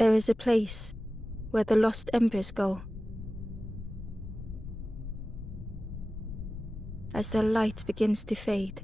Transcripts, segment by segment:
There is a place where the lost embers go. As their light begins to fade,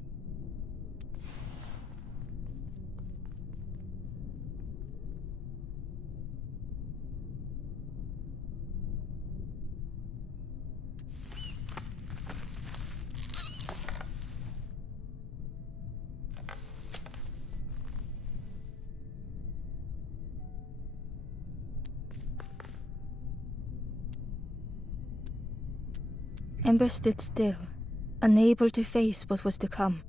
Ember stood still, unable to face what was to come.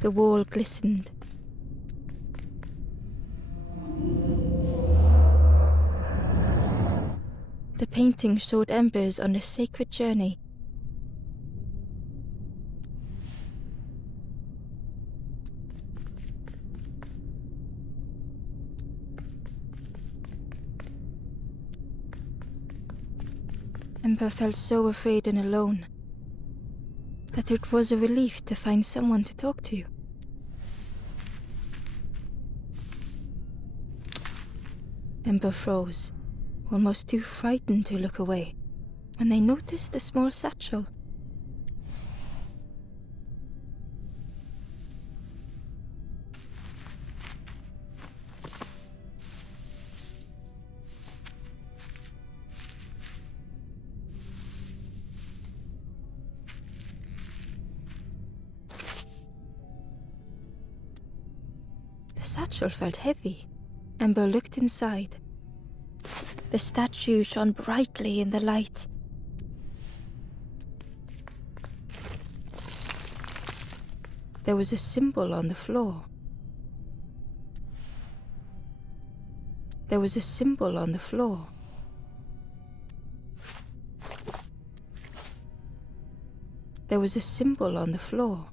The wall glistened. The painting showed embers on a sacred journey. Ember felt so afraid and alone that it was a relief to find someone to talk to. Ember froze, almost too frightened to look away, when they noticed a small satchel. The satchel felt heavy. Ember looked inside. The statue shone brightly in the light. There was a symbol on the floor. There was a symbol on the floor. There was a symbol on the floor.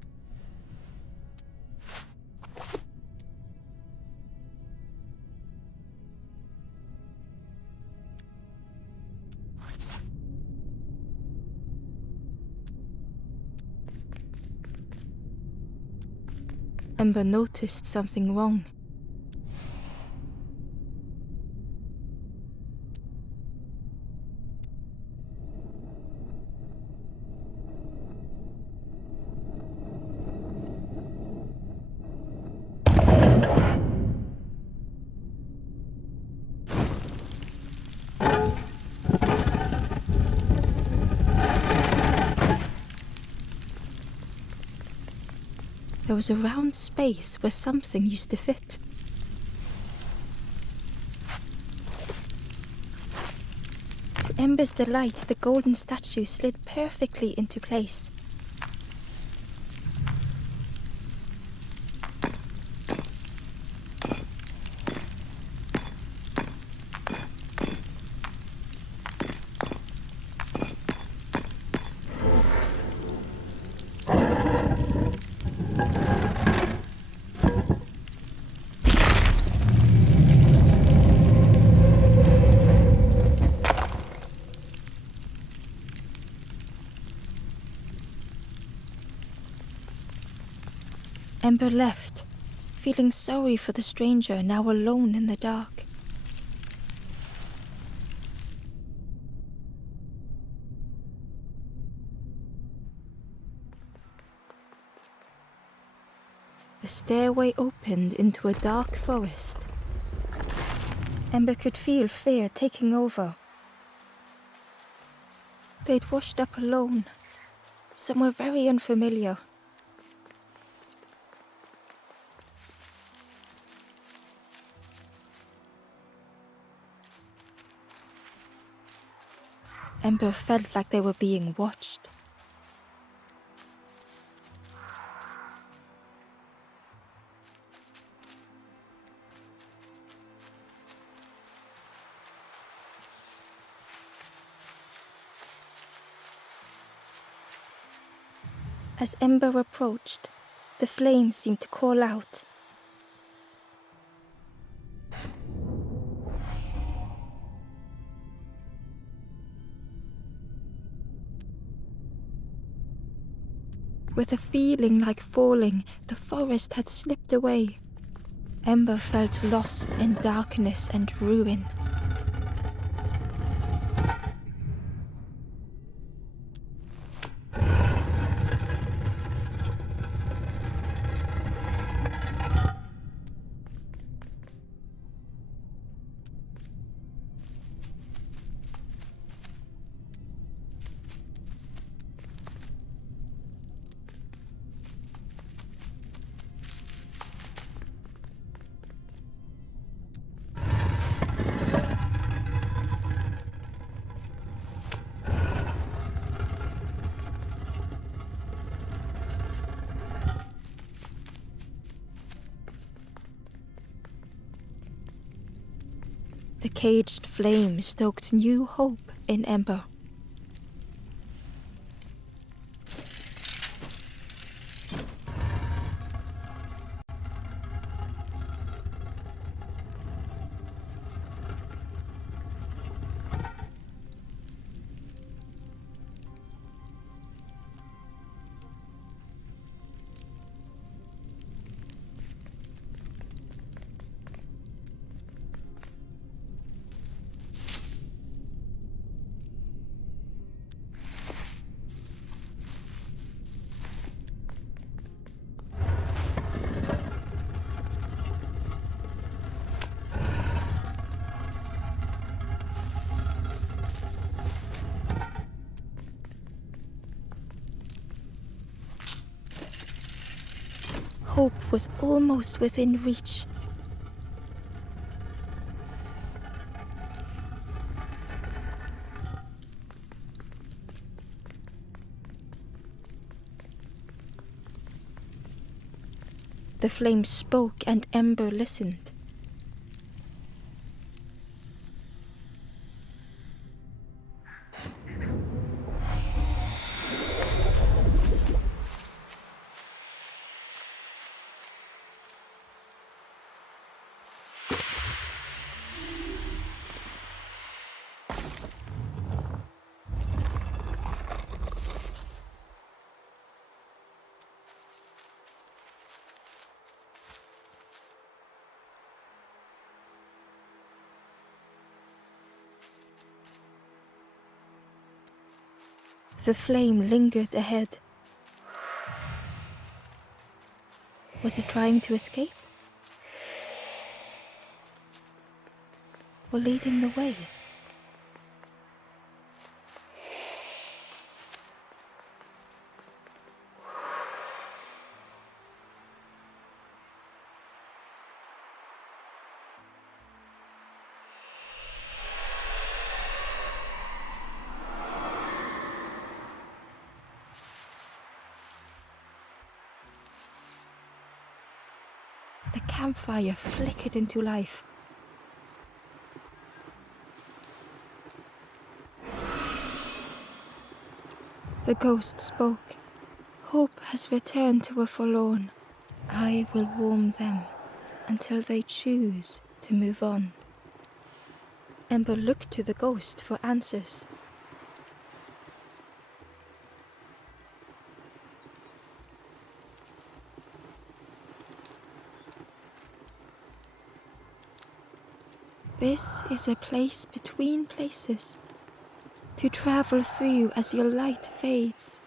Ember noticed something wrong. There was a round space where something used to fit. To Ember's delight, the golden statue slid perfectly into place. Ember left, feeling sorry for the stranger now alone in the dark. The stairway opened into a dark forest. Ember could feel fear taking over. They'd washed up alone, somewhere very unfamiliar. Ember felt like they were being watched. As Ember approached, the flames seemed to call out. With a feeling like falling, the forest had slipped away. Ember felt lost in darkness and ruin. The caged flame stoked new hope in Ember. Hope was almost within reach. The flame spoke and Ember listened. The flame lingered ahead. Was it trying to escape? Or leading the way? The campfire flickered into life. The ghost spoke. Hope has returned to a forlorn. I will warm them until they choose to move on. Ember looked to the ghost for answers. This is a place between places, to travel through as your light fades.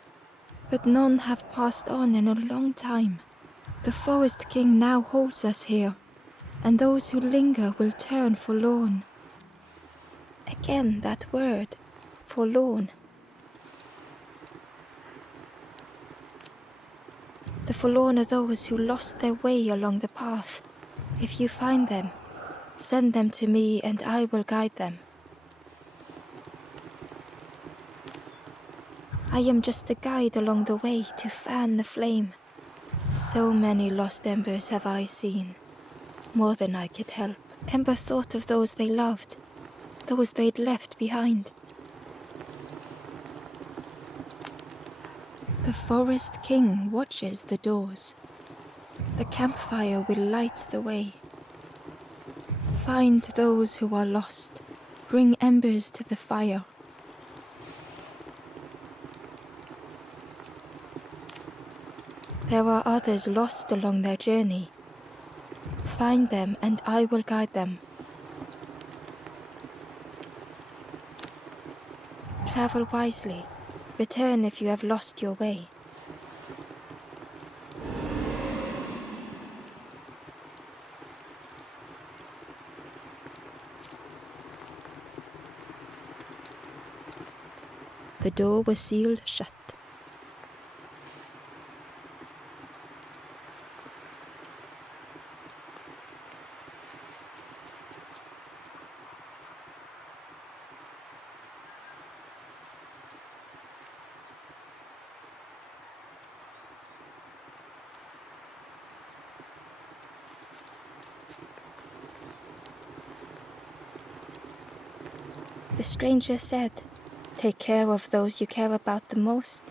But none have passed on in a long time. The Forest King now holds us here, and those who linger will turn forlorn. Again that word, forlorn. The forlorn are those who lost their way along the path. If you find them, send them to me and I will guide them. I am just a guide along the way to fan the flame. So many lost embers have I seen, more than I could help. Ember thought of those they loved, those they'd left behind. The Forest King watches the doors. The campfire will light the way. Find those who are lost. Bring embers to the fire. There are others lost along their journey. Find them and I will guide them. Travel wisely. Return if you have lost your way. The door was sealed shut. The stranger said, "Take care of those you care about the most."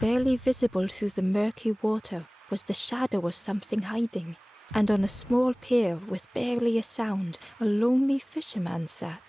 Barely visible through the murky water was the shadow of something hiding, and on a small pier with barely a sound, a lonely fisherman sat.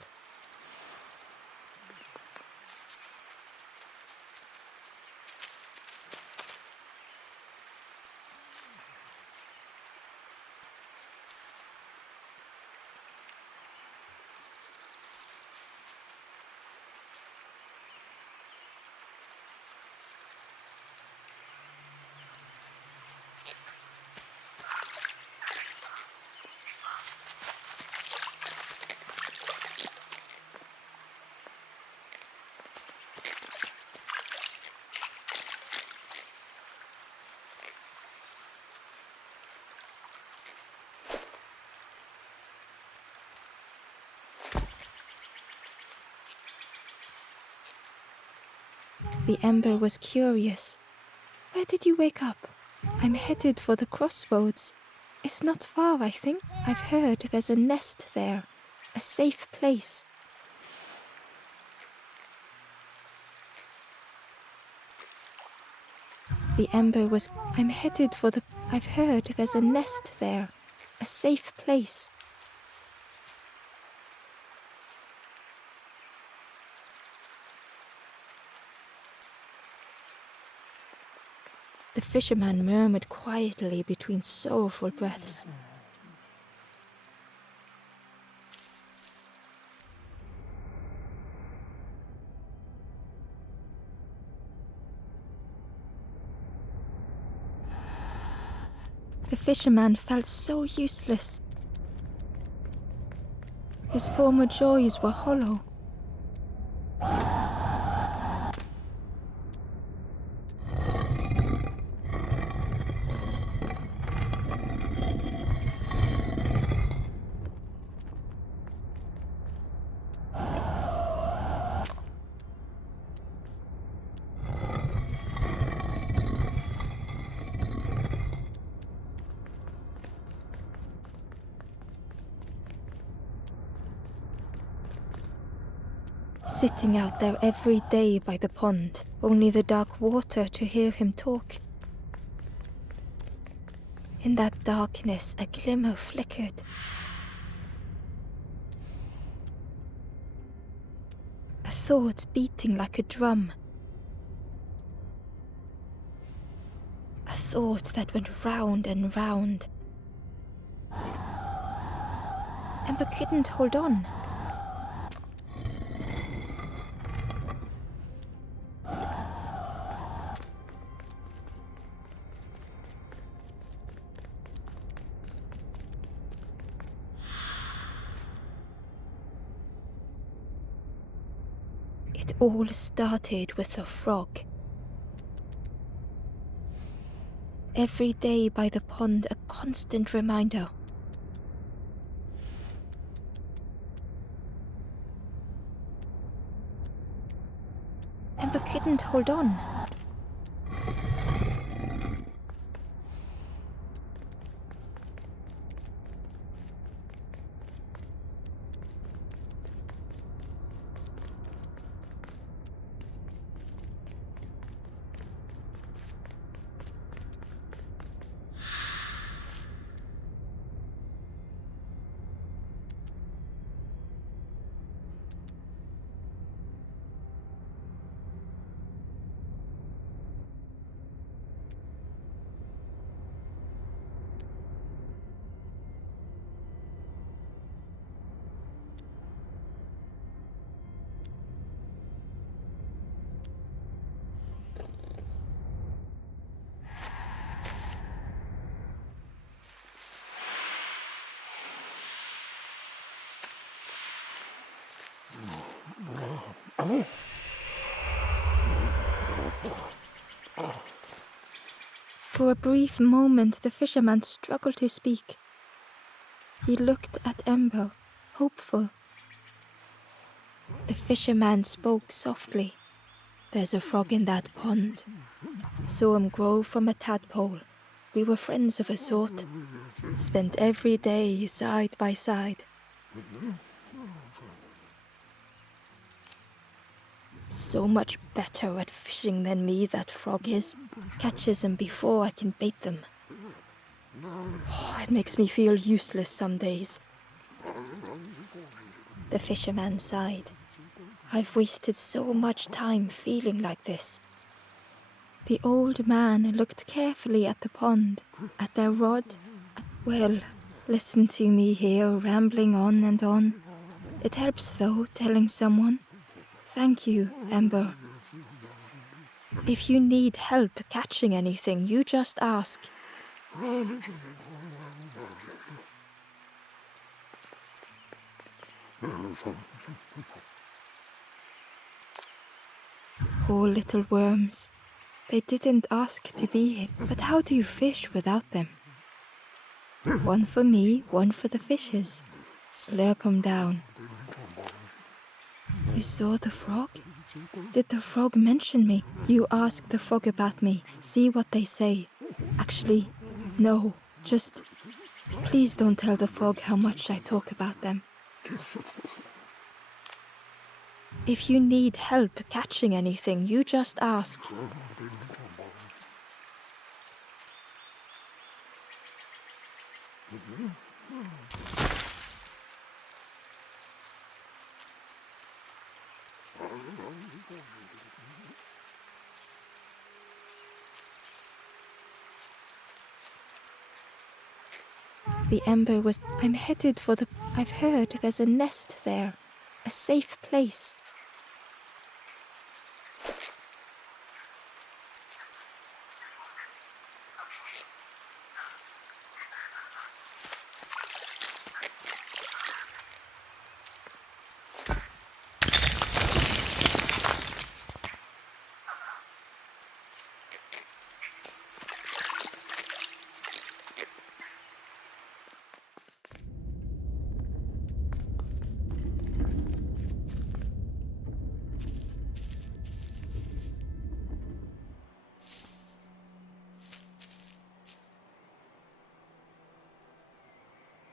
The ember was curious. "Where did you wake up?" "I'm headed for the crossroads. It's not far, I think. I've heard there's a nest there. A safe place." The ember was... "I'm headed for the... I've heard there's a nest there. A safe place." The fisherman murmured quietly between sorrowful breaths. The fisherman felt so useless. His former joys were hollow. sitting out there every day by the pond, only the dark water to hear him talk. In that darkness, a glimmer flickered. A thought beating like a drum. A thought that went round and round. Ember couldn't hold on. It all started with a frog. Every day by the pond, a constant reminder. Ember couldn't hold on. For a brief moment, the fisherman struggled to speak. He looked at Ember, hopeful. The fisherman spoke softly. "There's a frog in that pond. Saw him grow from a tadpole. We were friends of a sort. Spent every day side by side. So much better at fishing than me, that frog is. Catches them before I can bait them. Oh, it makes me feel useless some days." The fisherman sighed. "I've wasted so much time feeling like this." The old man looked carefully at the pond, at their rod. "Well, listen to me here, rambling on and on. It helps, though, telling someone. Thank you, Ember. If you need help catching anything, you just ask." Poor little worms. They didn't ask to be here, but how do you fish without them? One for me, one for the fishes. Slurp 'em down. You saw the frog? Did the frog mention me? You ask the frog about me, see what they say. Actually, no, just please don't tell the frog how much I talk about them. If you need help catching anything, you just ask. The ember was... I'm headed for the... I've heard there's a nest there. A safe place.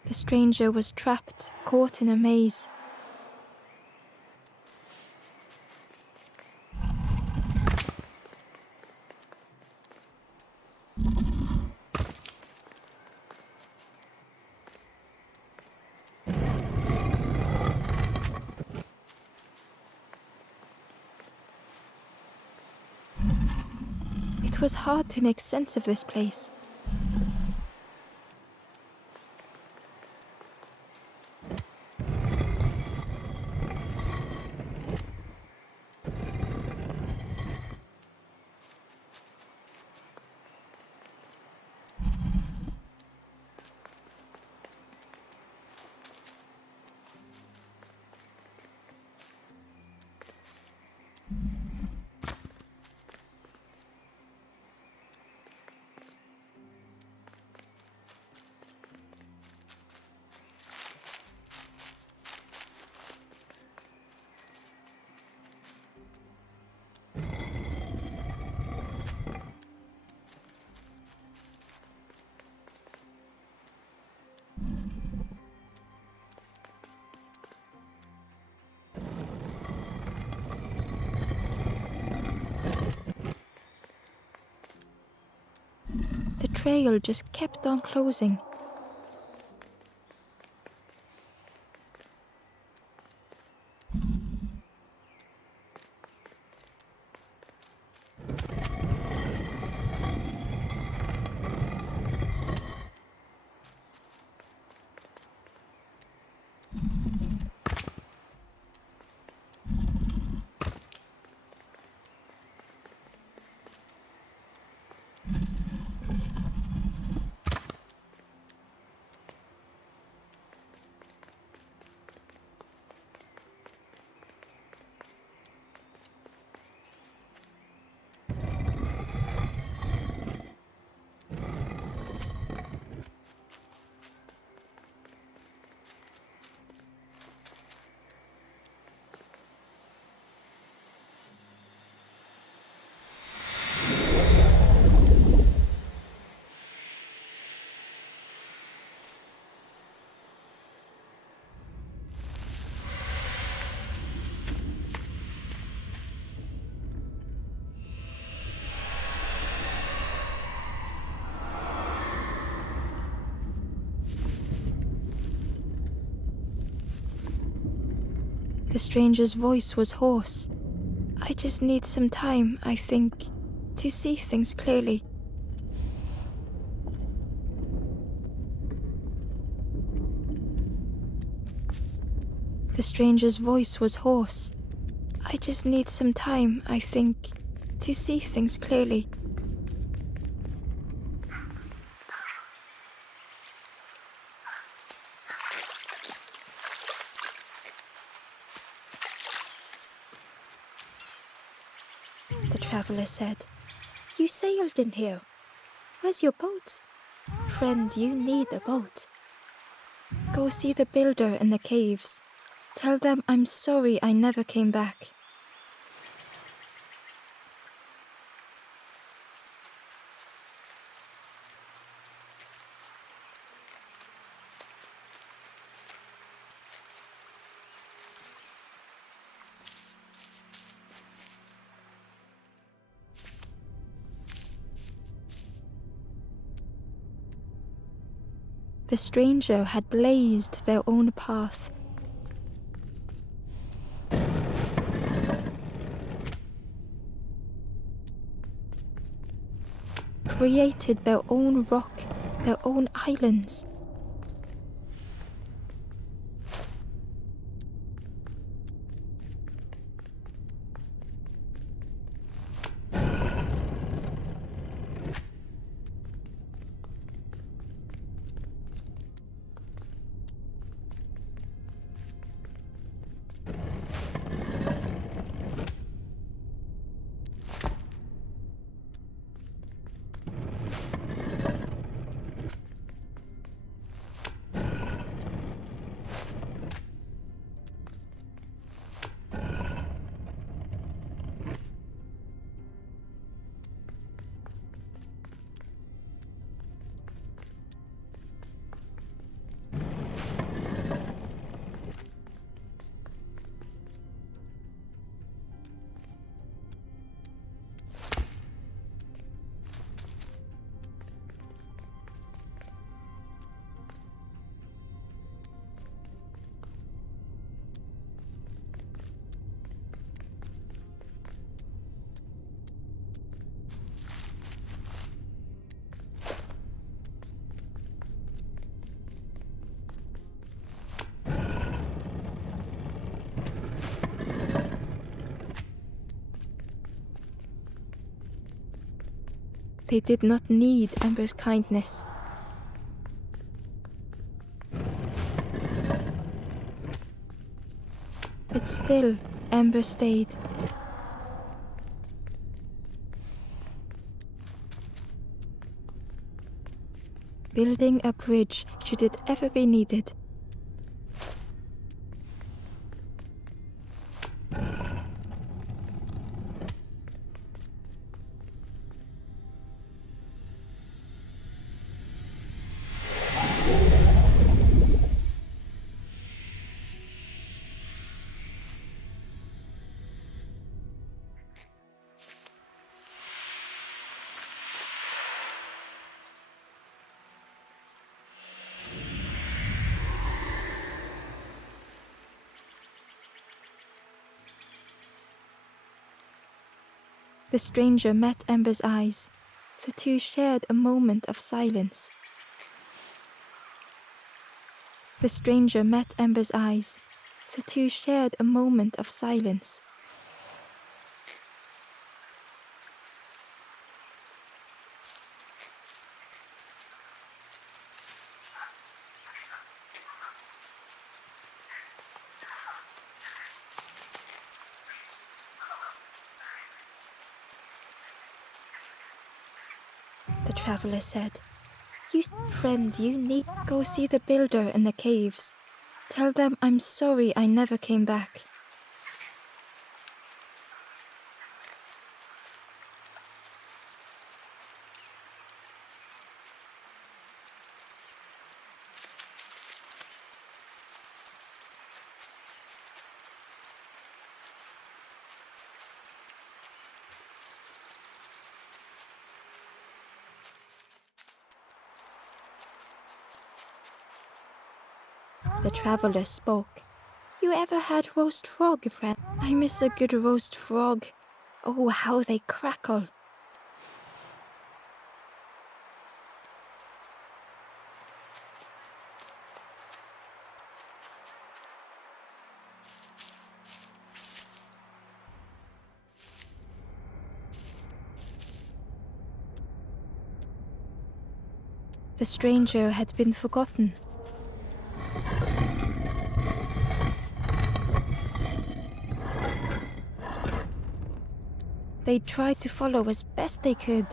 The stranger was trapped, caught in a maze. It was hard to make sense of this place. The trail just kept on closing. The stranger's voice was hoarse. I just need some time, I think, to see things clearly. The stranger's voice was hoarse. I just need some time, I think, to see things clearly. The traveler said, "You sailed in here. Where's your boat? Friend, you need a boat. Go see the builder in the caves. Tell them I'm sorry I never came back." The stranger had blazed their own path. Created their own rock, their own islands. They did not need Amber's kindness. But still, Amber stayed. Building a bridge should it ever be needed. The stranger met Amber's eyes. The two shared a moment of silence. The stranger met Amber's eyes. The two shared a moment of silence. The traveler said, "You friend, you need go see the builder in the caves. Tell them I'm sorry I never came back." The traveler spoke. "You ever had roast frog, friend? I miss a good roast frog. Oh, how they crackle." The stranger had been forgotten. They tried to follow as best they could.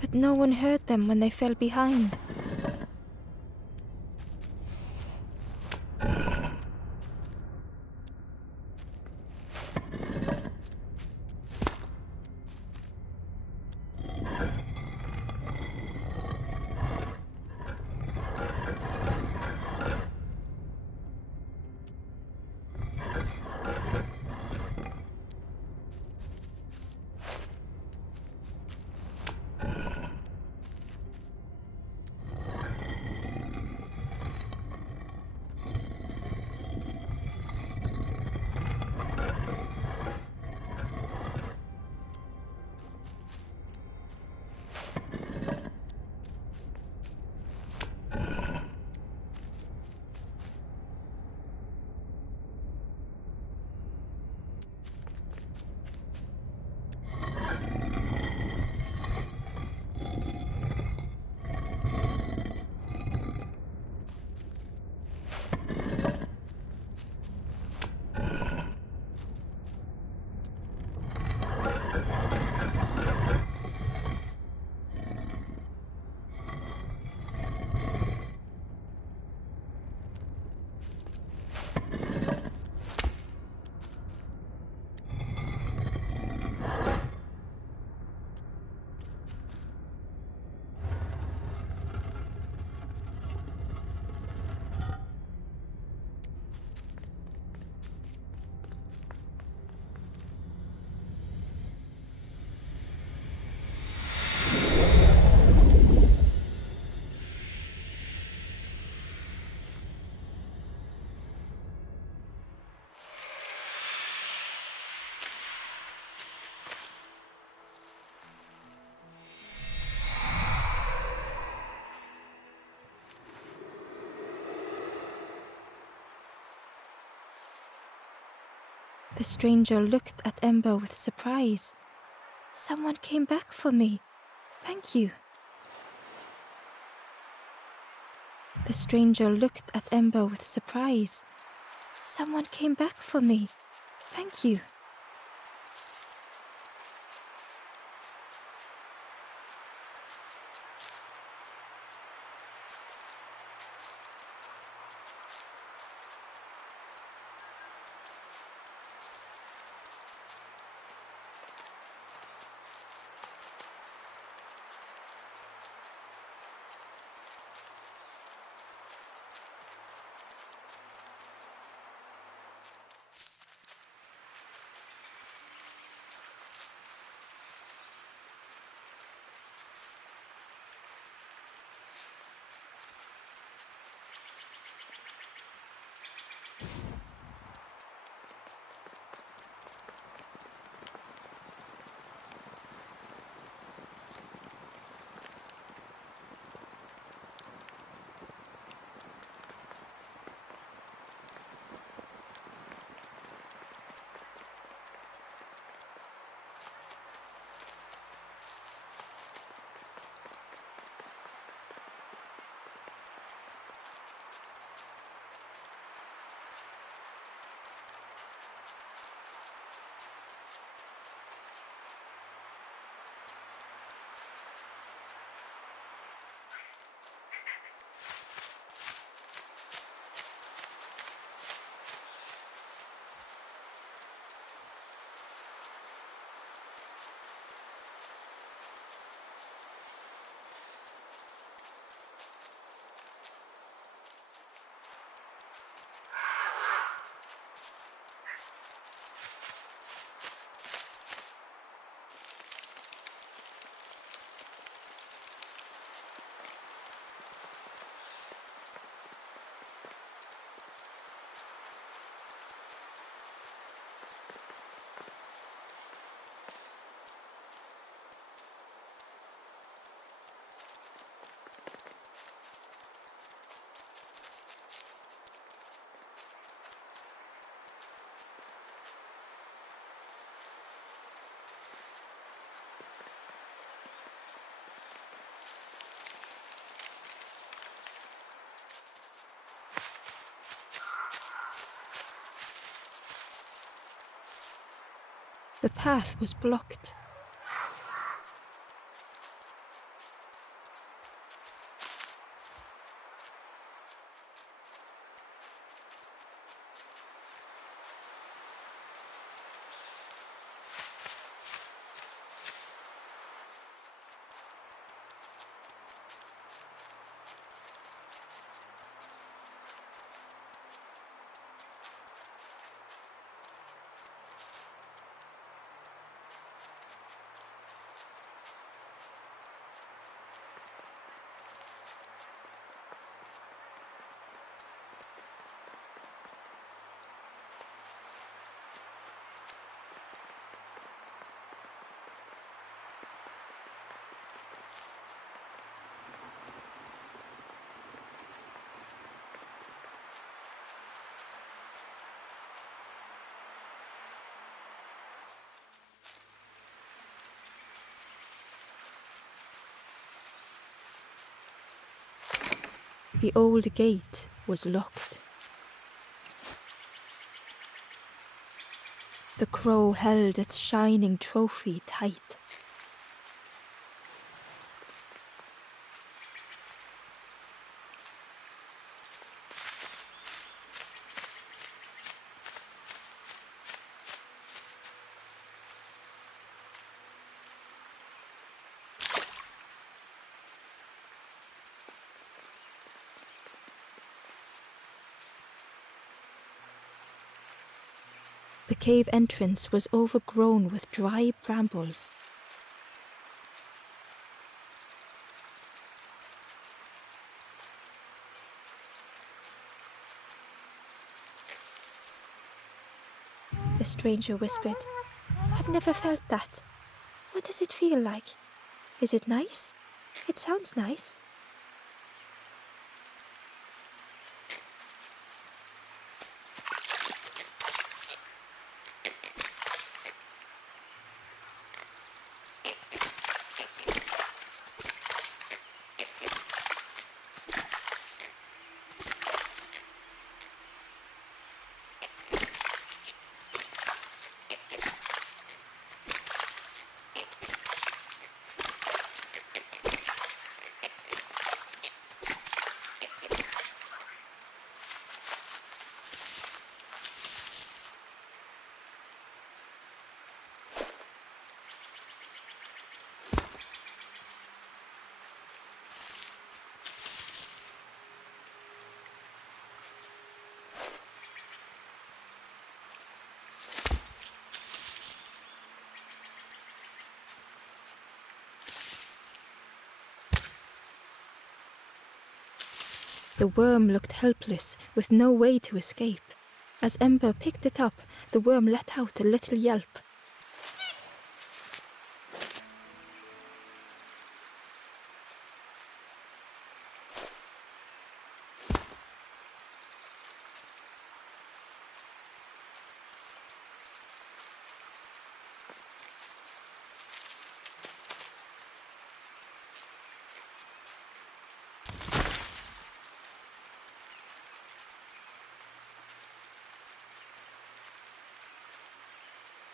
But no one heard them when they fell behind. The stranger looked at Ember with surprise. Someone came back for me. Thank you. The stranger looked at Ember with surprise. Someone came back for me. Thank you. The path was blocked. The old gate was locked. The crow held its shining trophy tight. The cave entrance was overgrown with dry brambles. The stranger whispered, "I've never felt that. What does it feel like? Is it nice? It sounds nice." The worm looked helpless, with no way to escape. As Ember picked it up, the worm let out a little yelp.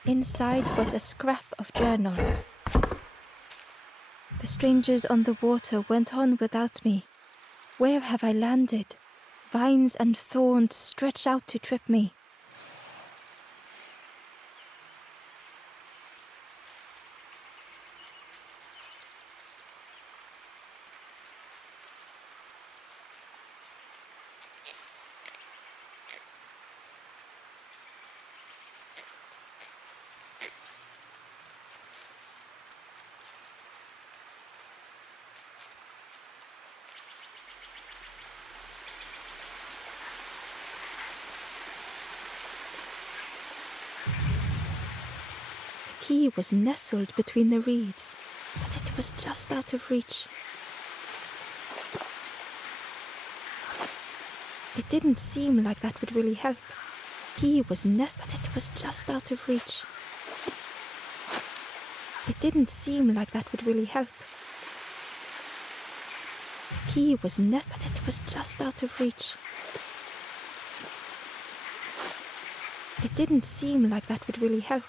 Inside was a scrap of journal. The strangers on the water went on without me. Where have I landed? Vines and thorns stretch out to trip me. The key was nestled between the reeds, but it was just out of reach. It didn't seem like that would really help. Key was but it was just out of reach. It didn't seem like that would really help. Key was but it was just out of reach. It didn't seem like that would really help.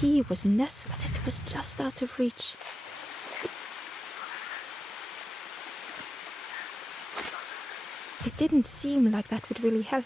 Key was but it was just out of reach. It didn't seem like that would really help.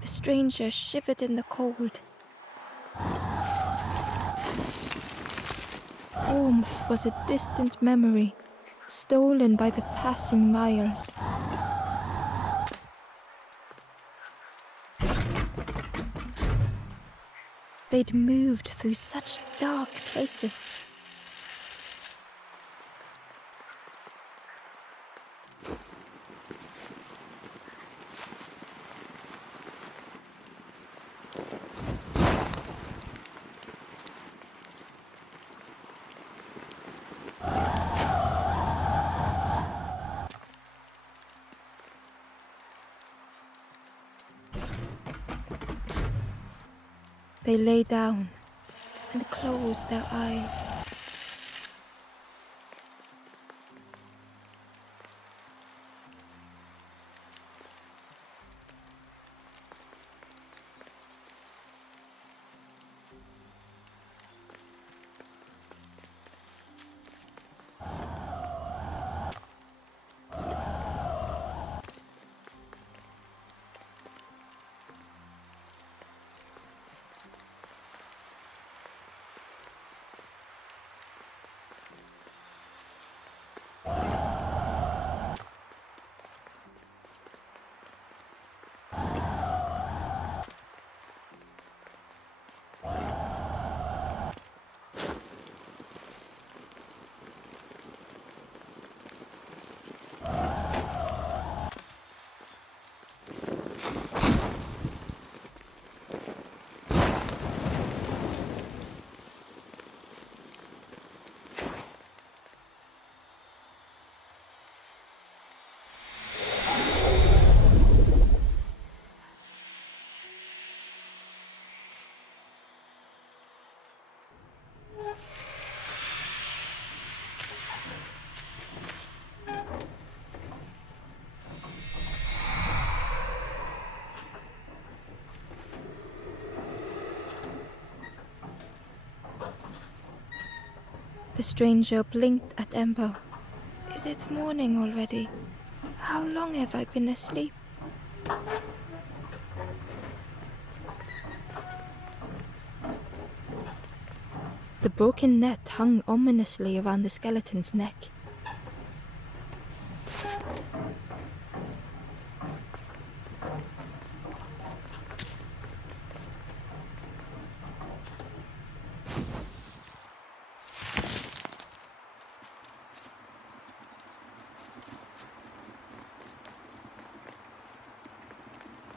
The stranger shivered in the cold. Warmth was a distant memory, stolen by the passing miles. They'd moved through such dark places. They lay down and closed their eyes. The stranger blinked at Ember. Is it morning already? How long have I been asleep? The broken net hung ominously around the skeleton's neck.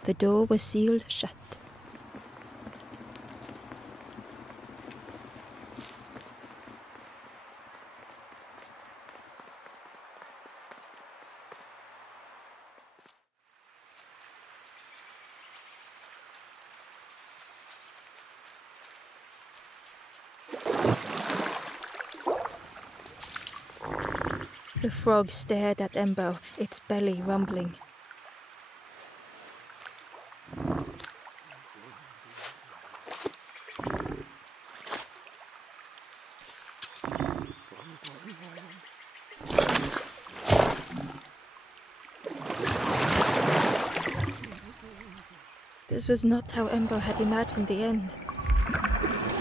The door was sealed shut. The frog stared at Ember, its belly rumbling. This was not how Ember had imagined the end.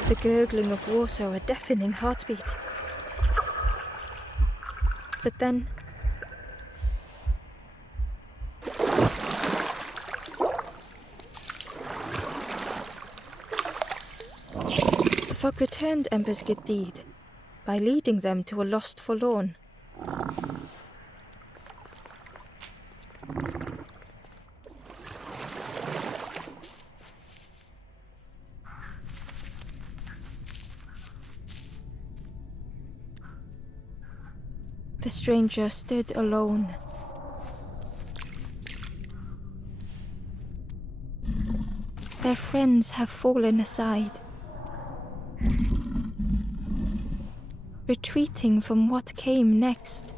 The gurgling of water, a deafening heartbeat. But then... the frog returned Ember's good deed by leading them to a lost forlorn. The stranger stood alone. Their friends have fallen aside, retreating from what came next.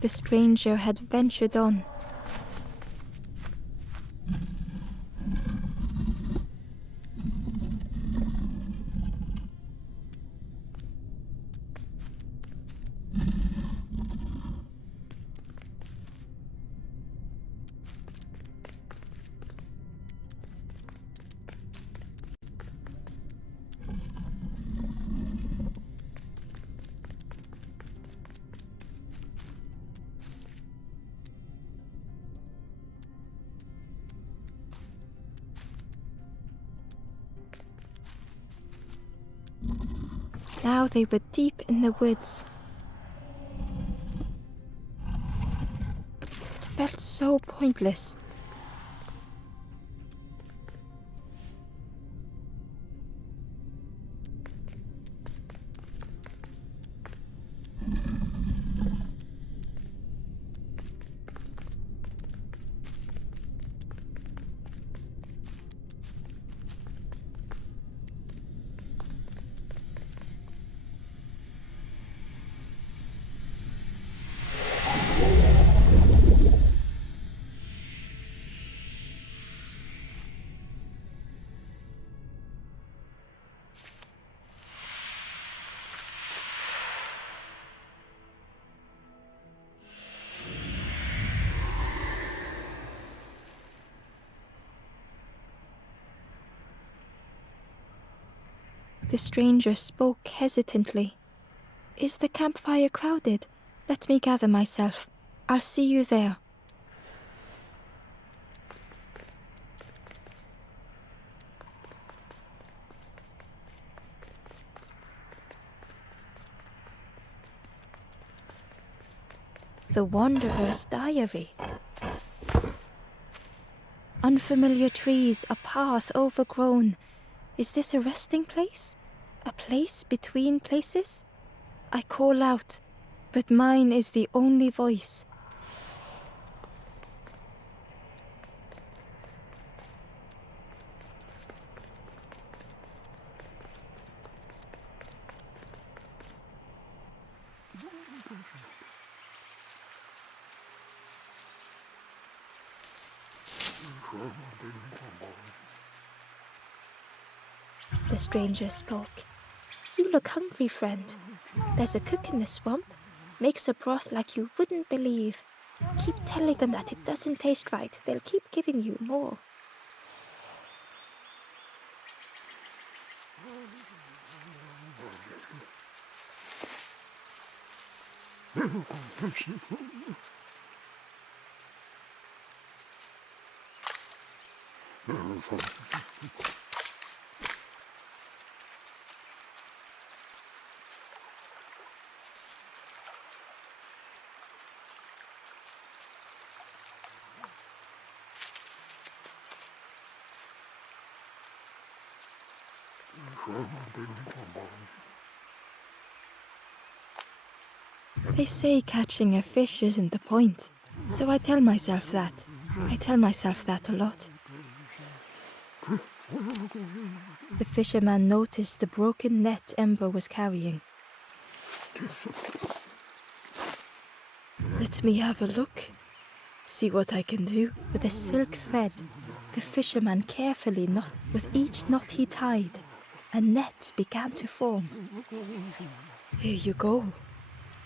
The stranger had ventured on. Now they were deep in the woods. It felt so pointless. The stranger spoke hesitantly. Is the campfire crowded? Let me gather myself. I'll see you there. The Wanderer's Diary. Unfamiliar trees, a path overgrown. Is this a resting place? A place between places? I call out, but mine is the only voice. The stranger spoke. "You look hungry, friend. There's a cook in the swamp. Makes a broth like you wouldn't believe. Keep telling them that it doesn't taste right. They'll keep giving you more." They say catching a fish isn't the point, so I tell myself that. I tell myself that a lot. The fisherman noticed the broken net Ember was carrying. "Let me have a look. See what I can do." With a silk thread, the fisherman carefully knot. With each knot he tied, a net began to form. "Here you go.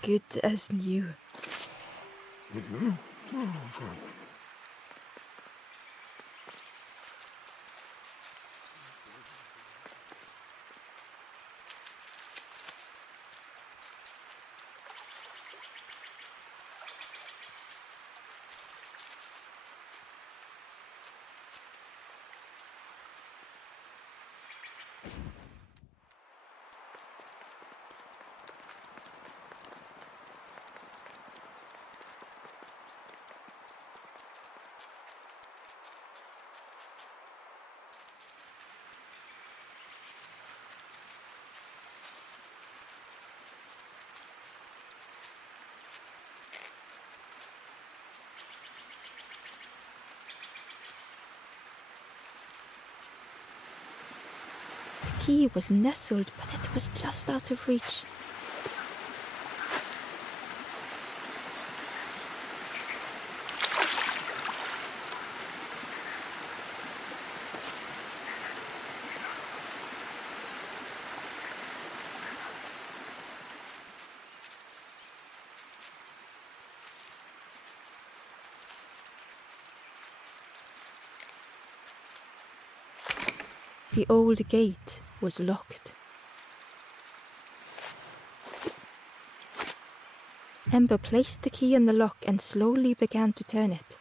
Good as new." The key was nestled, but it was just out of reach. The old gate was locked. Ember placed the key in the lock and slowly began to turn it.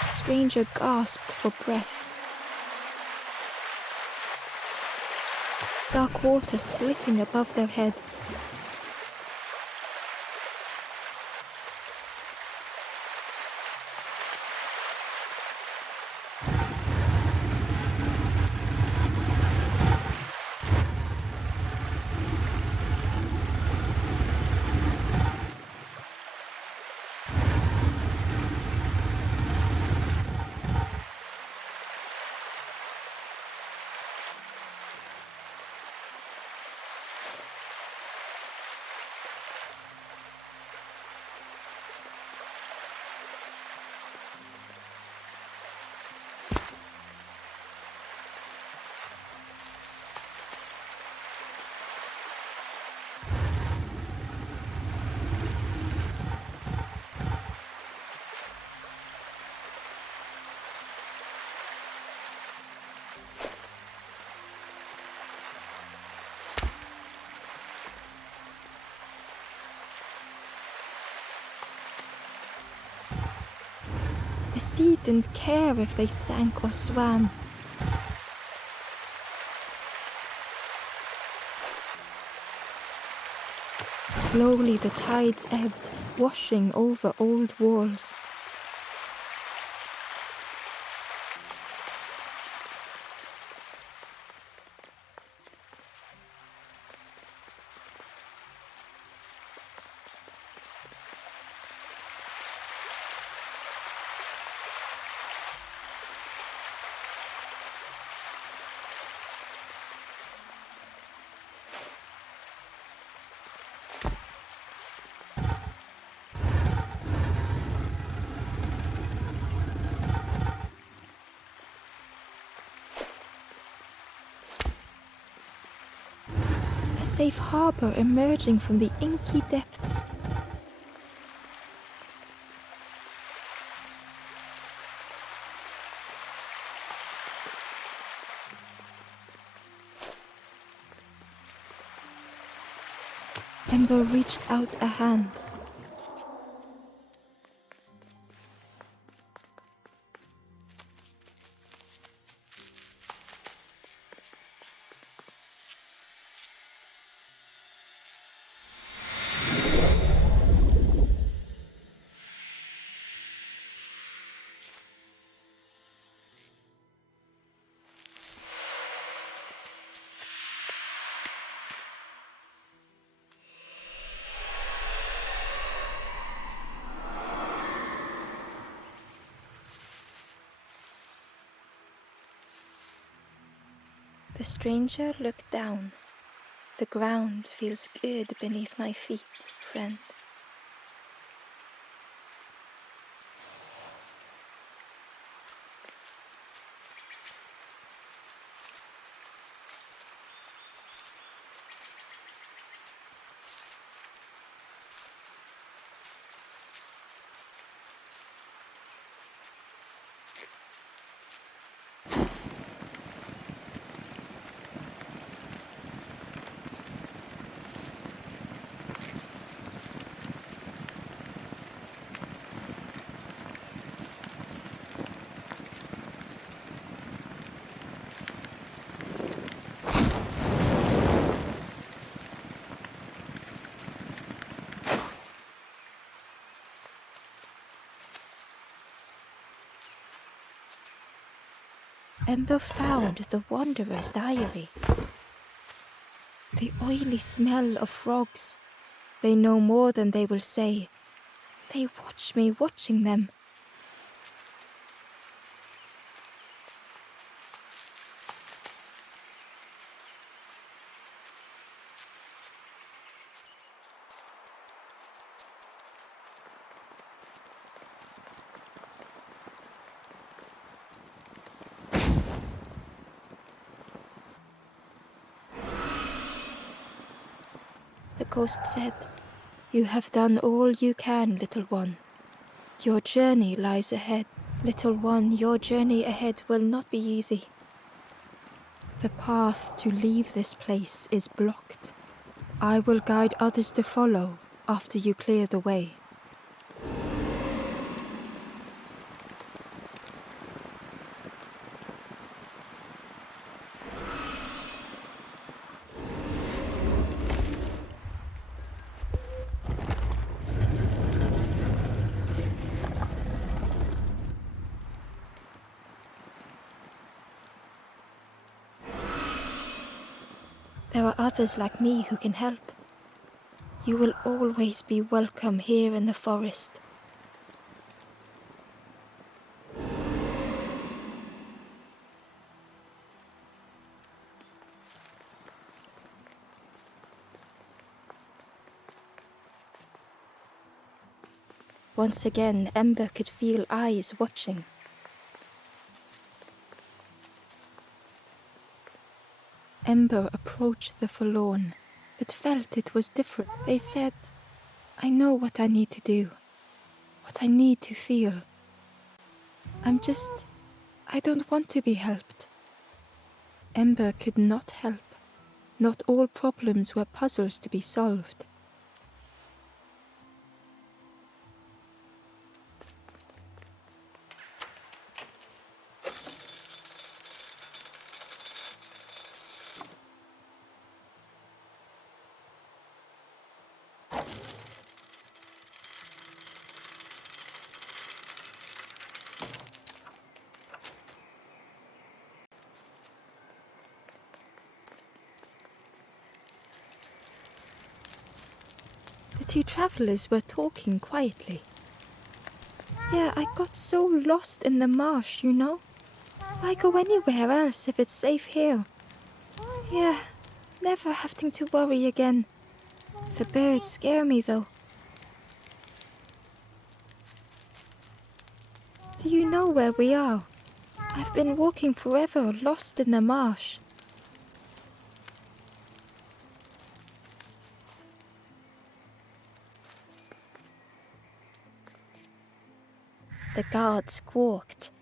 The stranger gasped for breath. Dark water slipping above their head. The sea didn't care if they sank or swam. Slowly the tides ebbed, washing over old walls. safe harbor emerging from the inky depths. Ember reached out a hand. The stranger looked down. The ground feels good beneath my feet, friend. Ember found the wanderer's diary. The oily smell of frogs. They know more than they will say. They watch me watching them. The ghost said, "You have done all you can, little one. Your journey lies ahead. Little one, your journey ahead will not be easy. The path to leave this place is blocked. I will guide others to follow after you clear the way." There are others like me who can help. You will always be welcome here in the forest. Once again, Ember could feel eyes watching. Ember approached the forlorn, but felt it was different. They said, "I know what I need to do, what I need to feel. I don't want to be helped." Ember could not help. Not all problems were puzzles to be solved. The two travelers were talking quietly. "Yeah, I got so lost in the marsh, you know. Why go anywhere else if it's safe here? Yeah, never having to worry again. The birds scare me though." "Do you know where we are? I've been walking forever, lost in the marsh." The guard squawked.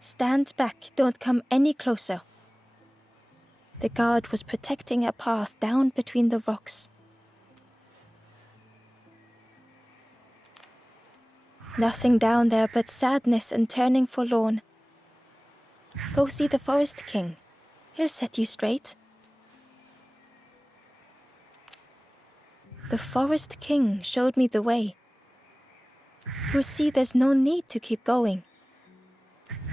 "Stand back, don't come any closer." The guard was protecting a path down between the rocks. Nothing down there but sadness and turning forlorn. Go see the Forest King. He'll set you straight. The Forest King showed me the way. You'll see there's no need to keep going.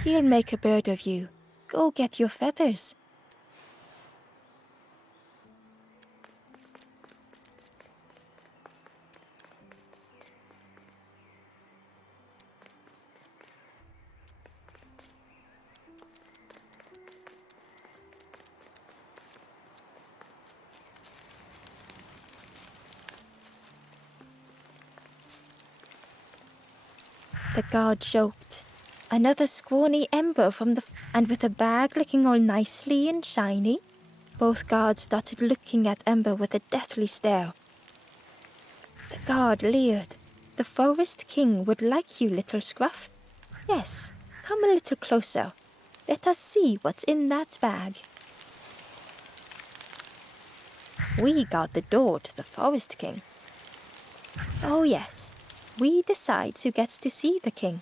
He'll make a bird of you. Go get your feathers. The guard joked. Another scrawny ember from and with a bag looking all nicely and shiny. Both guards started looking at Ember with a deathly stare. The guard leered. The Forest King would like you, little scruff. Yes, come a little closer. Let us see what's in that bag. We guard the door to the Forest King. Oh yes, we decide who gets to see the king.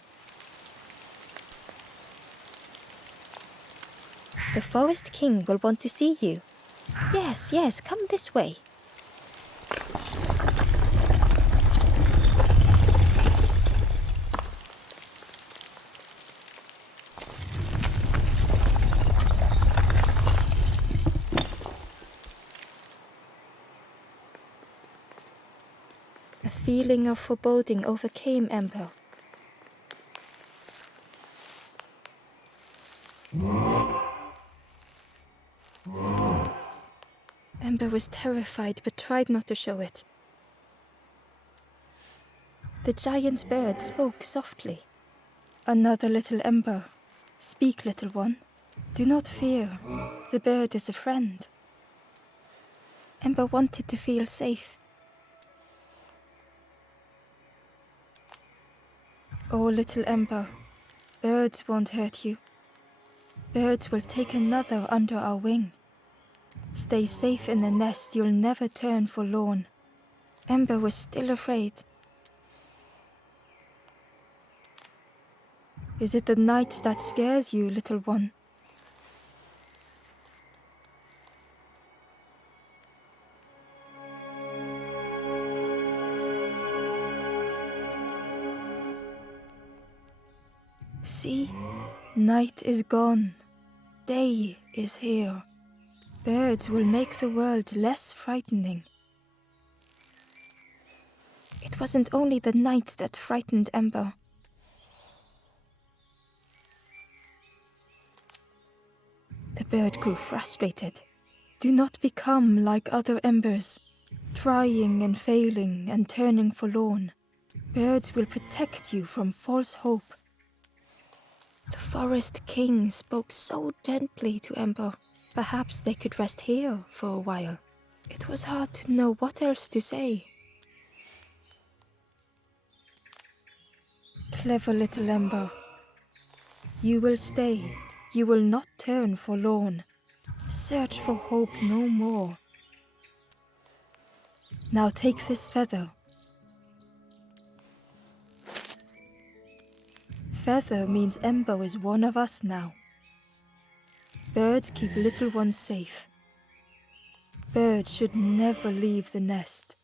The Forest King will want to see you. Yes, yes, come this way. A feeling of foreboding overcame Ember. Ember was terrified but tried not to show it. The giant bird spoke softly. Another little Ember. Speak, little one. Do not fear. The bird is a friend. Ember wanted to feel safe. Oh, little Ember, birds won't hurt you. Birds will take another under our wing. Stay safe in the nest, you'll never turn forlorn. Ember was still afraid. Is it the night that scares you, little one? See, night is gone. Day is here. Birds will make the world less frightening. It wasn't only the night that frightened Ember. The bird grew frustrated. Do not become like other embers, trying and failing and turning forlorn. Birds will protect you from false hope. The Forest King spoke so gently to Ember. Perhaps they could rest here for a while. It was hard to know what else to say. Clever little Ember. You will stay. You will not turn forlorn. Search for hope no more. Now take this feather. Feather means Ember is one of us now. Birds keep little ones safe. Birds should never leave the nest.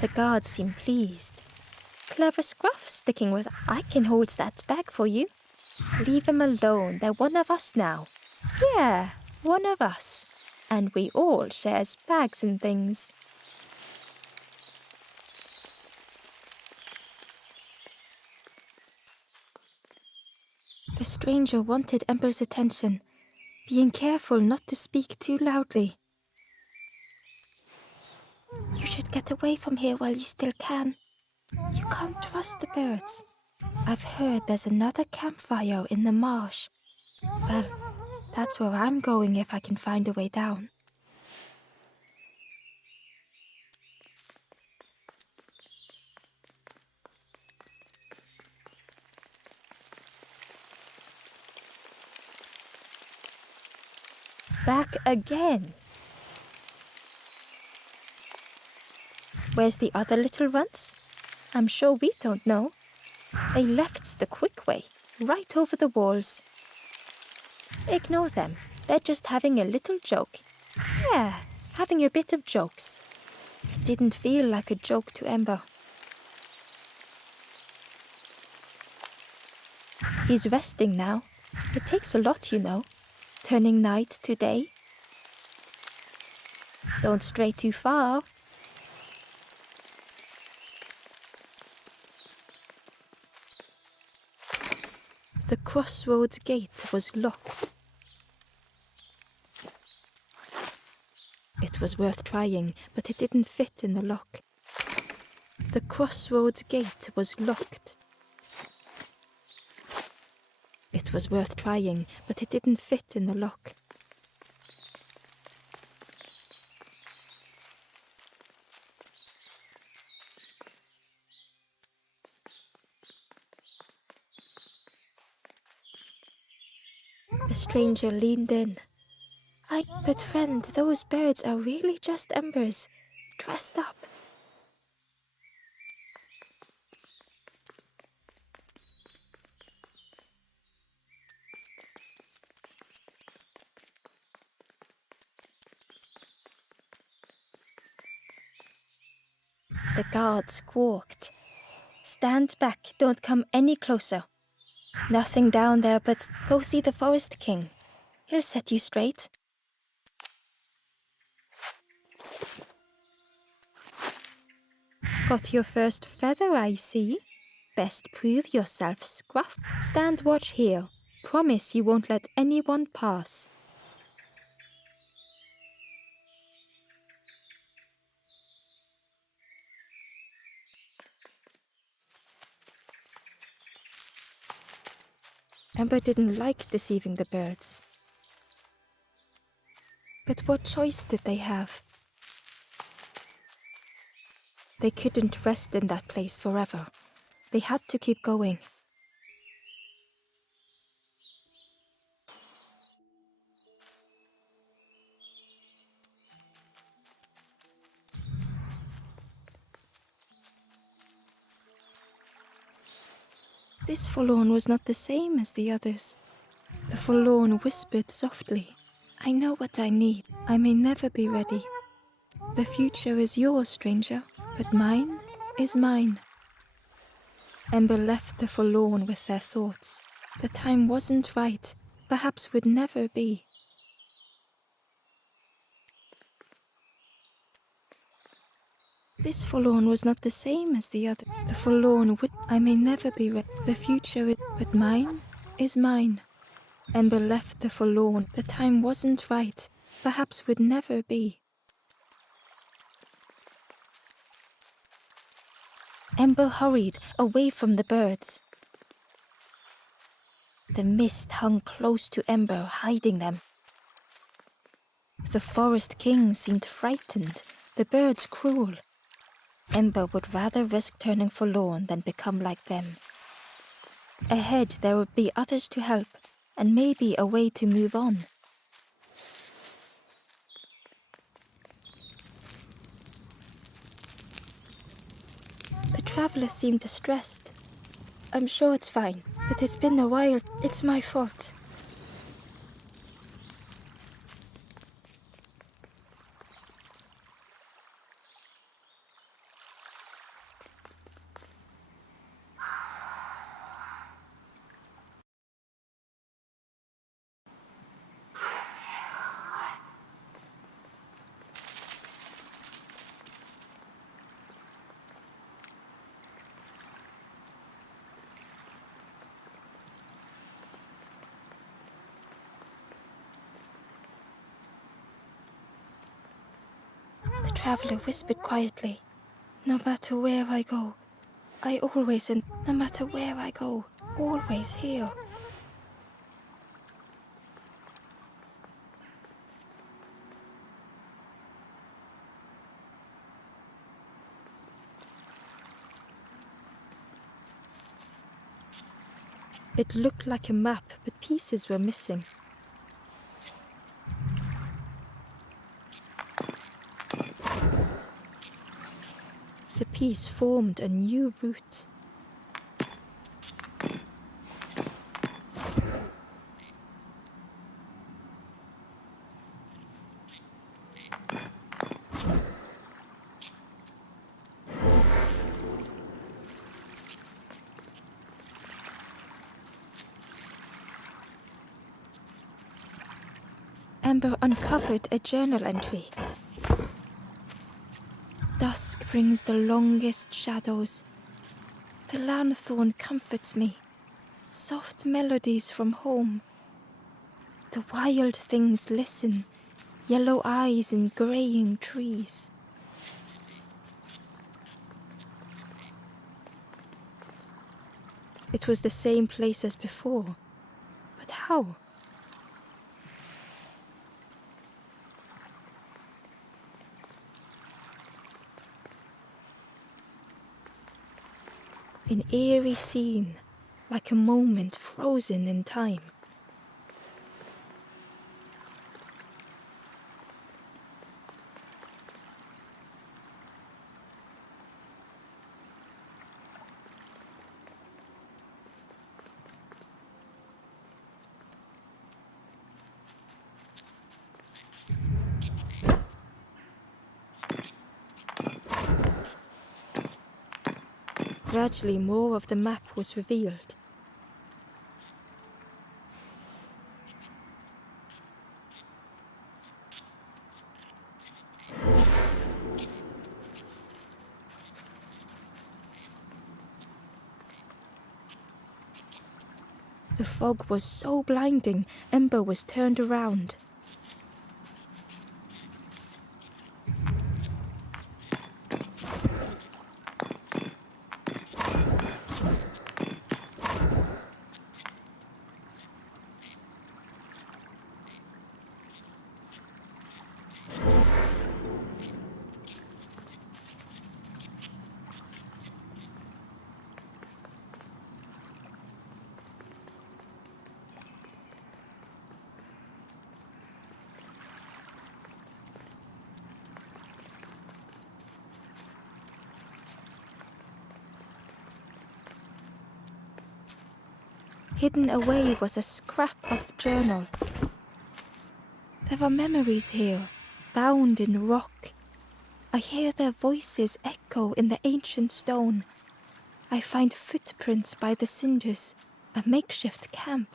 The guard seemed pleased. Clever scruff sticking with, I can hold that bag for you. Leave him alone, they're one of us now. Yeah, one of us. And we all shares bags and things. The stranger wanted Ember's attention, being careful not to speak too loudly. You should get away from here while you still can. You can't trust the birds. I've heard there's another campfire in the marsh. Well, that's where I'm going if I can find a way down. Back again. Where's the other little ones? I'm sure we don't know. They left the quick way, right over the walls. Ignore them. They're just having a little joke. Yeah, having a bit of jokes. It didn't feel like a joke to Ember. He's resting now. It takes a lot, you know. Turning night to day. Don't stray too far. The crossroads gate was locked. It was worth trying, but it didn't fit in the lock. The crossroads gate was locked. It was worth trying, but it didn't fit in the lock. A stranger leaned in. But friend, those birds are really just embers, dressed up. The guard squawked. Stand back, don't come any closer. Nothing down there, but go see the Forest King. He'll set you straight. Got your first feather, I see. Best prove yourself, Scruff. Stand watch here. Promise you won't let anyone pass. Ember didn't like deceiving the birds. But what choice did they have? They couldn't rest in that place forever. They had to keep going. This forlorn was not the same as the others. The forlorn whispered softly, I know what I need. I may never be ready. The future is yours, stranger, but mine is mine. Ember left the forlorn with their thoughts. The time wasn't right, perhaps would never be. This forlorn was not the same as the other. The forlorn would, I may never be ready. The future is, but mine is mine. Ember left the forlorn. The time wasn't right, perhaps would never be. Ember hurried away from the birds. The mist hung close to Ember, hiding them. The Forest King seemed frightened, the birds cruel. Ember would rather risk turning forlorn than become like them. Ahead there would be others to help, and maybe a way to move on. The traveler seemed distressed. I'm sure it's fine, but it's been a while. It's my fault. The traveler whispered quietly, no matter where I go, I always, and no matter where I go, always here. It looked like a map, but pieces were missing. The piece formed a new route. Amber uncovered a journal entry. Dusk brings the longest shadows. The lanthorn comforts me. Soft melodies from home. The wild things listen, yellow eyes in greying trees. It was the same place as before. But how? An eerie scene, like a moment frozen in time. Gradually, more of the map was revealed. The fog was so blinding, Ember was turned around. Hidden away was a scrap of journal. There are memories here, bound in rock. I hear their voices echo in the ancient stone. I find footprints by the cinders, a makeshift camp.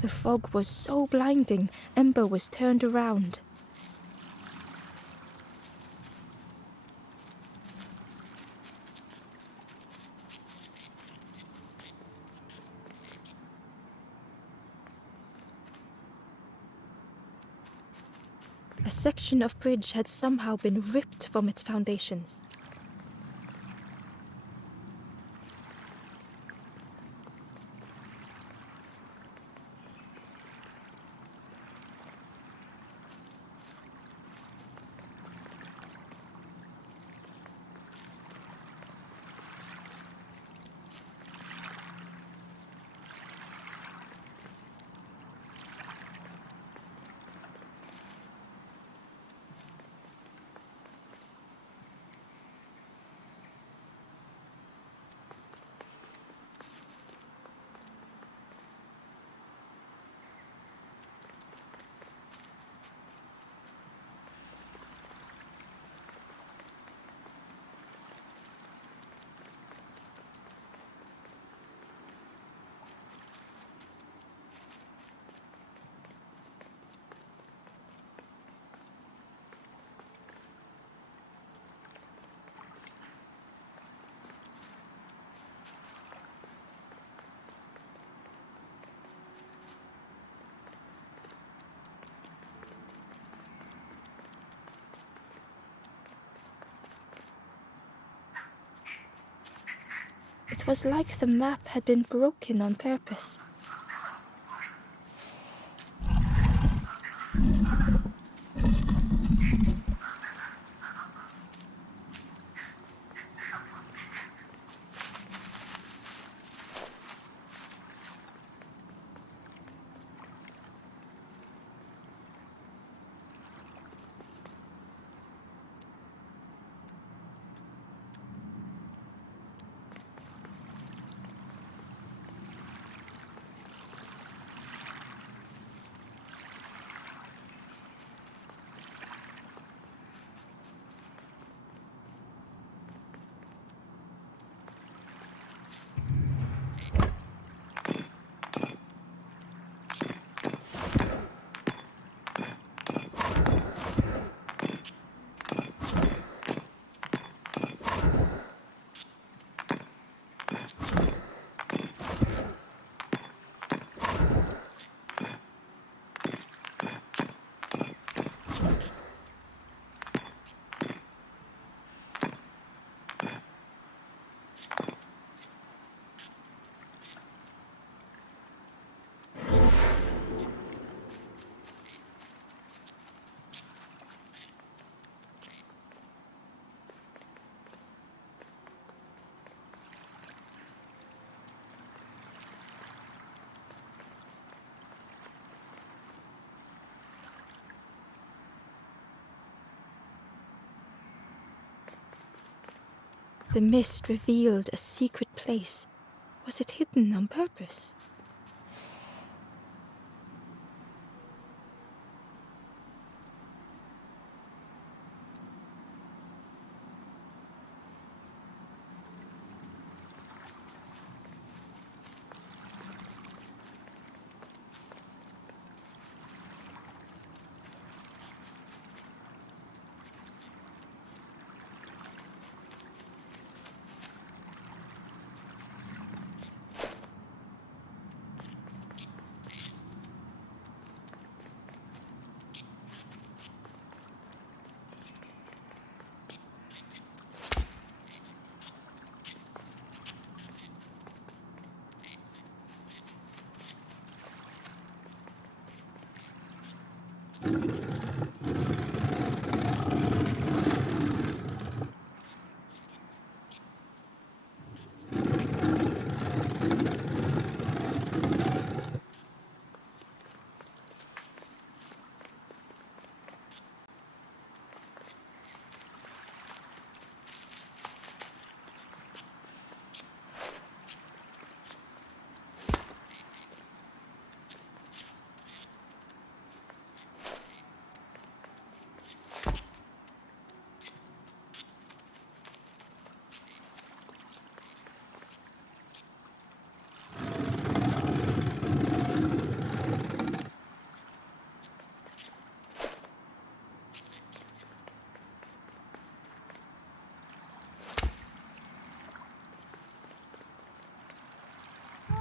The fog was so blinding, Ember was turned around. A section of bridge had somehow been ripped from its foundations. It was like the map had been broken on purpose. The mist revealed a secret place. Was it hidden on purpose?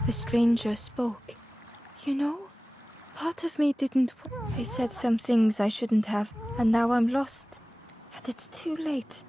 The stranger spoke. You know, part of me didn't. I said some things I shouldn't have, and now I'm lost. And it's too late.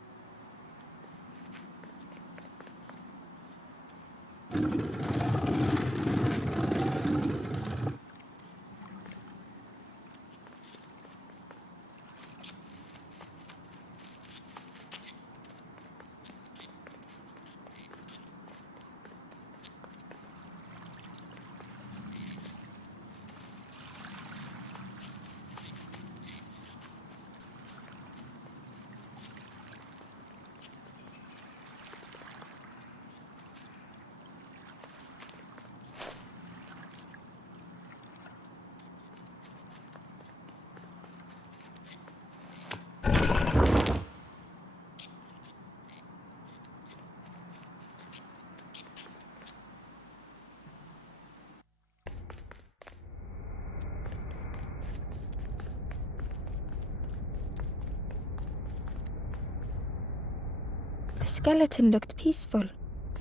The skeleton looked peaceful.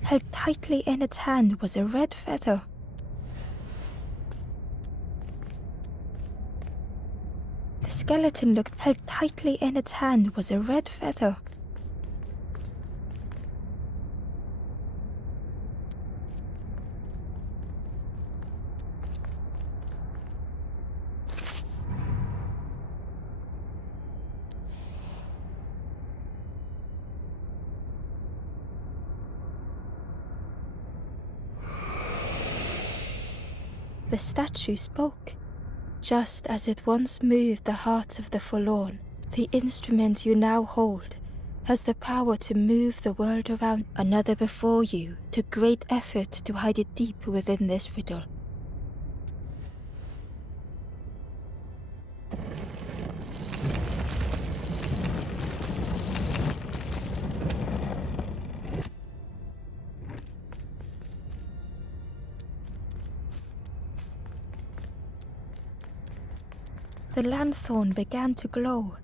Held tightly in its hand was a red feather. The skeleton looked held tightly in its hand was a red feather. The statue spoke. Just as it once moved the hearts of the forlorn, the instrument you now hold has the power to move the world around. Another before you took great effort to hide it deep within this riddle. The lanthorn began to glow.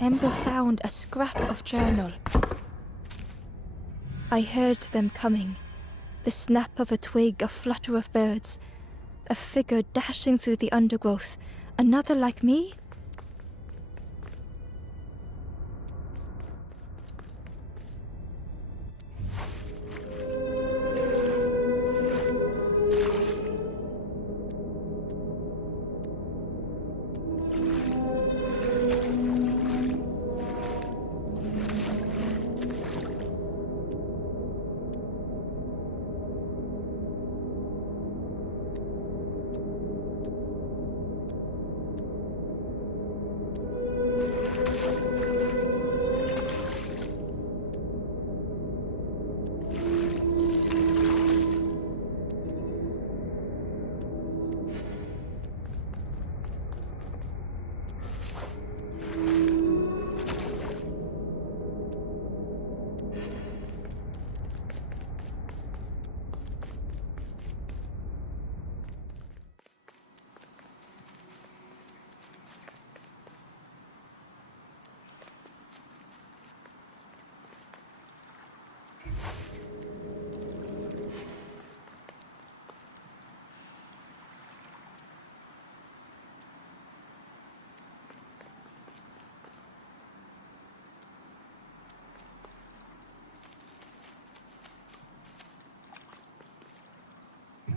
Ember found a scrap of journal. I heard them coming. The snap of a twig, a flutter of birds, a figure dashing through the undergrowth. Another like me?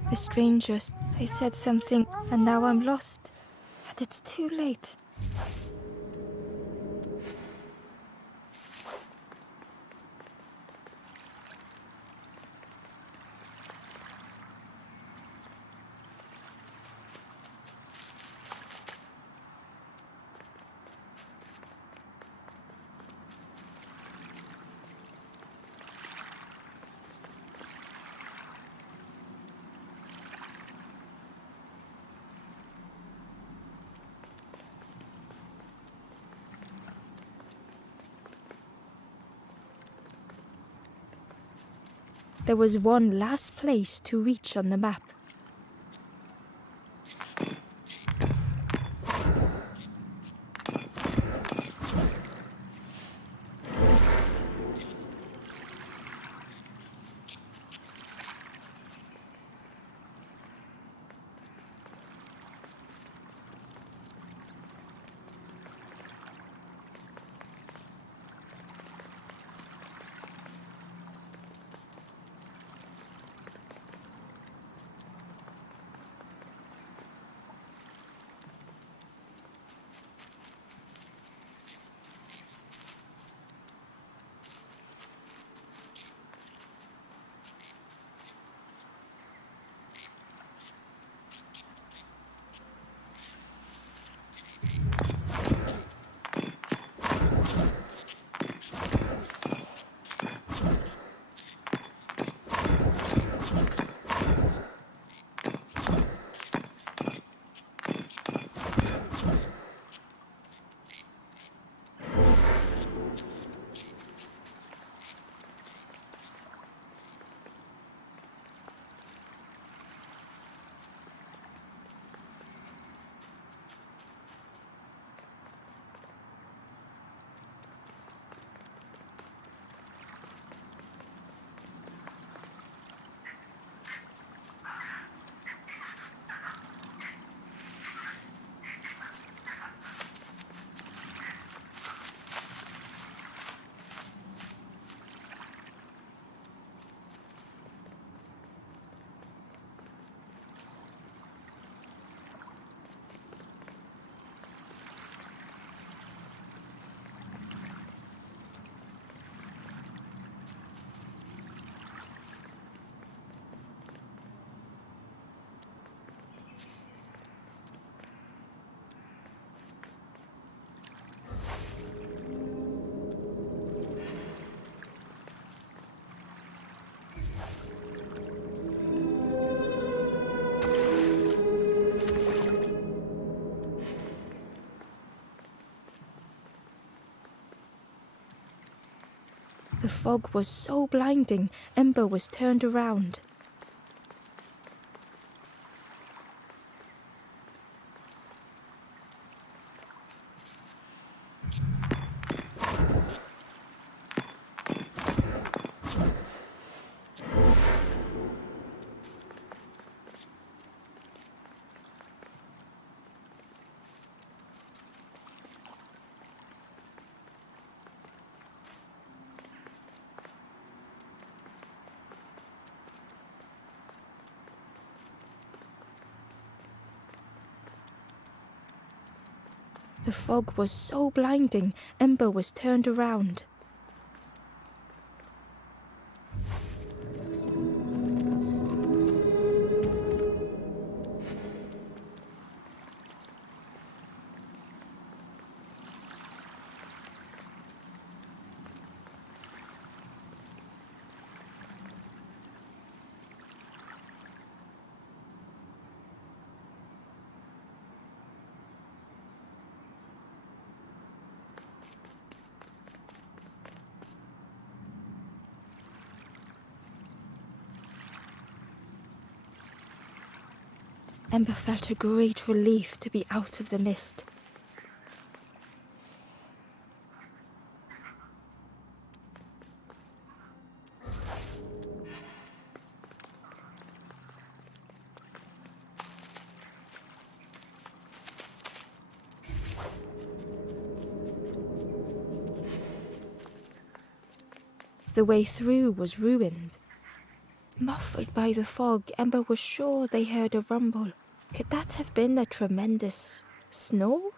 The strangers, they said something, and now I'm lost. And it's too late. There was one last place to reach on the map. The fog was so blinding, Ember was turned around. The fog was so blinding, Ember was turned around. Ember felt a great relief to be out of the mist. The way through was ruined. Muffled by the fog, Ember was sure they heard a rumble. Could that have been a tremendous snow?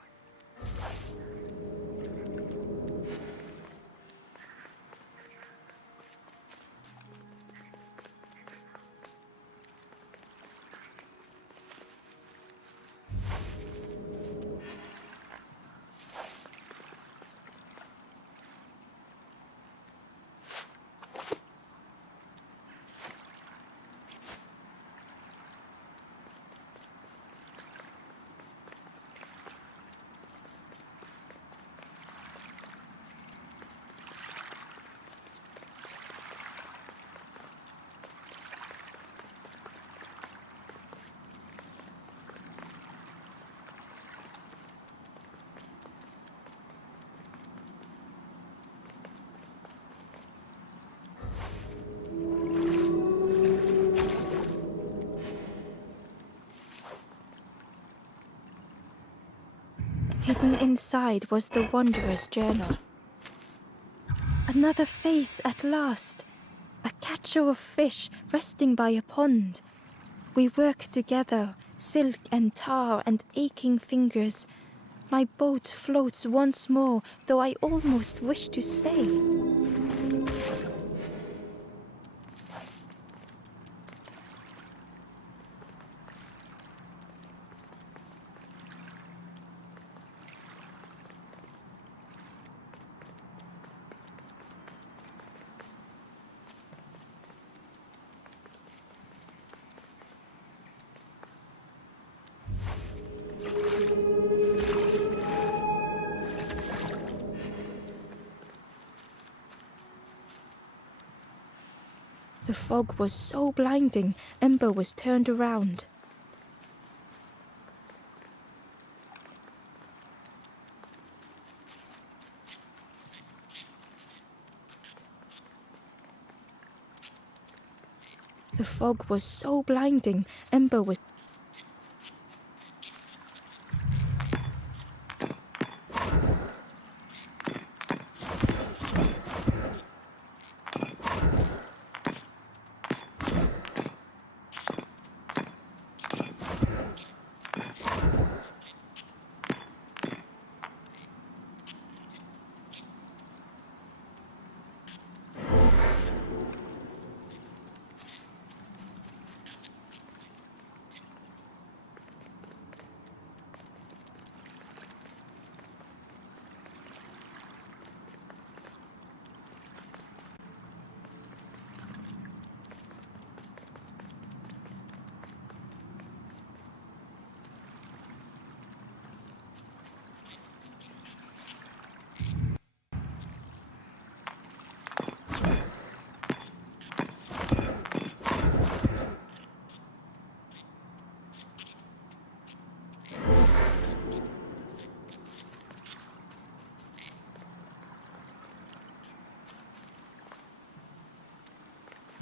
Hidden inside was the Wanderer's journal. Another face at last. A catcher of fish resting by a pond. We work together, silk and tar and aching fingers. My boat floats once more, though I almost wish to stay. The fog was so blinding, Ember was turned around. The fog was so blinding, Ember was...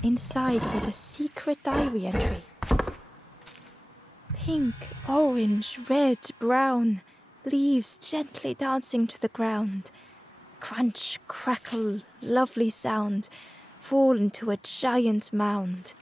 Inside was a secret diary entry. Pink, orange, red, brown, leaves gently dancing to the ground. Crunch, crackle, lovely sound, fall into a giant mound.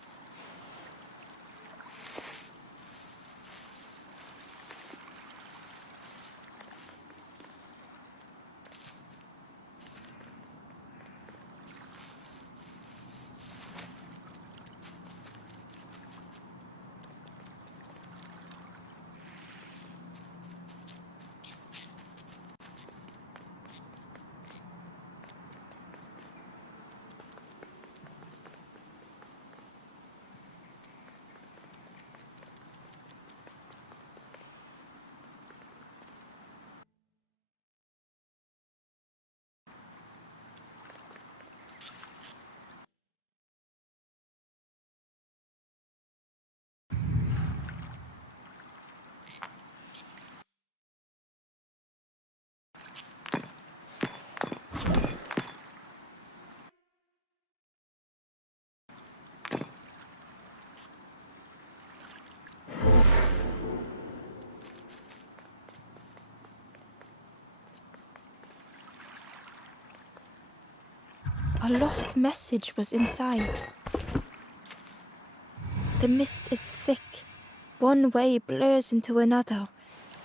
A lost message was inside. The mist is thick. One way blurs into another.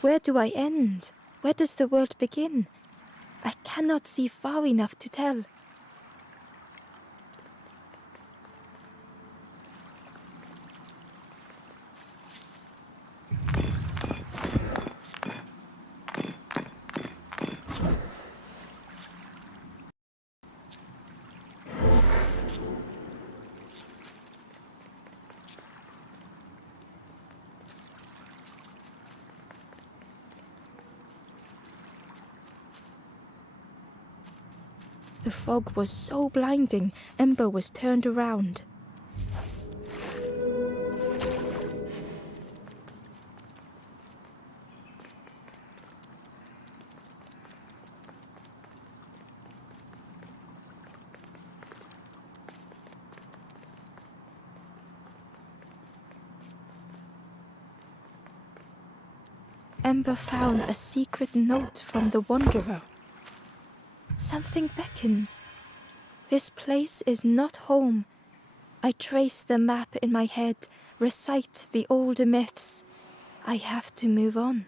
Where do I end? Where does the world begin? I cannot see far enough to tell. The fog was so blinding, Ember was turned around. Ember found a secret note from the Wanderer. Something beckons. This place is not home. I trace the map in my head, recite the older myths. I have to move on.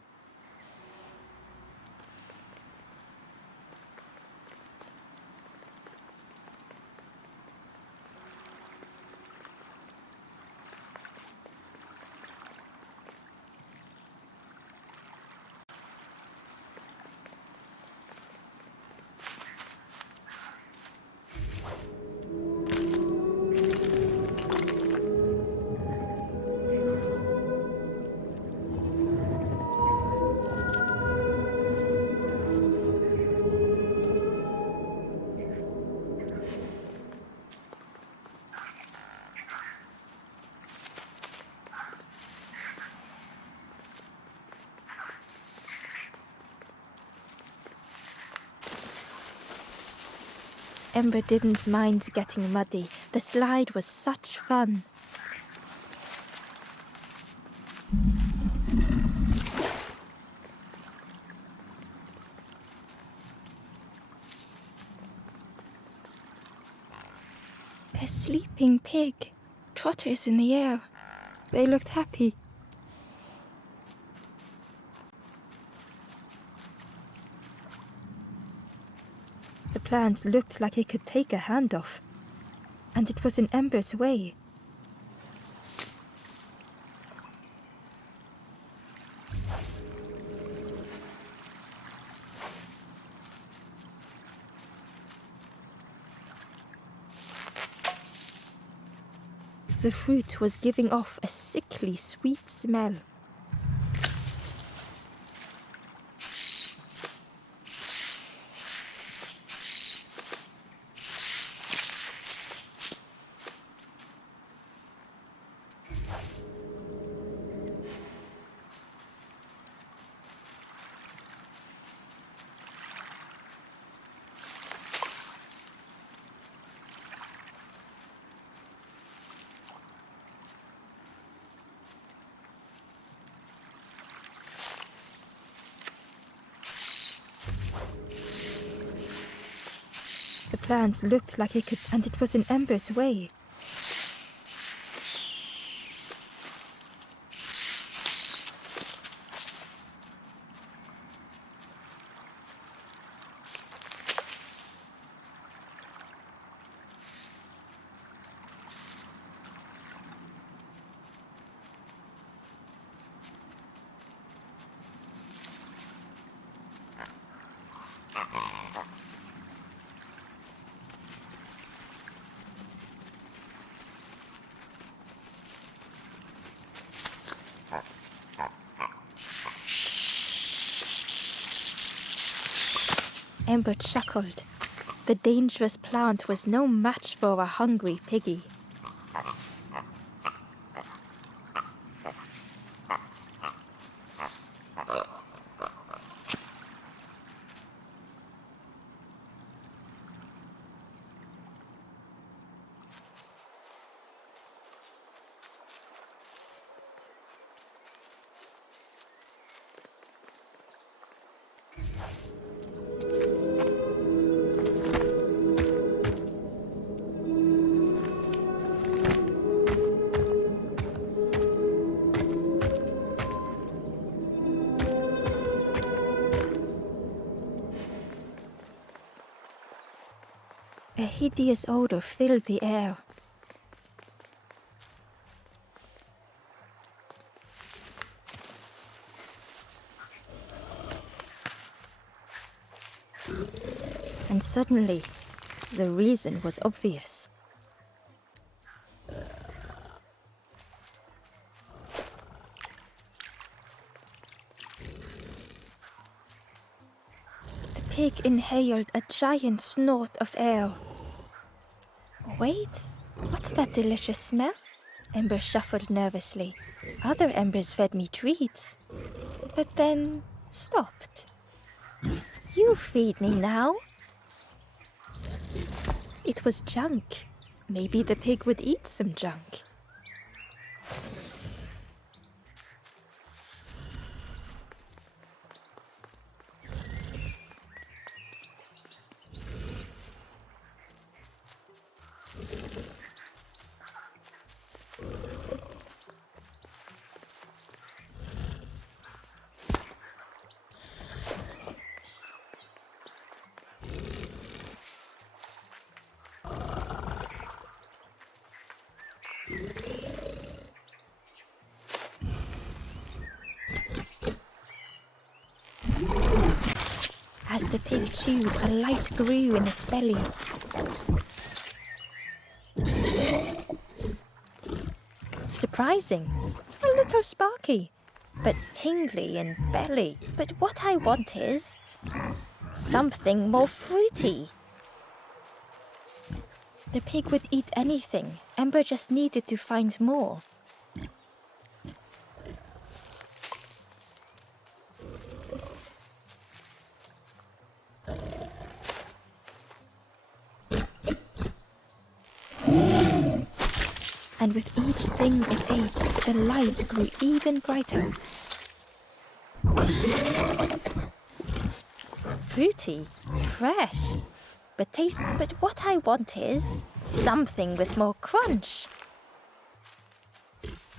Ember didn't mind getting muddy. The slide was such fun. A sleeping pig, trotters in the air. They looked happy. The plant looked like it could take a hand off, and it was in Ember's way. The fruit was giving off a sickly sweet smell. plant looked like it could, and it was in Ember's way. Ember chuckled. The dangerous plant was no match for a hungry piggy. A hideous odor filled the air. And suddenly, the reason was obvious. The pig inhaled a giant snort of air. Wait, what's that delicious smell? Ember shuffled nervously. Other embers fed me treats, but then stopped. You feed me now. It was junk. Maybe the pig would eat some junk. As the pig chewed, a light grew in its belly. Surprising, a little sparky, but tingly in belly. But what I want is something more fruity. The pig would eat anything. Ember just needed to find more. And with each thing it ate, the light grew even brighter. Fruity, fresh, but what I want is something with more crunch.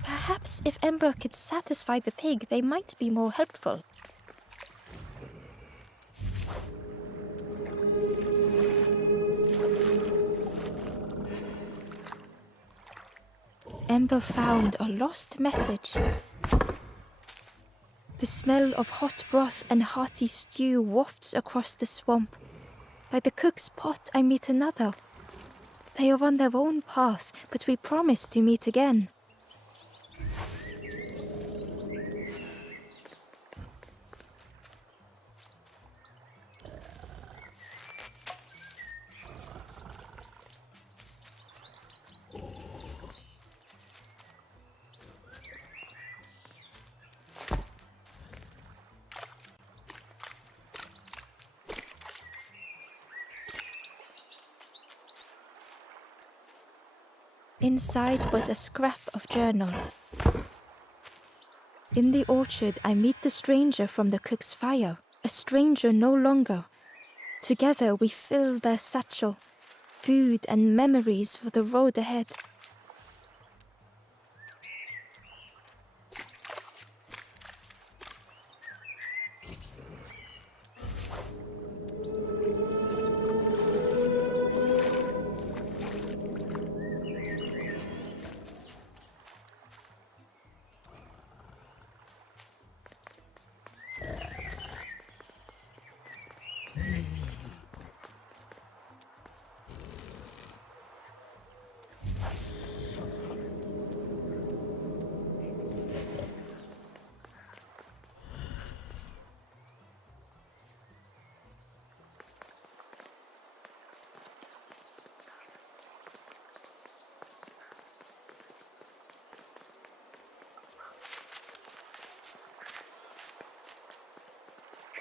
Perhaps if Ember could satisfy the pig, they might be more helpful. Ember found a lost message. The smell of hot broth and hearty stew wafts across the swamp. By the cook's pot I meet another. They are on their own path, but we promise to meet again. Inside was a scrap of journal. In the orchard, I meet the stranger from the cook's fire, a stranger no longer. Together we fill their satchel, food and memories for the road ahead.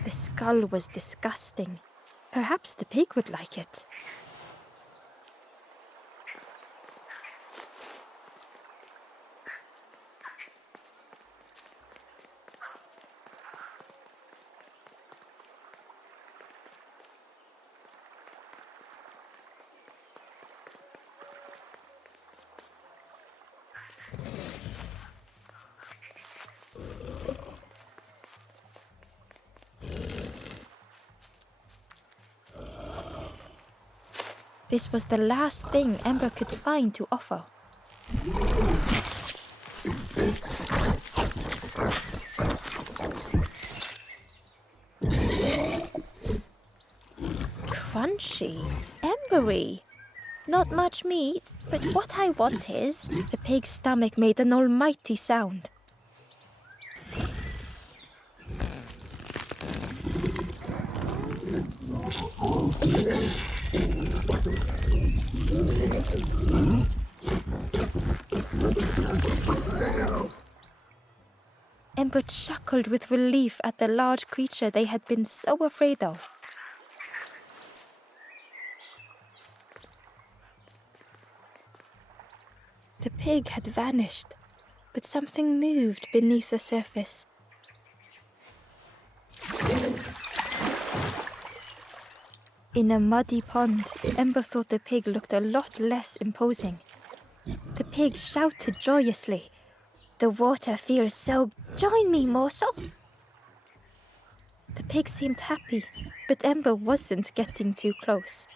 The skull was disgusting. Perhaps the pig would like it. This was the last thing Ember could find to offer. Crunchy, embery. Not much meat, but what I want is... The pig's stomach made an almighty sound. Ember chuckled with relief at the large creature they had been so afraid of. The pig had vanished, but something moved beneath the surface. In a muddy pond, Ember thought the pig looked a lot less imposing. The pig shouted joyously, "The water feels so... Join me, morsel!" The pig seemed happy, but Ember wasn't getting too close.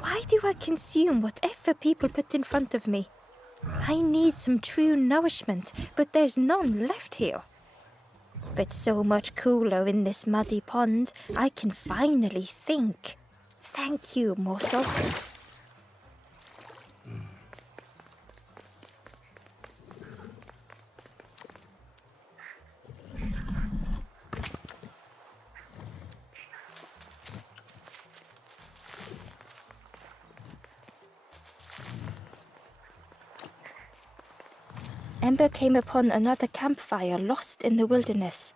Why do I consume whatever people put in front of me? I need some true nourishment, but there's none left here. But so much cooler in this muddy pond, I can finally think. Thank you, morsel. Ember came upon another campfire lost in the wilderness.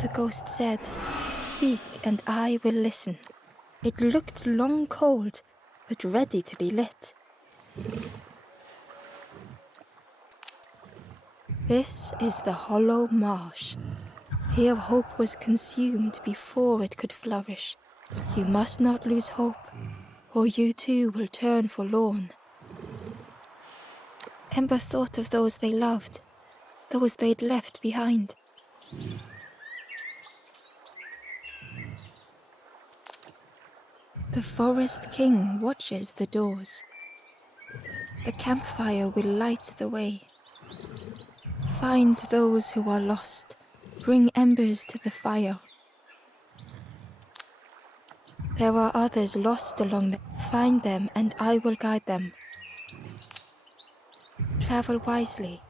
The ghost said, "Speak and I will listen." It looked long cold, but ready to be lit. This is the hollow marsh. Here hope was consumed before it could flourish. You must not lose hope, or you too will turn forlorn. Ember thought of those they loved, those they'd left behind. The Forest King watches the doors. The campfire will light the way. Find those who are lost. Bring embers to the fire. There are others lost along the... Find them and I will guide them. Travel wisely.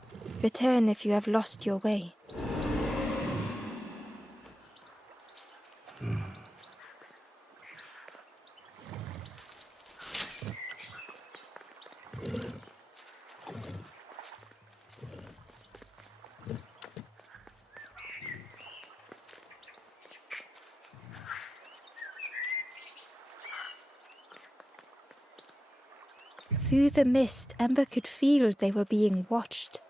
Return if you have lost your way. Through the mist, Ember could feel they were being watched.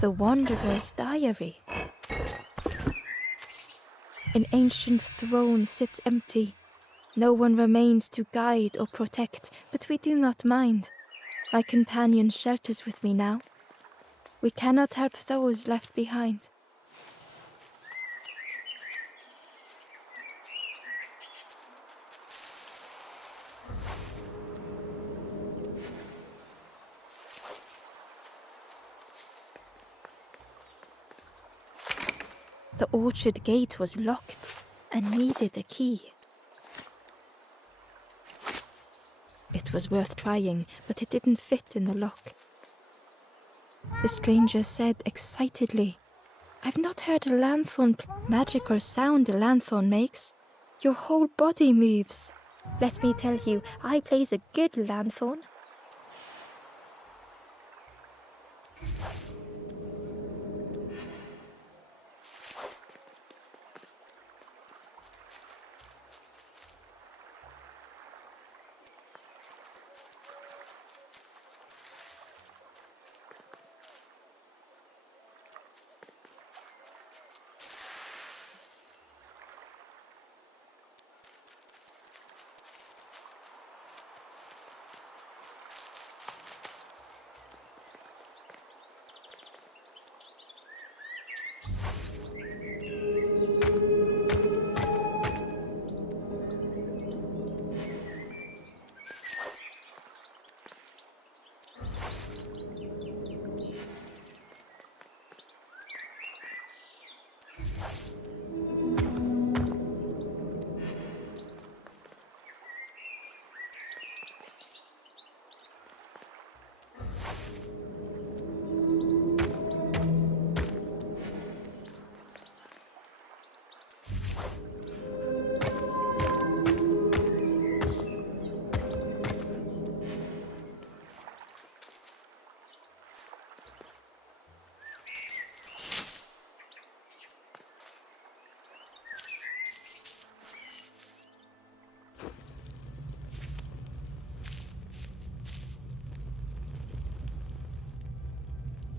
The Wanderer's Diary. An ancient throne sits empty. No one remains to guide or protect, but we do not mind. My companion shelters with me now. We cannot help those left behind. The orchard gate was locked and needed a key. It was worth trying, but it didn't fit in the lock. The stranger said excitedly, "I've not heard a lanthorn magical sound a lanthorn makes. Your whole body moves. Let me tell you, I plays a good lanthorn."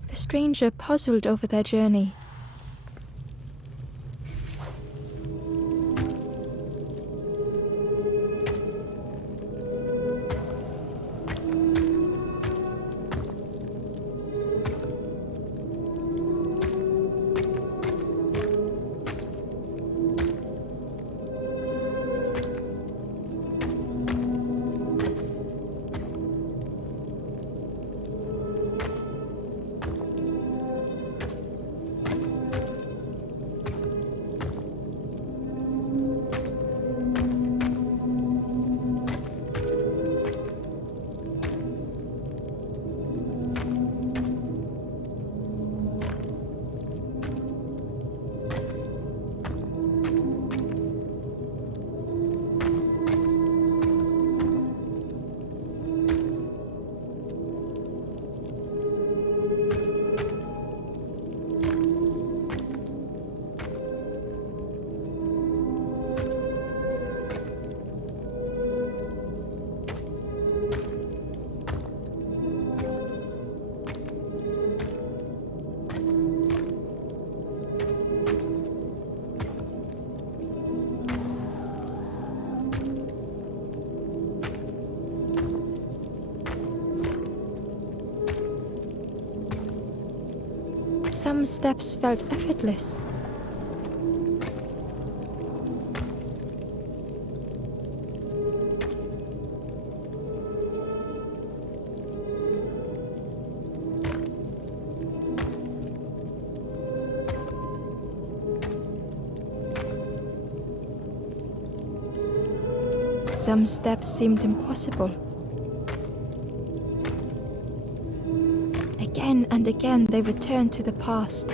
The stranger puzzled over their journey. Some steps felt effortless. Some steps seemed impossible. Again and again they returned to the past.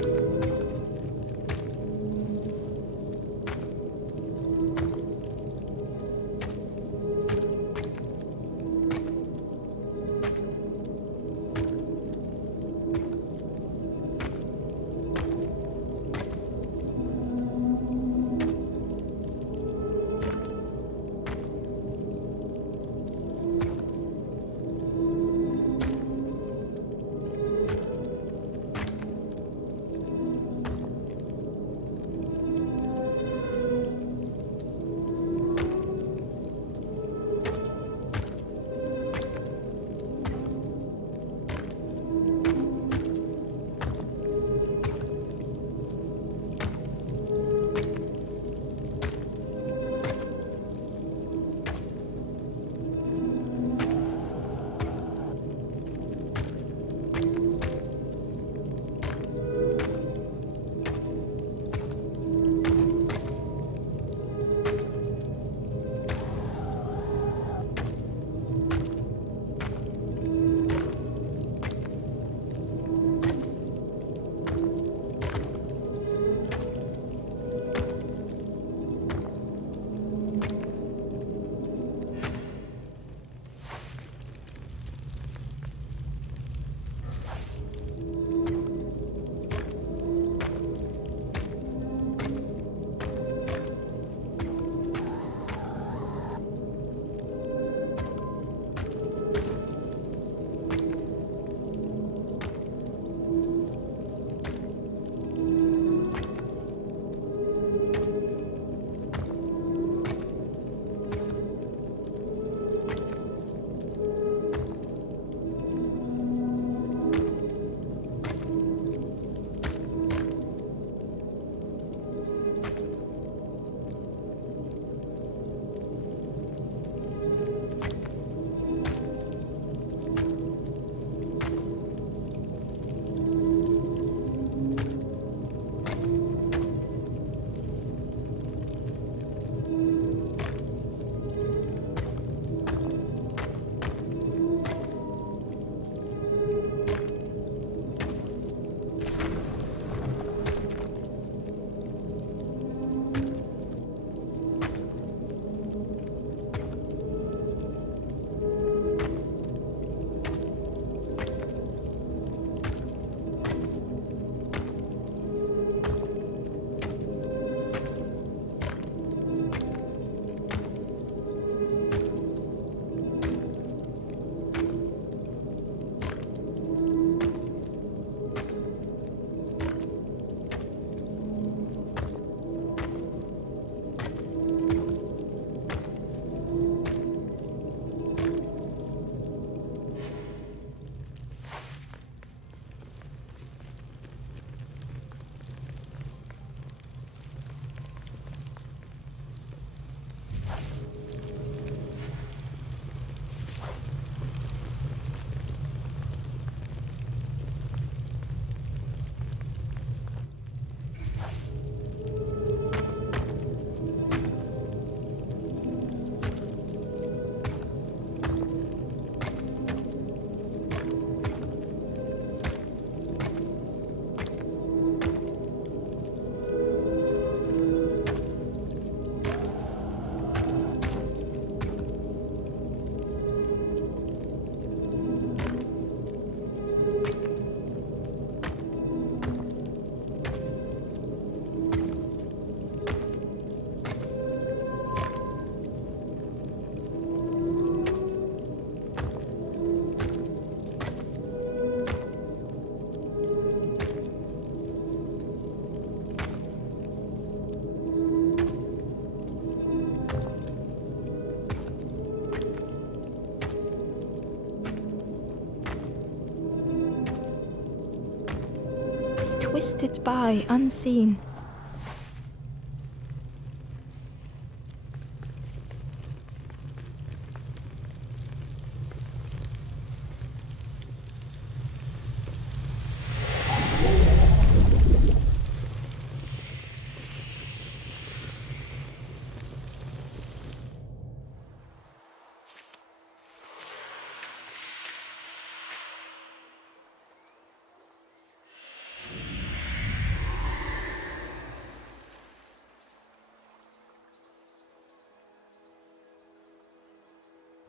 twisted by unseen.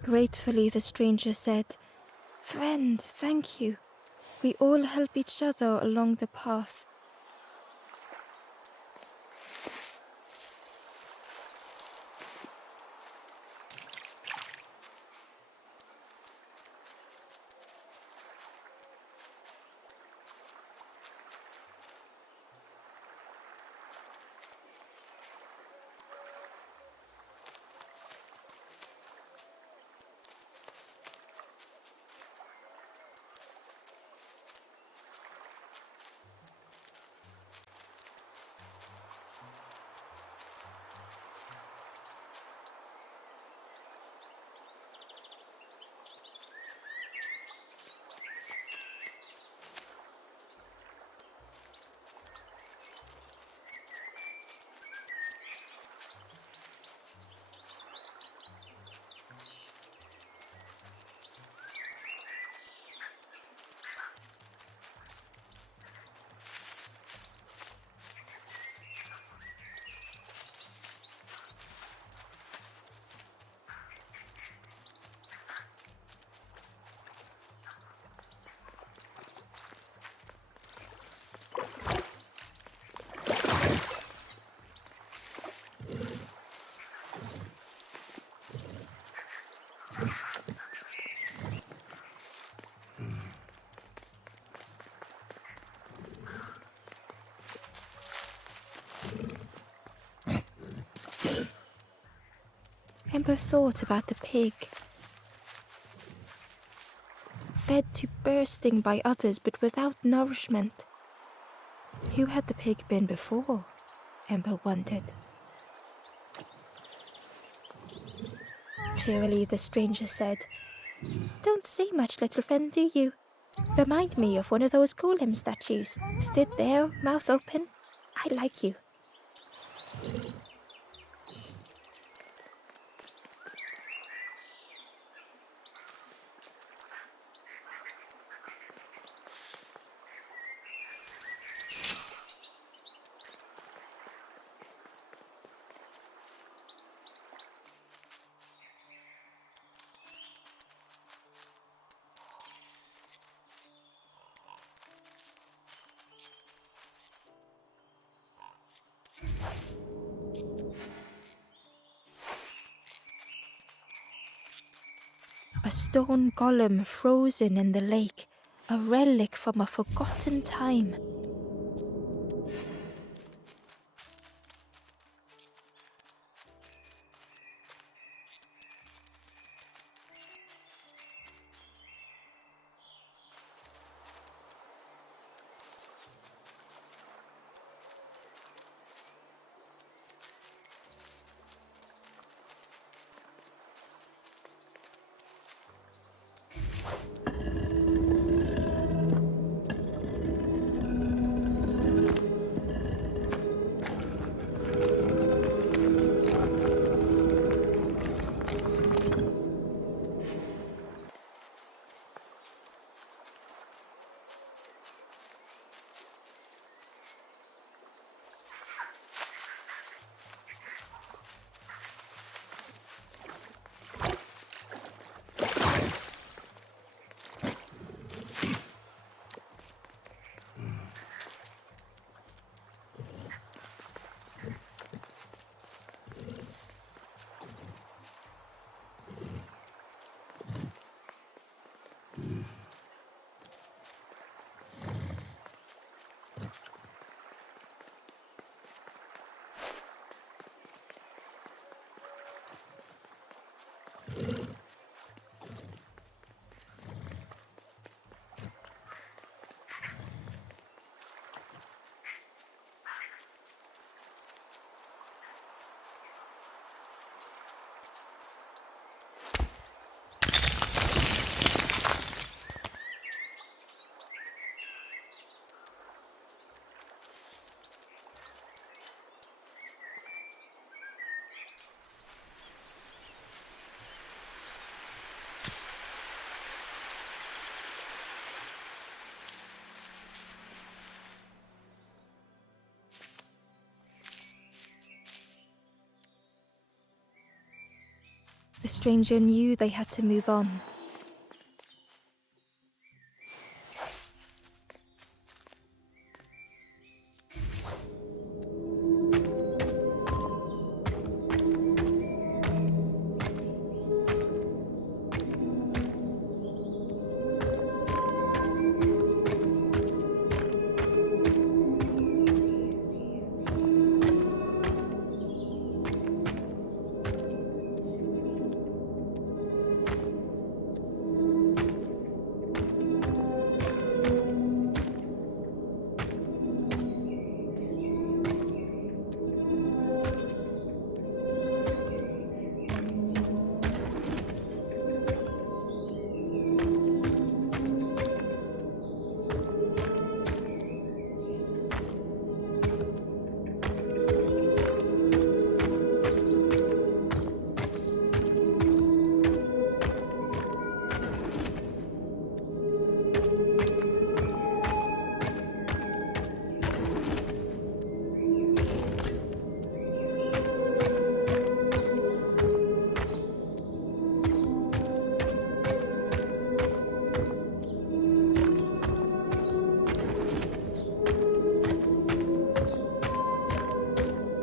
Gratefully the stranger said, "Friend, thank you. We all help each other along the path." Ember thought about the pig. Fed to bursting by others but without nourishment. Who had the pig been before? Ember wondered. Cheerily the stranger said, "Don't say much, little friend, do you? Remind me of one of those golem statues. Stood there, mouth open. I like you." A stone golem frozen in the lake, a relic from a forgotten time. The stranger knew they had to move on.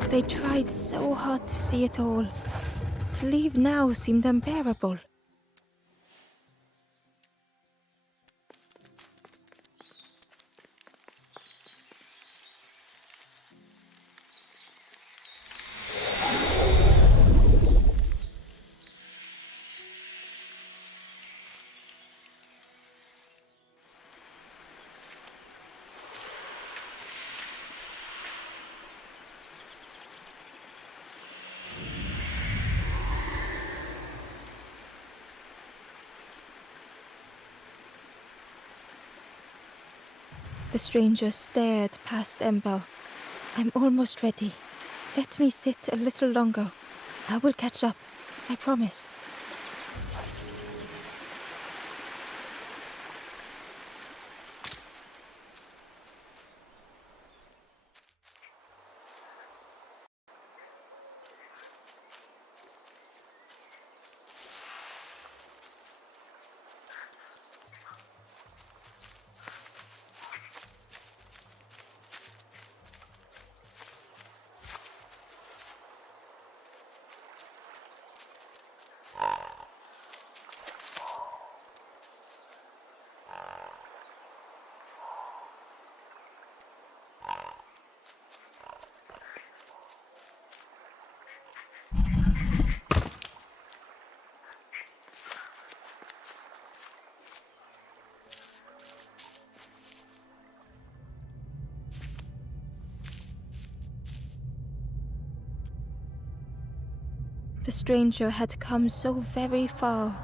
They tried so hard to see it all. To leave now seemed unbearable. The stranger stared past Ember. I'm almost ready. Let me sit a little longer. I will catch up, I promise. The stranger had come so very far.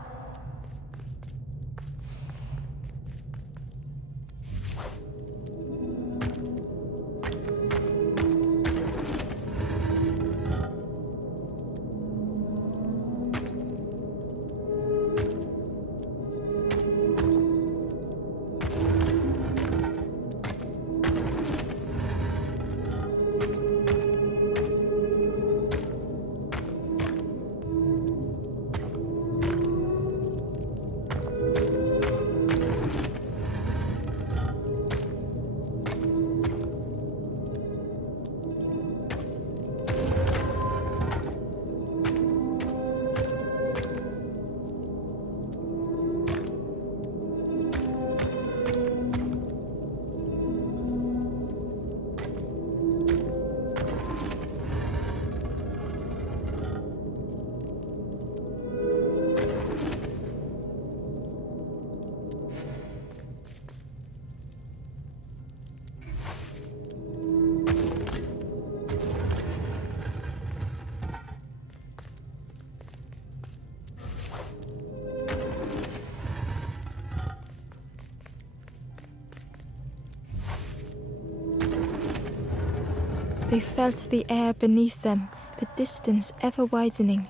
They felt the air beneath them, the distance ever widening.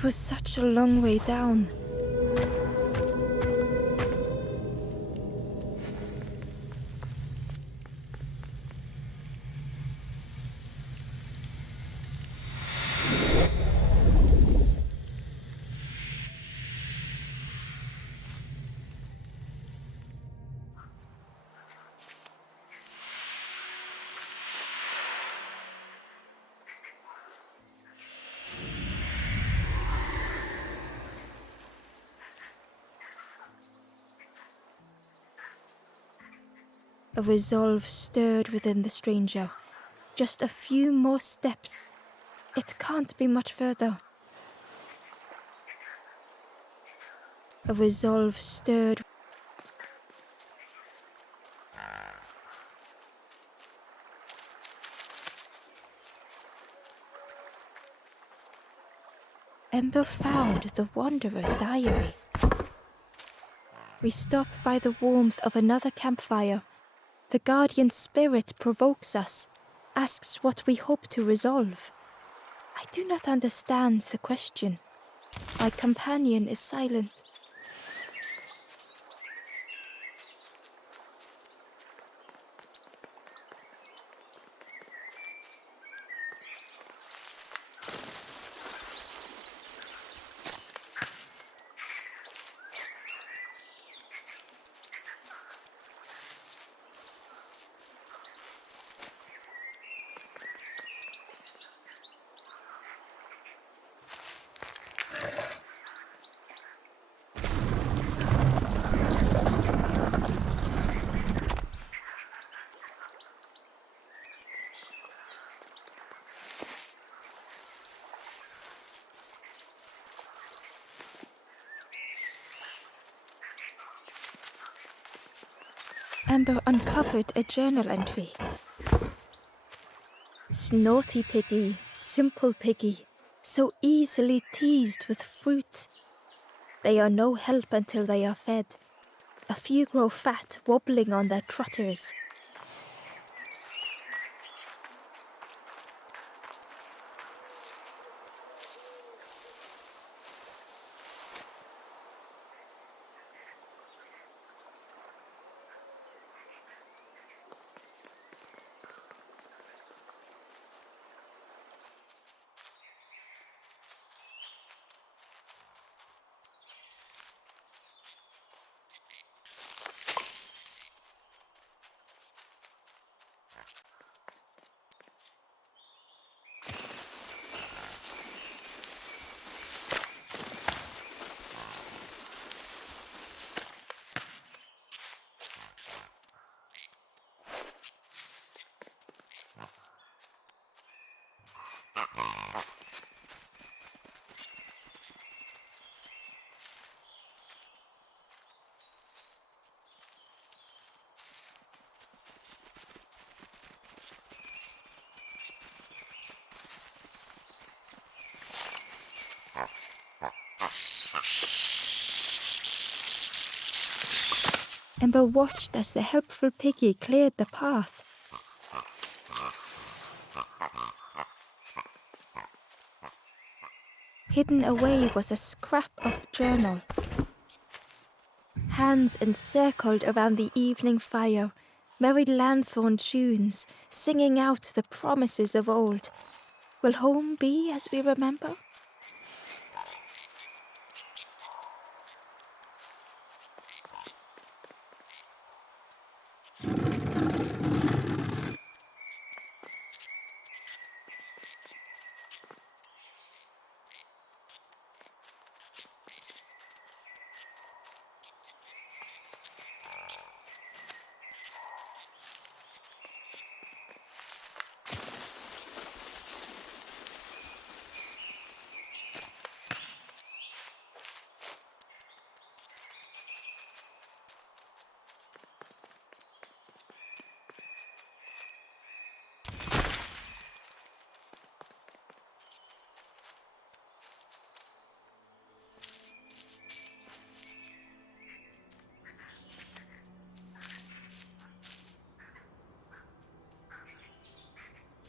It was such a long way down. A resolve stirred within the stranger. Just a few more steps. It can't be much further. A resolve stirred. Ember found the Wanderer's diary. We stop by the warmth of another campfire. The guardian spirit provokes us, asks what we hope to resolve. I do not understand the question. My companion is silent. Amber uncovered a journal entry. Snotty piggy, simple piggy, so easily teased with fruit. They are no help until they are fed. A few grow fat, wobbling on their trotters. Ember watched as the helpful piggy cleared the path. Hidden away was a scrap of journal. Hands encircled around the evening fire, merry lanthorn tunes, singing out the promises of old. Will home be as we remember?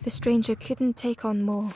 The stranger couldn't take on more.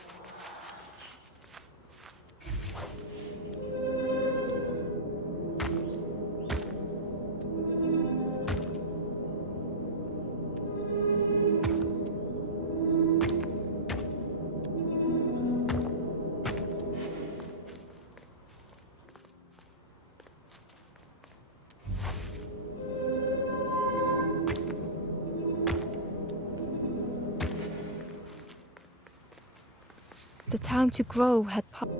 The time to grow had passed.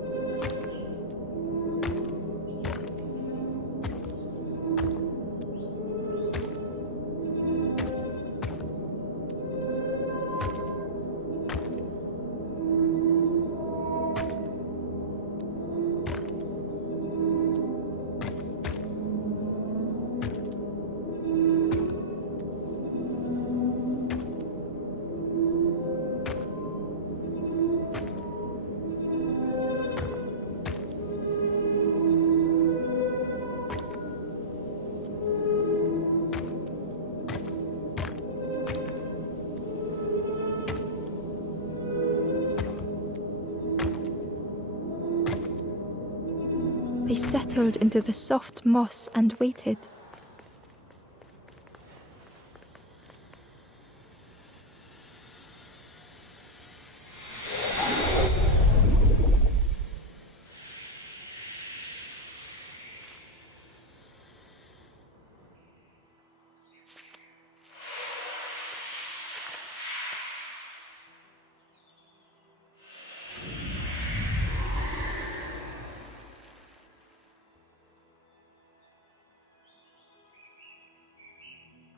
They settled into the soft moss and waited.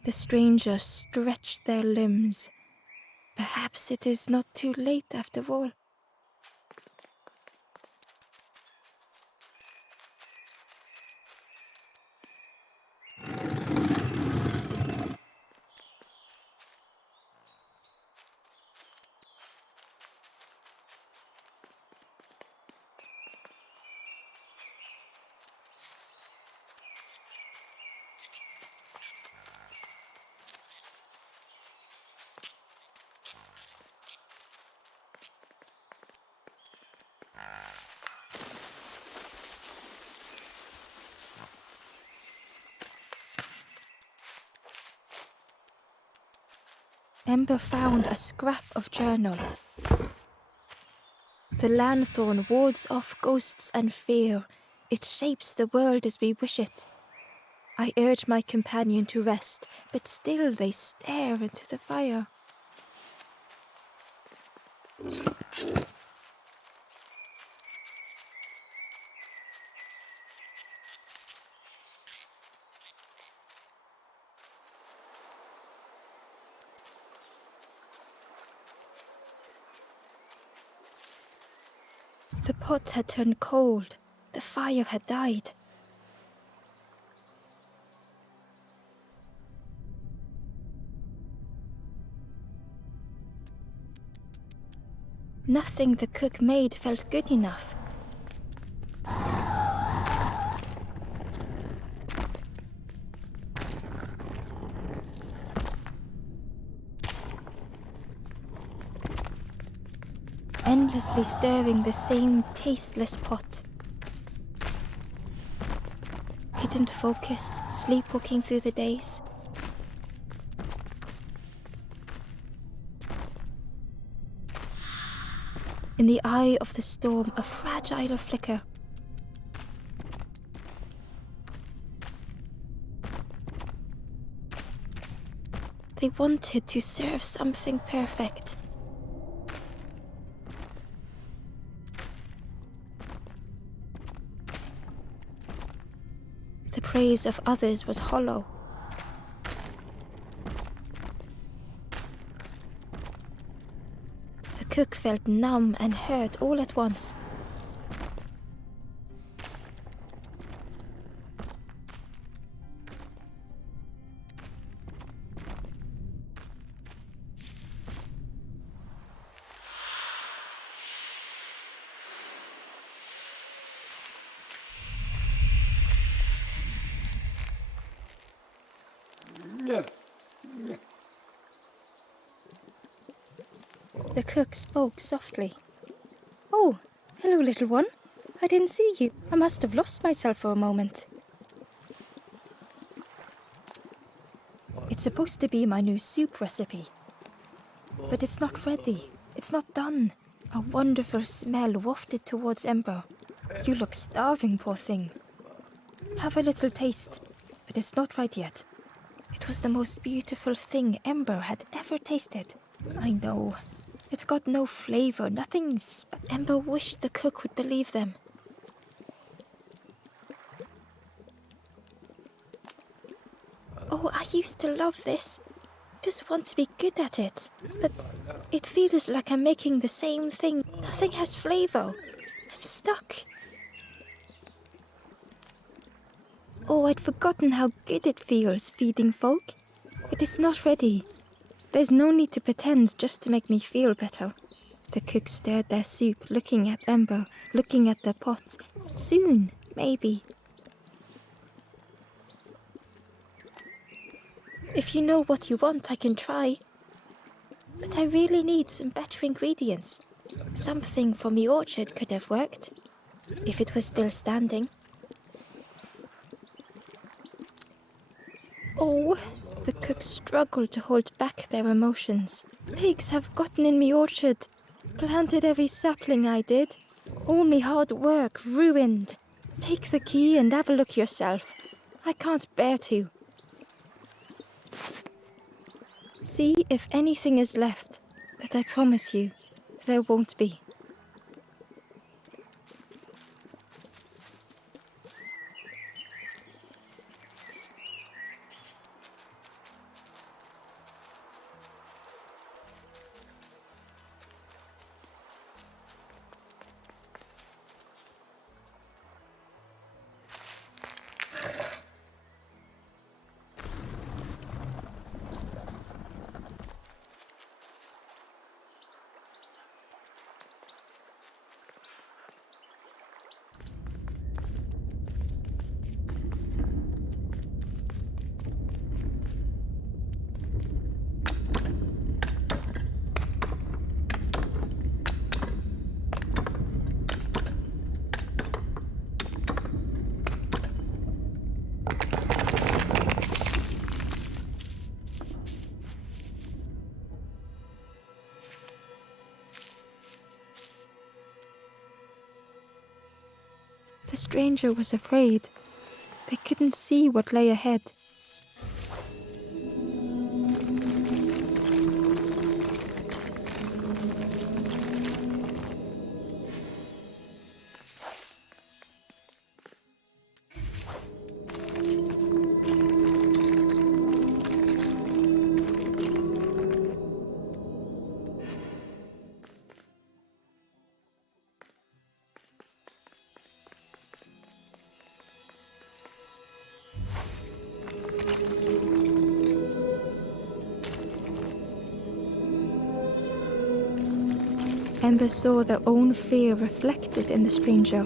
The strangers stretched their limbs. Perhaps it is not too late after all. Ember found a scrap of journal. The lanthorn wards off ghosts and fear. It shapes the world as we wish it. I urge my companion to rest, but still they stare into the fire. The pot had turned cold. The fire had died. Nothing the cook made felt good enough. Endlessly stirring the same tasteless pot. Couldn't focus, sleepwalking through the days. In the eye of the storm, a fragile flicker. They wanted to serve something perfect. The praise of others was hollow. The cook felt numb and hurt all at once. The cook spoke softly. "Oh, hello, little one. I didn't see you. I must have lost myself for a moment." It's supposed to be my new soup recipe. But it's not ready. It's not done. A wonderful smell wafted towards Ember. "You look starving, poor thing. Have a little taste, but it's not right yet." It was the most beautiful thing Ember had ever tasted. I know. It got no flavor, nothing. Ember wished the cook would believe them. Oh, I used to love this. Just want to be good at it. But it feels like I'm making the same thing. Nothing has flavor. I'm stuck. Oh, I'd forgotten how good it feels feeding folk. But it's not ready. There's no need to pretend just to make me feel better. The cook stirred their soup, looking at Ember, looking at the pot. Soon, maybe. If you know what you want, I can try. But I really need some better ingredients. Something from the orchard could have worked, if it was still standing. Oh, the cooks struggled to hold back their emotions. Pigs have gotten in me orchard, planted every sapling I did. All me hard work ruined. Take the key and have a look yourself. I can't bear to. See if anything is left, but I promise you, there won't be. The stranger was afraid. They couldn't see what lay ahead. Ember saw their own fear reflected in the stranger.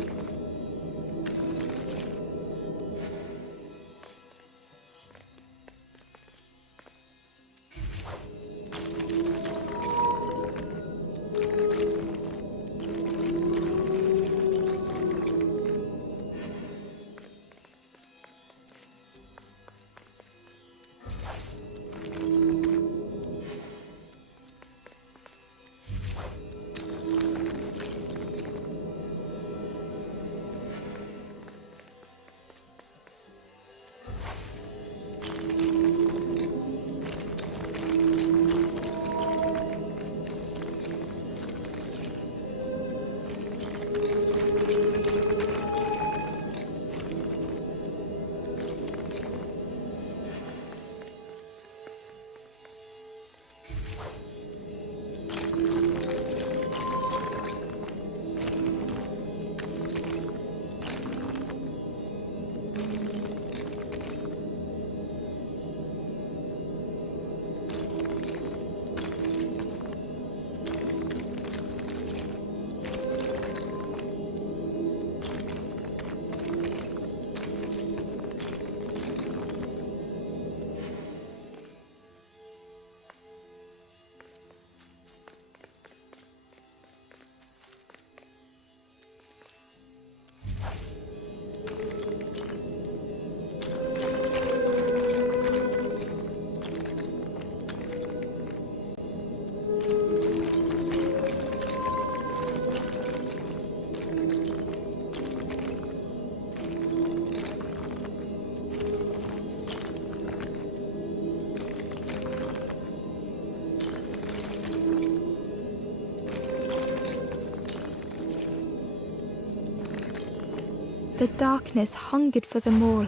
The darkness hungered for them all.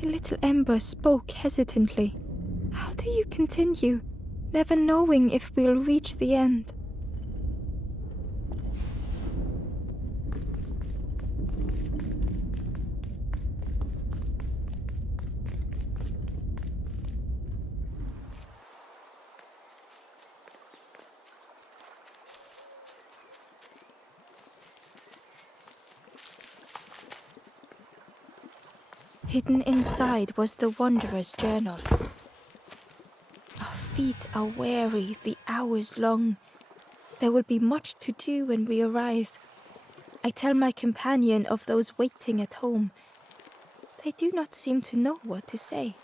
The little ember spoke hesitantly. How do you continue, never knowing if we'll reach the end? Hidden inside was the wanderer's journal. Our feet are weary, the hours long. There will be much to do when we arrive. I tell my companion of those waiting at home. They do not seem to know what to say.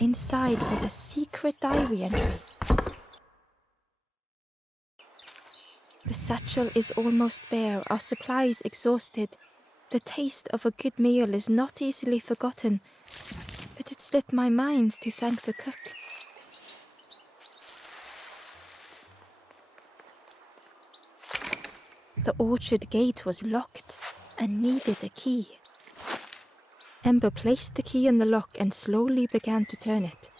Inside was a secret diary entry. The satchel is almost bare, our supplies exhausted. The taste of a good meal is not easily forgotten, but it slipped my mind to thank the cook. The orchard gate was locked and needed a key. Ember placed the key in the lock and slowly began to turn it.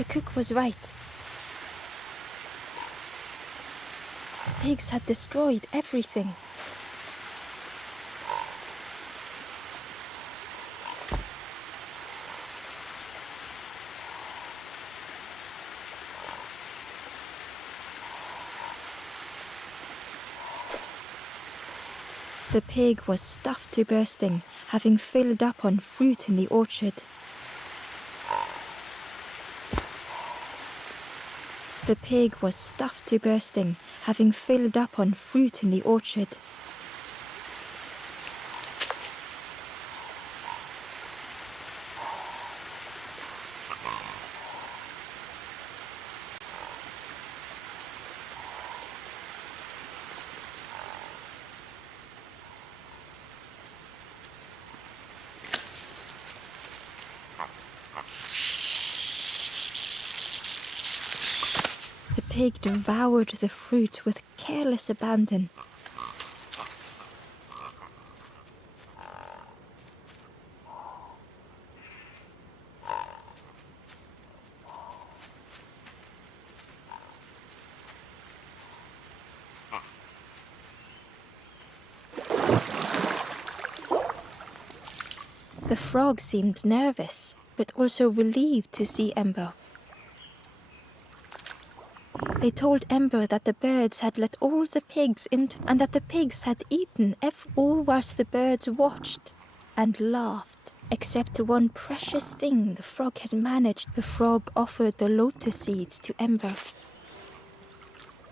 The cook was right. The pigs had destroyed everything. The pig was stuffed to bursting, having filled up on fruit in the orchard. The pig was stuffed to bursting, having filled up on fruit in the orchard. The pig devoured the fruit with careless abandon. The frog seemed nervous, but also relieved to see Ember. They told Ember that the birds had let all the pigs into, and that the pigs had eaten all whilst the birds watched and laughed. Except one precious thing the frog had managed. The frog offered the lotus seeds to Ember.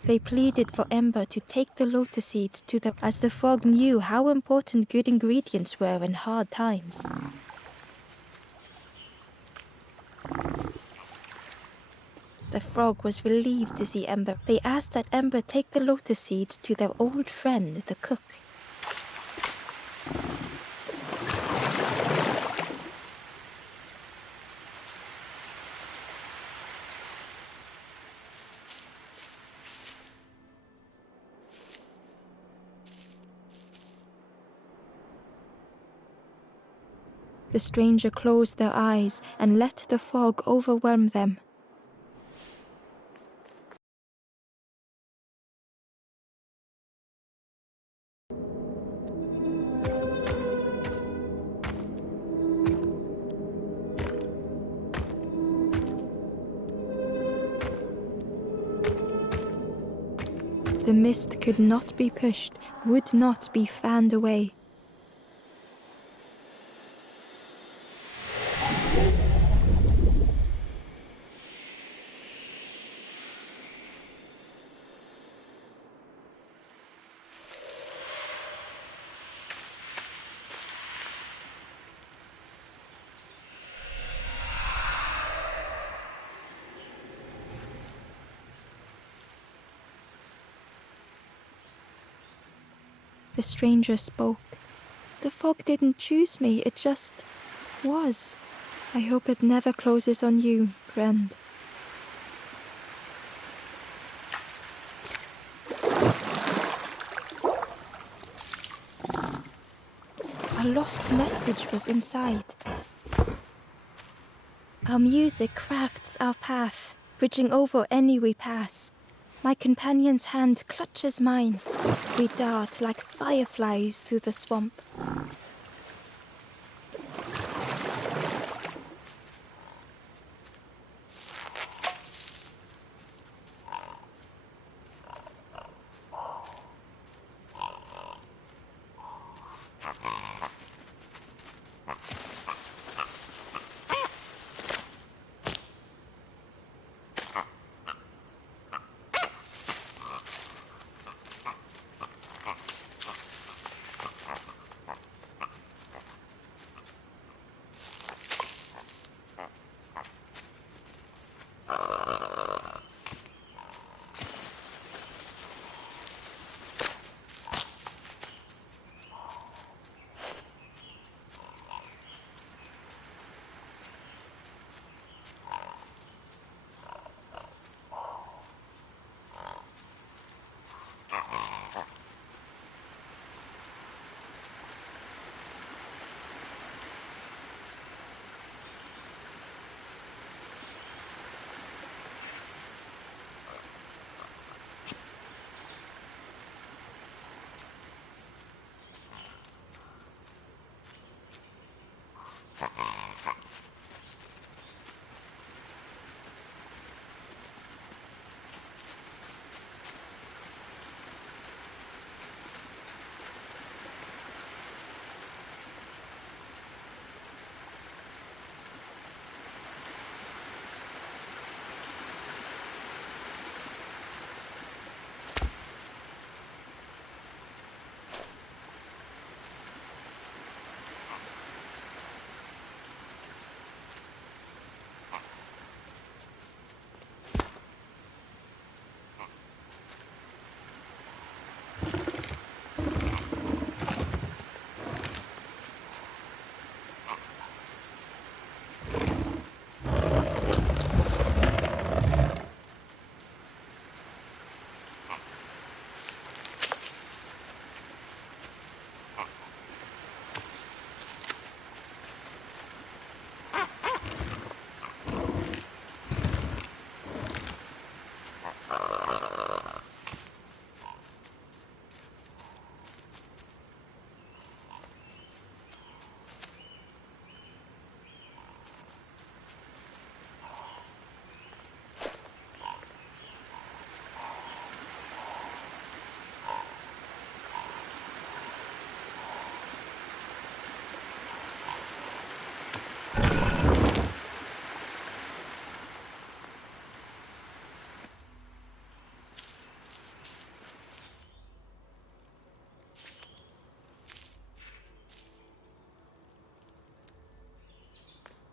They pleaded for Ember to take the lotus seeds to them, as the frog knew how important good ingredients were in hard times. The frog was relieved to see Ember. They asked that Ember take the lotus seeds to their old friend, the cook. The stranger closed their eyes and let the frog overwhelm them. The mist could not be pushed, would not be fanned away. The stranger spoke. The fog didn't choose me, it just was. I hope it never closes on you, friend. A lost message was inside. Our music crafts our path, bridging over any we pass. My companion's hand clutches mine. We dart like fireflies through the swamp.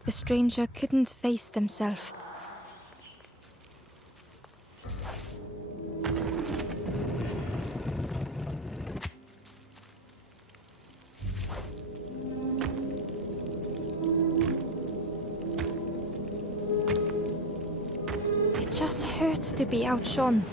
The stranger couldn't face themselves. It just hurts to be outshone.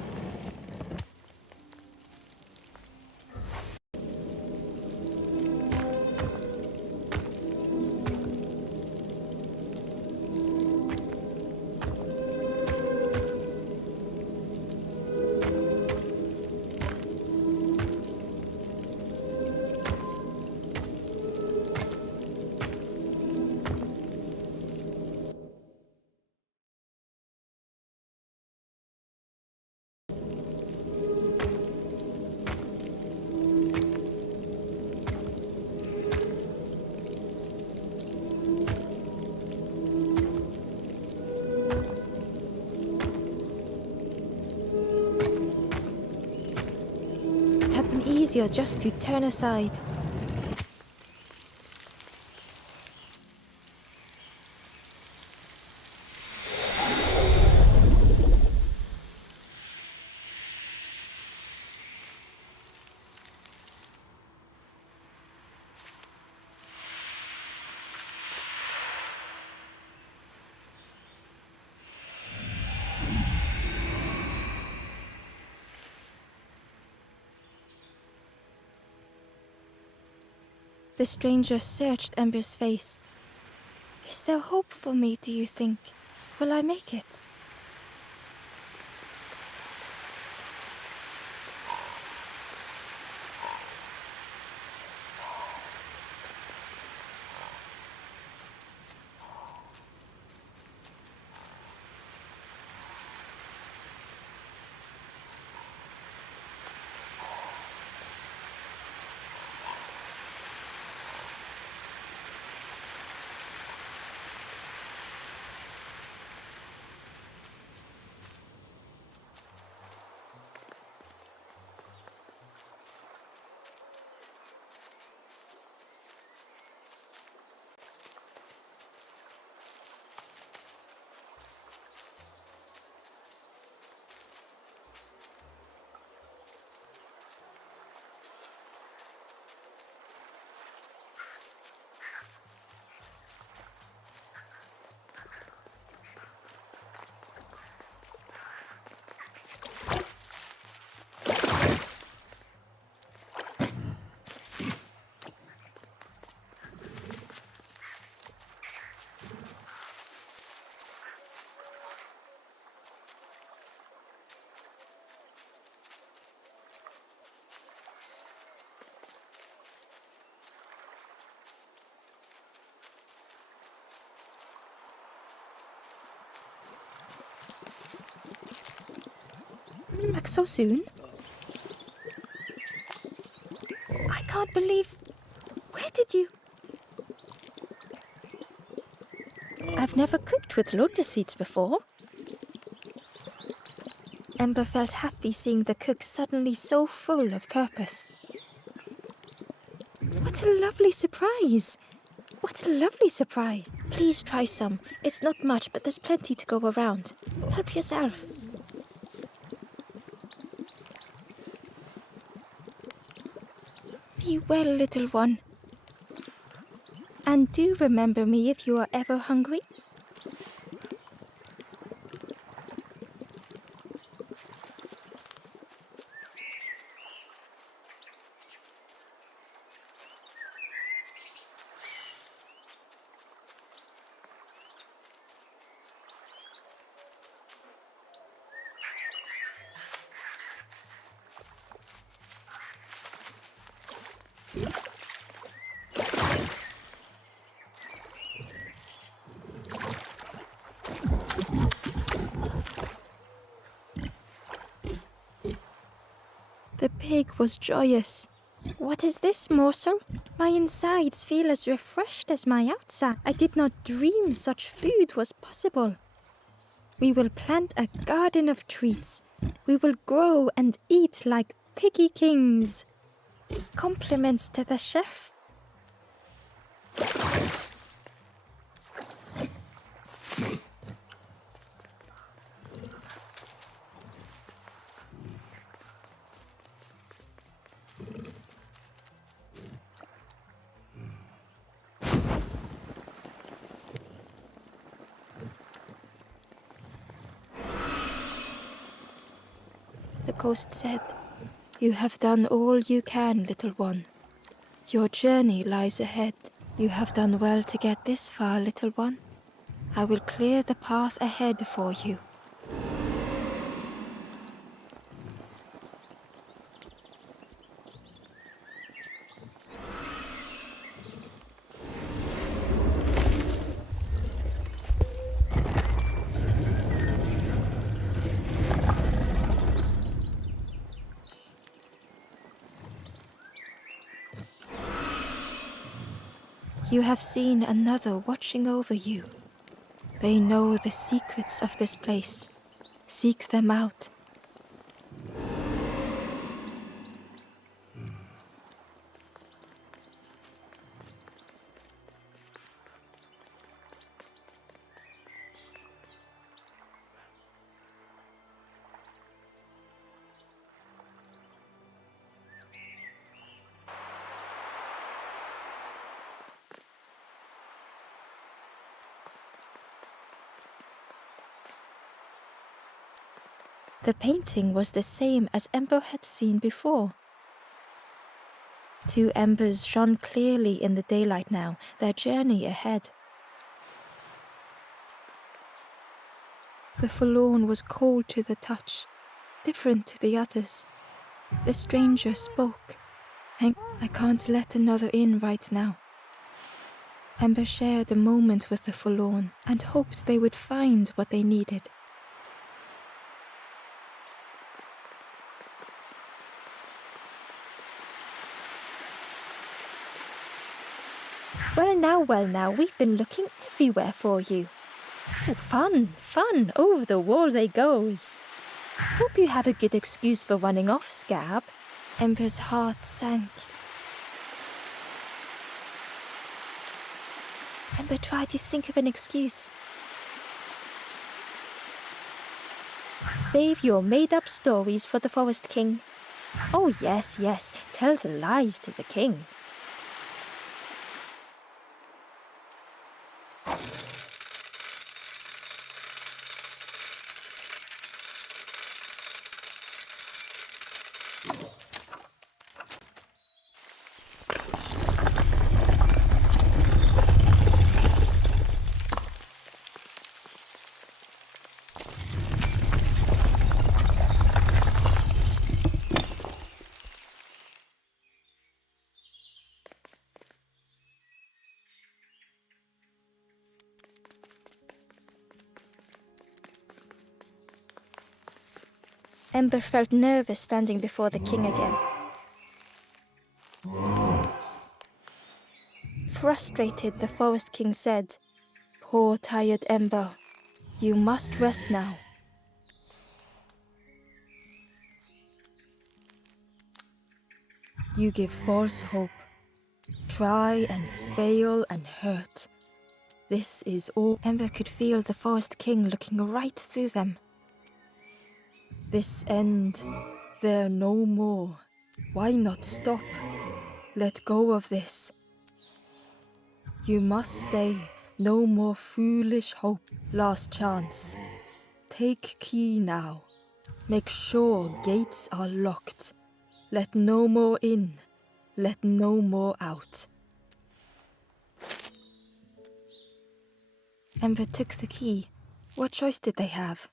Easier just to turn aside. The stranger searched Ember's face. Is there hope for me, do you think? Will I make it? Back so soon? I can't believe... Where did you... I've never cooked with lotus seeds before. Ember felt happy seeing the cook suddenly so full of purpose. What a lovely surprise! What a lovely surprise! Please try some. It's not much, but there's plenty to go around. Help yourself. Be well, little one. And do remember me if you are ever hungry. The pig was joyous. What is this morsel? My insides feel as refreshed as my outside. I did not dream such food was possible. We will plant a garden of treats. We will grow and eat like piggy kings. Compliments to the chef. the ghost said. You have done all you can, little one. Your journey lies ahead. You have done well to get this far, little one. I will clear the path ahead for you. You have seen another watching over you. They know the secrets of this place. Seek them out. The painting was the same as Ember had seen before. Two embers shone clearly in the daylight now, their journey ahead. The forlorn was cold to the touch, different to the others. The stranger spoke. I can't let another in right now. Ember shared a moment with the forlorn and hoped they would find what they needed. Well now, we've been looking everywhere for you. Oh, fun, over the wall they goes. Hope you have a good excuse for running off, Scab. Ember's heart sank. Ember tried to think of an excuse. Save your made-up stories for the Forest King. Oh yes, tell the lies to the king. Ember felt nervous standing before the king again. Frustrated, the Forest King said, "Poor tired Ember, you must rest now." You give false hope. Try and fail and hurt. This is all. Ember could feel the Forest King looking right through them. This end, there no more. Why not stop? Let go of this. You must stay. No more foolish hope. Last chance. Take key now. Make sure gates are locked. Let no more in. Let no more out. Ember took the key. What choice did they have?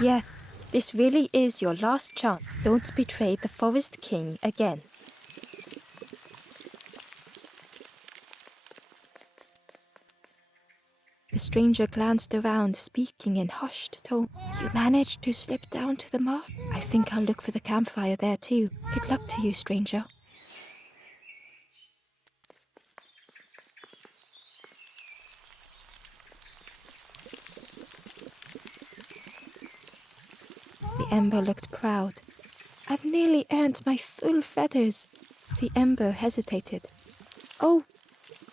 Yeah, this really is your last chance. Don't betray the Forest King again. The stranger glanced around, speaking in hushed tone. You managed to slip down to the marsh? I think I'll look for the campfire there too. Good luck to you, stranger. Ember looked proud. I've nearly earned my full feathers. The Ember hesitated. Oh,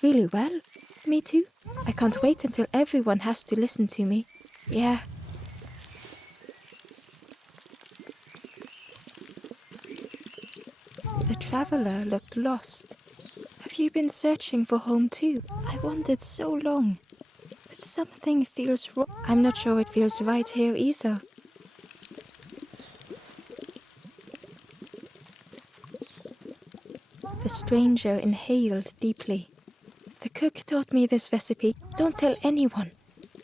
really well? Me too. I can't wait until everyone has to listen to me. Yeah. The traveler looked lost. Have you been searching for home too? I wandered so long. But something feels wrong. I'm not sure it feels right here either. The stranger inhaled deeply. The cook taught me this recipe. Don't tell anyone.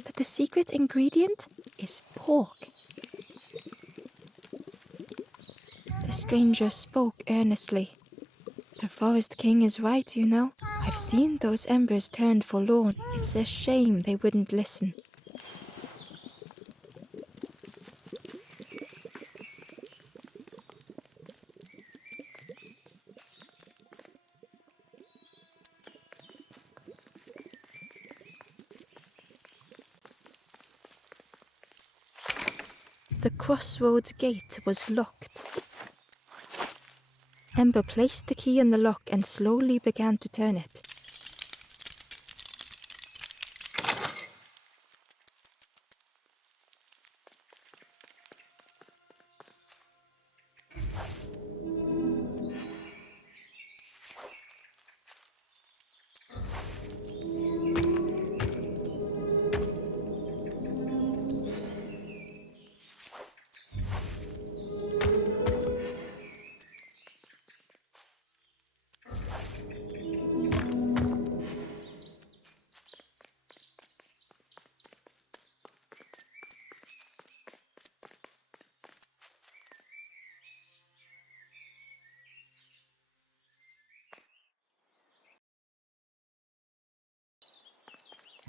But the secret ingredient is pork. The stranger spoke earnestly. The Forest King is right, you know. I've seen those embers turned forlorn. It's a shame they wouldn't listen. The crossroads gate was locked. Ember placed the key in the lock and slowly began to turn it.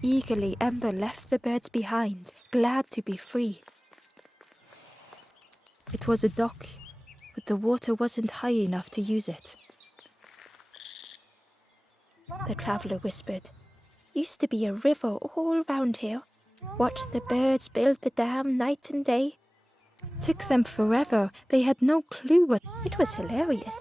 Eagerly, Ember left the birds behind, glad to be free. It was a dock, but the water wasn't high enough to use it. The traveler whispered. Used to be a river all round here. Watched the birds build the dam night and day. Took them forever. They had no clue what... It was hilarious.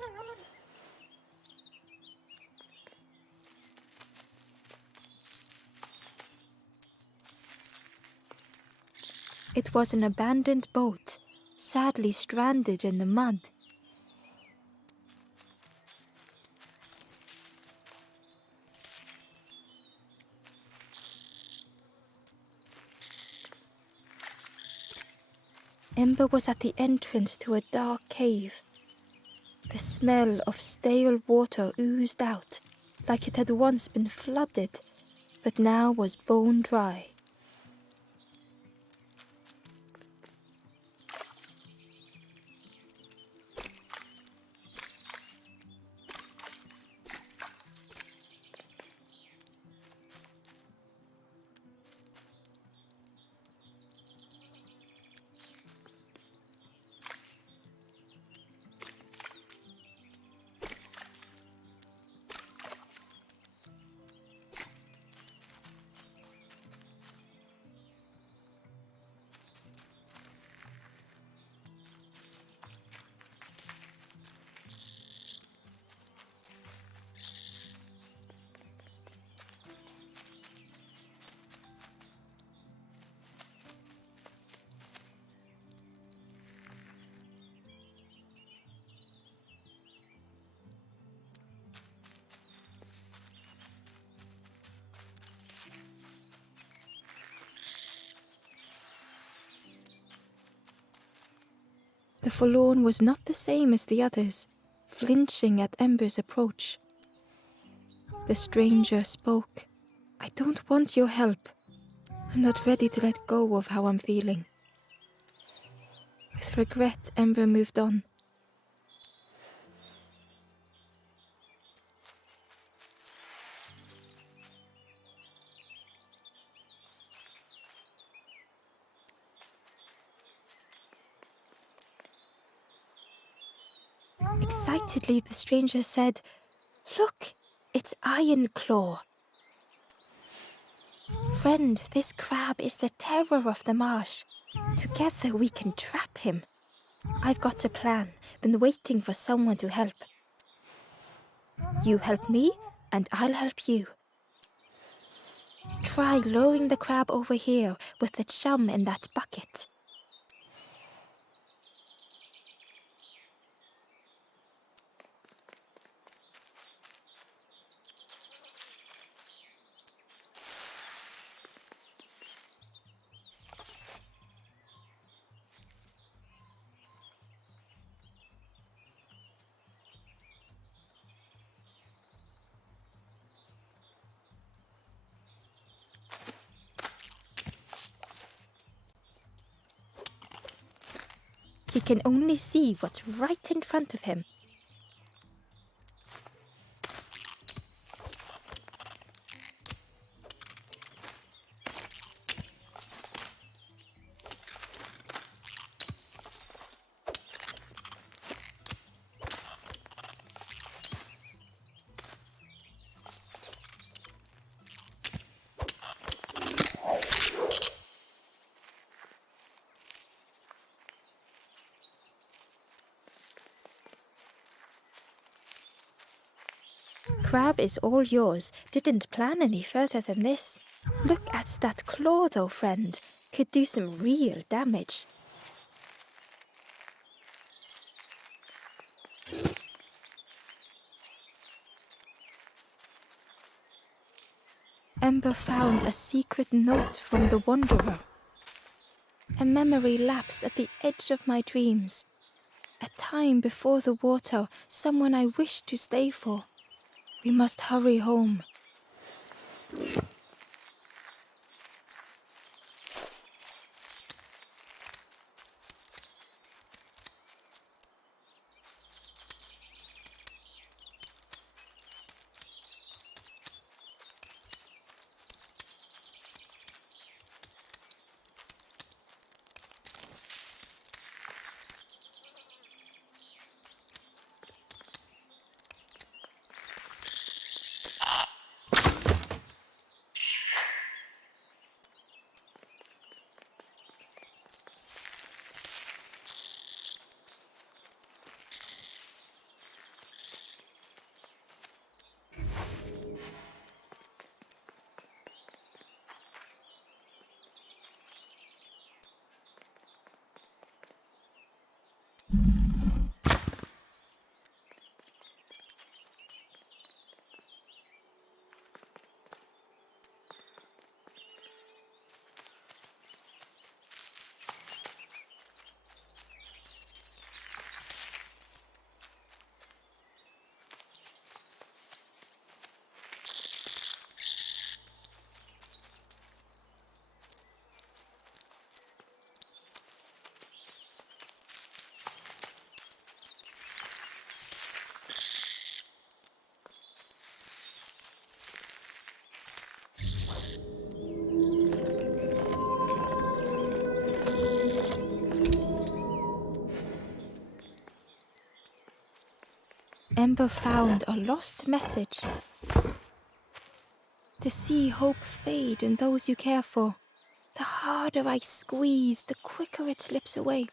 It was an abandoned boat, sadly stranded in the mud. Ember was at the entrance to a dark cave. The smell of stale water oozed out, like it had once been flooded, but now was bone dry. The forlorn was not the same as the others, flinching at Ember's approach. The stranger spoke. I don't want your help. I'm not ready to let go of how I'm feeling. With regret, Ember moved on. Excitedly, the stranger said, Look, it's Iron Claw. Friend, this crab is the terror of the marsh. Together we can trap him. I've got a plan. Been waiting for someone to help. You help me, and I'll help you. Try lowering the crab over here with the chum in that bucket. He can only see what's right in front of him. Crab is all yours. Didn't plan any further than this. Look at that claw though, friend. Could do some real damage. Ember found a secret note from the Wanderer. A memory lapse at the edge of my dreams. A time before the water, someone I wished to stay for. We must hurry home. Ember found a lost message. To see hope fade in those you care for, the harder I squeeze, the quicker it slips away.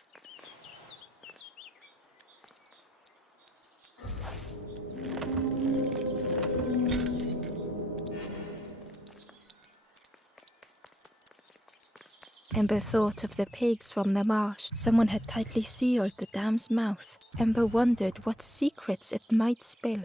Ember thought of the pigs from the marsh. Someone had tightly sealed the dam's mouth. Ember wondered what secrets it might spill.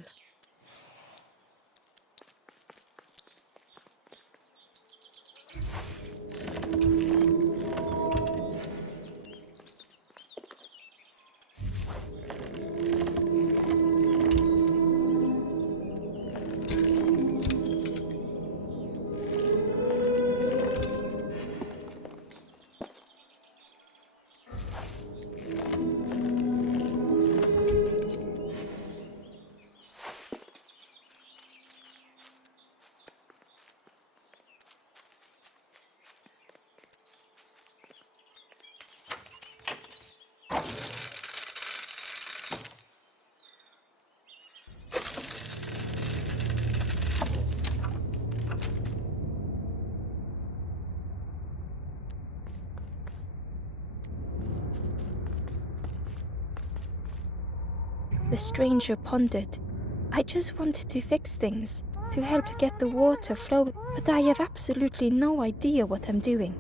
The stranger pondered. I just wanted to fix things, to help get the water flowing, but I have absolutely no idea what I'm doing.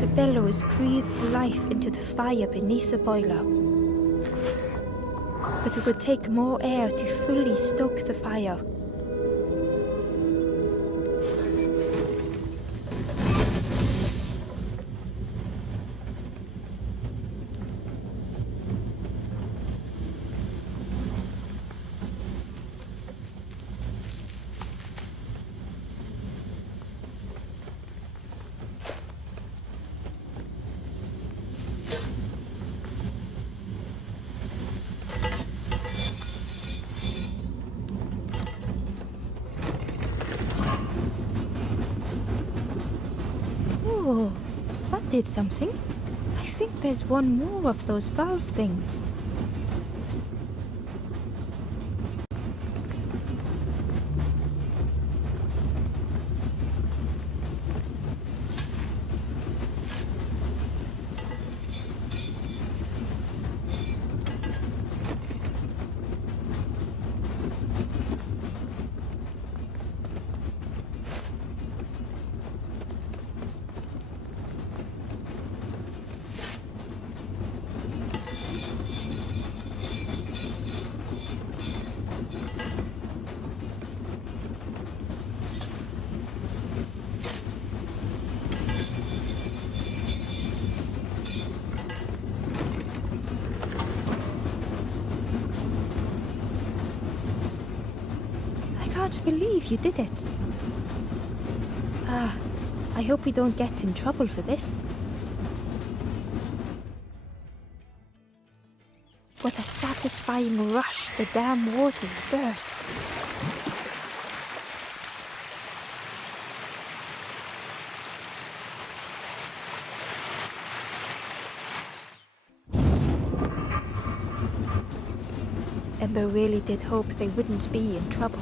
The bellows breathed life into the fire beneath the boiler. But it would take more air to fully stoke the fire. Oh, that did something. I think there's one more of those valve things. I can't believe you did it. I hope we don't get in trouble for this. With a satisfying rush, the dam waters burst. Ember really did hope they wouldn't be in trouble.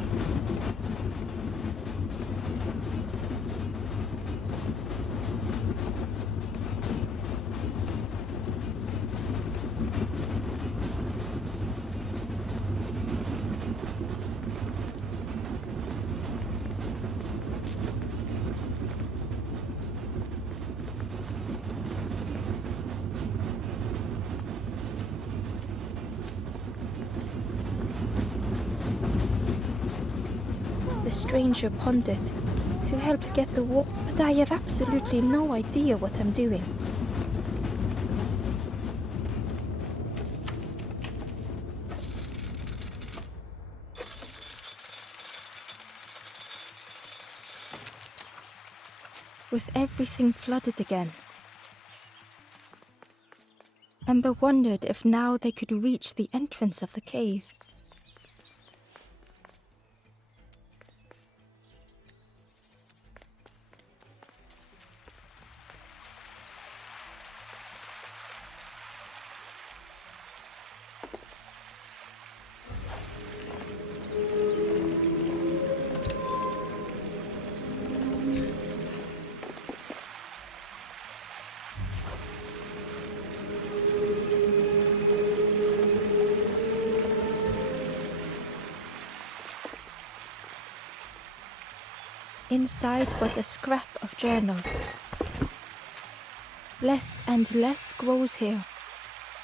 The stranger pondered. To help get the water, but I have absolutely no idea what I'm doing. With everything flooded again, Ember wondered if now they could reach the entrance of the cave. Inside was a scrap of journal. Less and less grows here.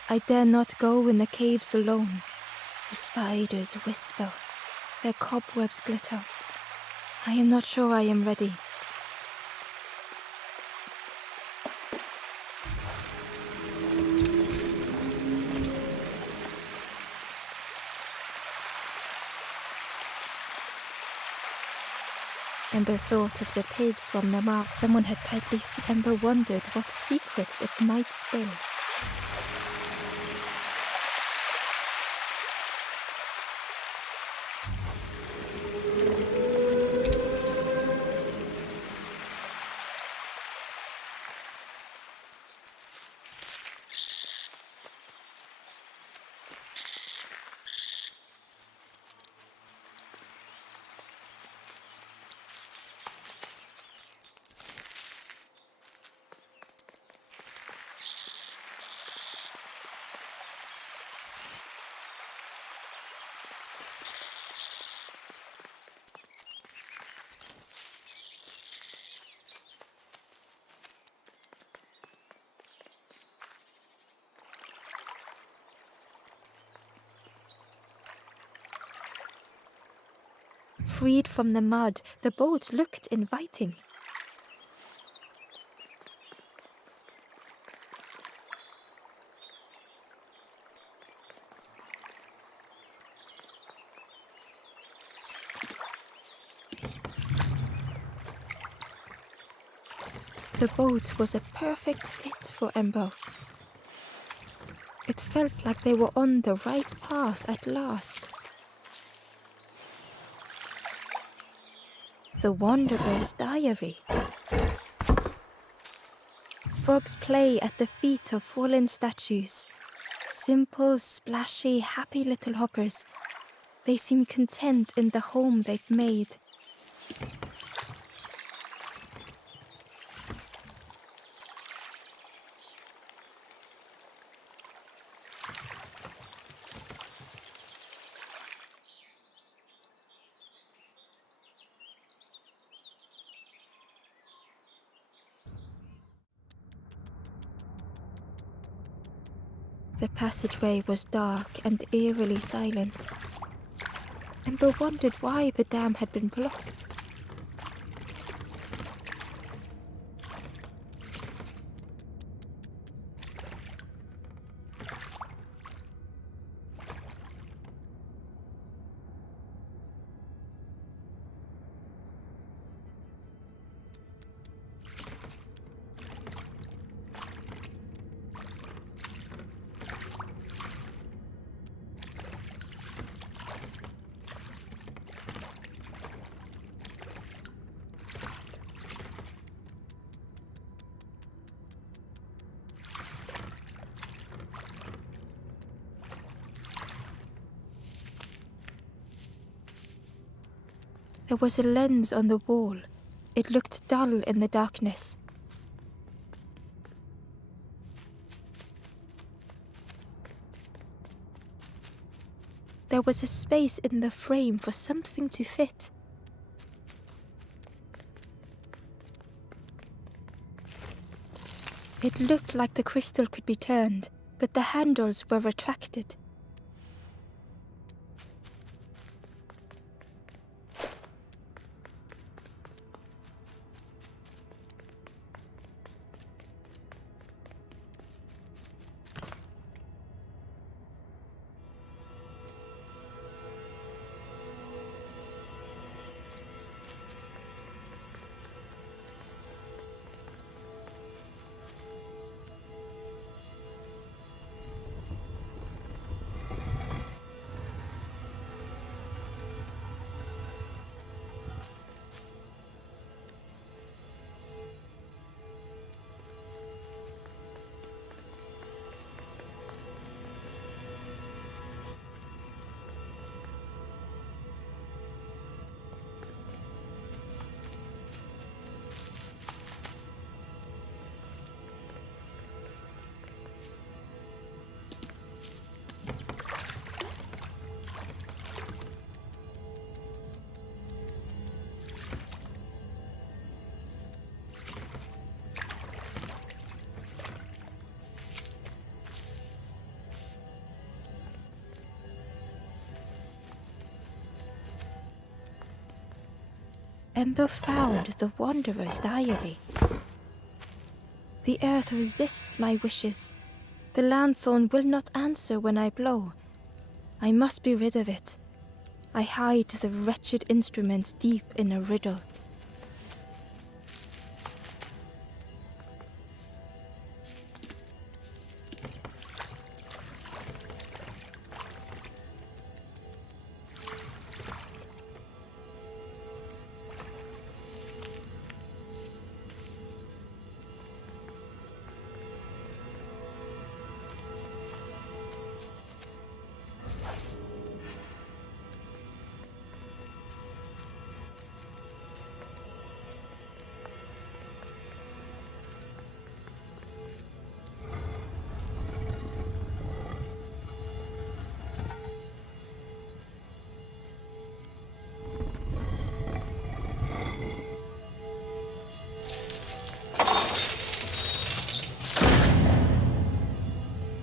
I dare not go in the caves alone. The spiders whisper. Their cobwebs glitter. I am not sure I am ready. Ember thought of the pigs from the mark someone had tightly sealed. Ember wondered what secrets it might spill. Freed from the mud, the boat looked inviting. The boat was a perfect fit for Ember. It felt like they were on the right path at last. The Wanderer's Diary. Frogs play at the feet of fallen statues. Simple, splashy, happy little hoppers. They seem content in the home they've made. The passageway was dark and eerily silent. Ember wondered why the dam had been blocked. There was a lens on the wall. It looked dull in the darkness. There was a space in the frame for something to fit. It looked like the crystal could be turned, but the handles were retracted. Ember found the Wanderer's Diary. The earth resists my wishes. The lanthorn will not answer when I blow. I must be rid of it. I hide the wretched instrument deep in a riddle.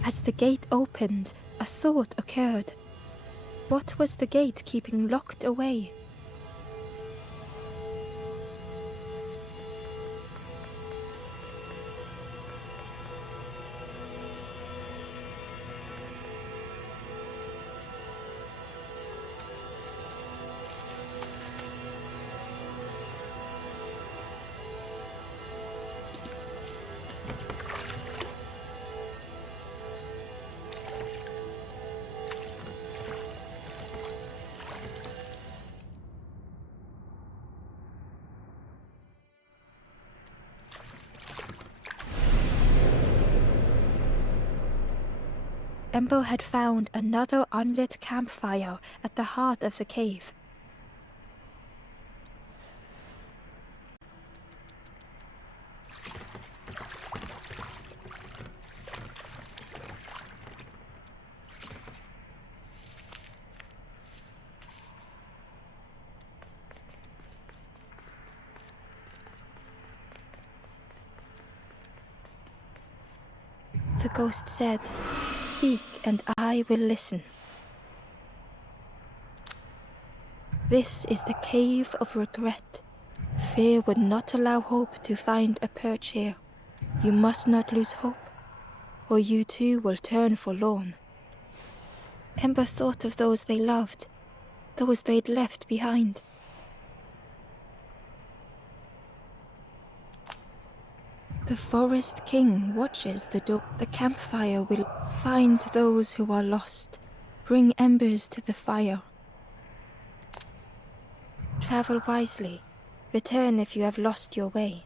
As the gate opened, a thought occurred. What was the gate keeping locked away? Ember had found another unlit campfire at the heart of the cave. The ghost said, "Speak and I will listen." This is the cave of regret. Fear would not allow hope to find a perch here. You must not lose hope, or you too will turn forlorn. Ember thought of those they loved, those they'd left behind. The Forest King watches the door. The campfire will find those who are lost, bring embers to the fire. Travel wisely. Return if you have lost your way.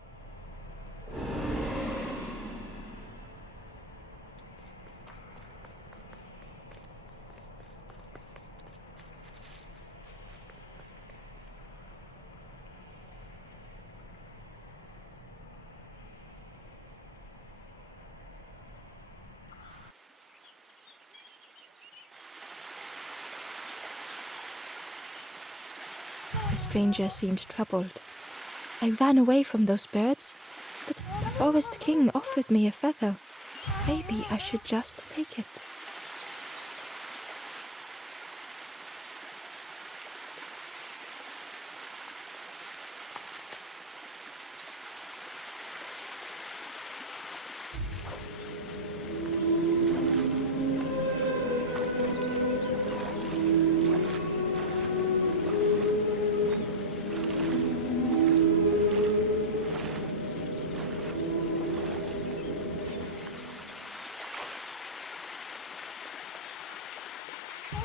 The stranger seemed troubled. I ran away from those birds, but the Forest King offered me a feather. Maybe I should just take it.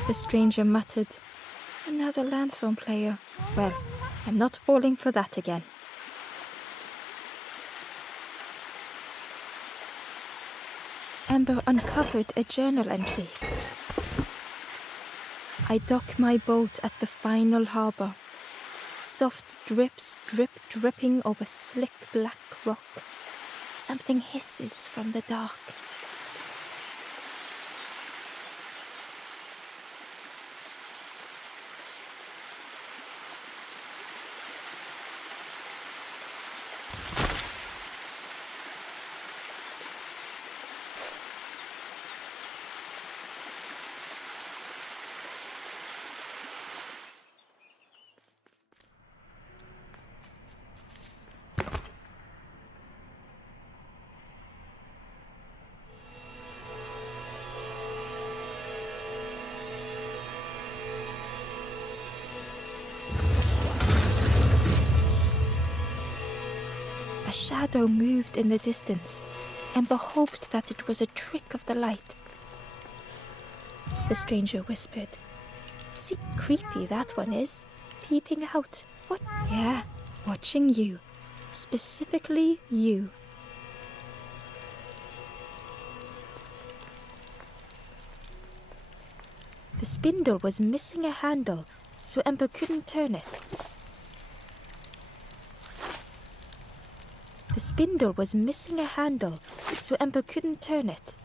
The stranger muttered, "Another lanthorn player. Well, I'm not falling for that again." Ember uncovered a journal entry. I dock my boat at the final harbor. Soft drips dripping over slick black rock. Something hisses from the dark. A shadow moved in the distance. Ember hoped that it was a trick of the light. The stranger whispered, "See, creepy that one is. Peeping out. What? Yeah, watching you. Specifically you." The spindle was missing a handle, so Ember couldn't turn it. The spindle was missing a handle, so Ember couldn't turn it.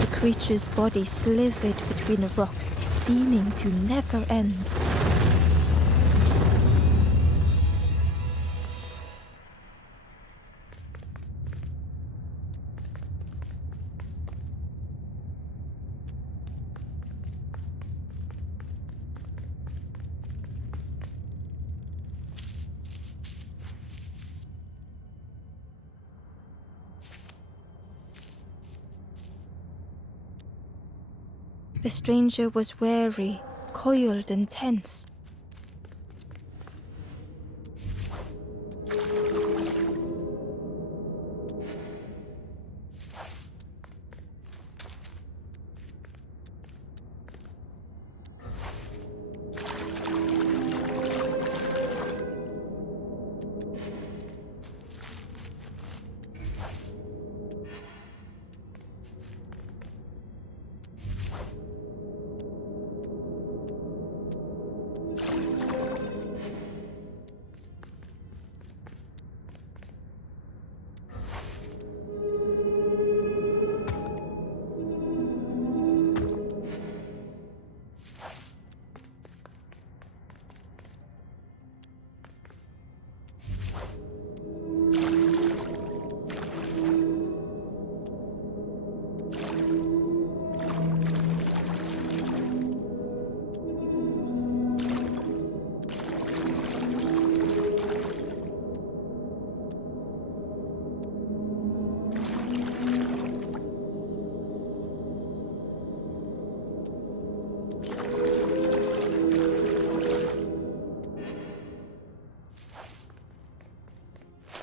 The creature's body slithered between the rocks, seeming to never end. The stranger was wary, coiled and tense.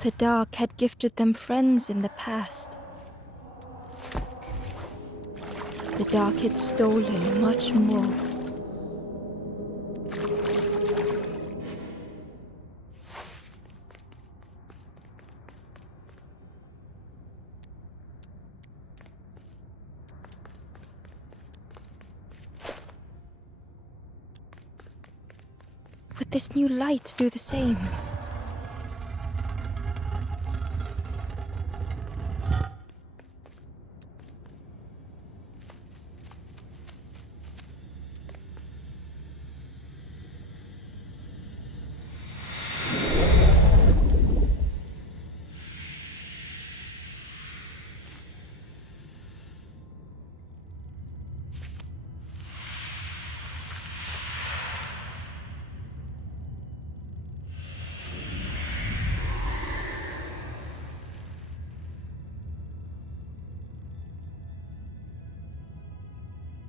The dark had gifted them friends in the past. The dark had stolen much more. Would this new light do the same?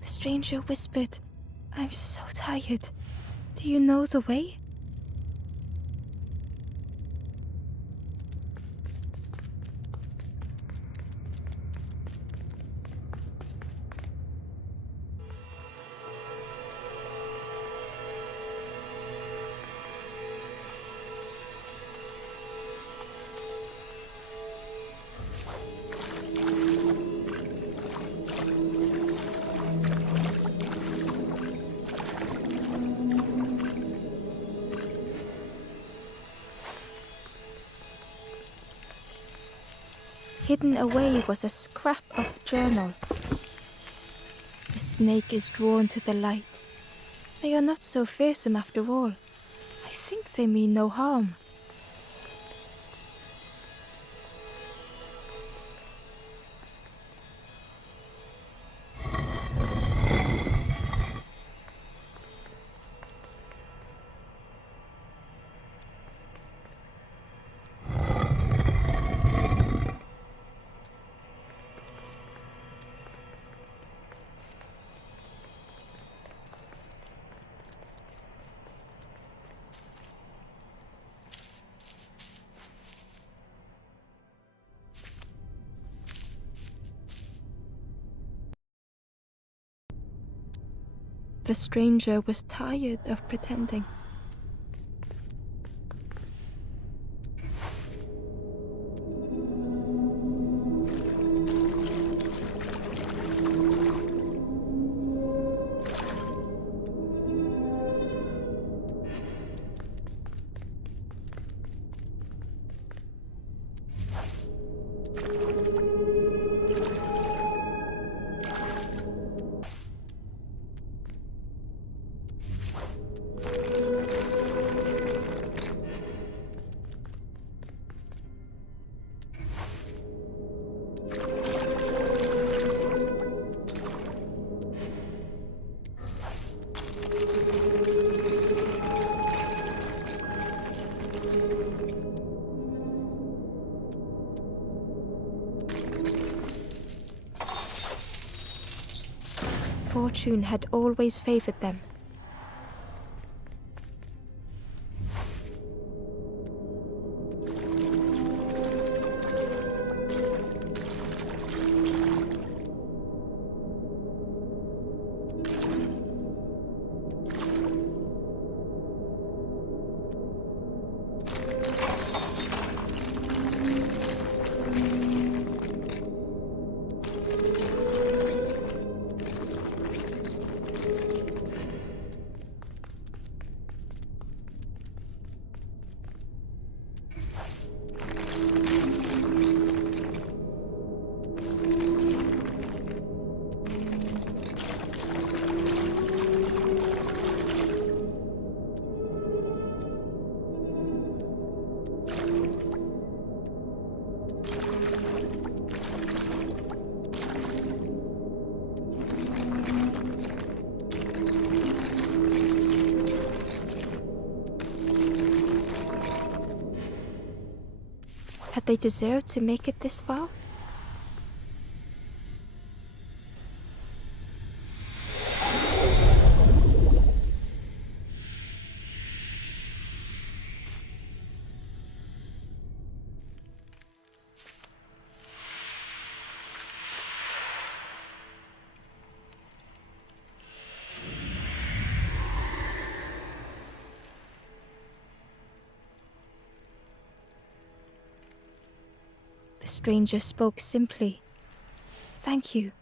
The stranger whispered, "I'm so tired. Do you know the way?" Hidden away was a scrap of journal. The snake is drawn to the light. They are not so fearsome after all. I think they mean no harm. The stranger was tired of pretending. fortune had always favored them. Had they deserved to make it this far? The stranger spoke simply. "Thank you."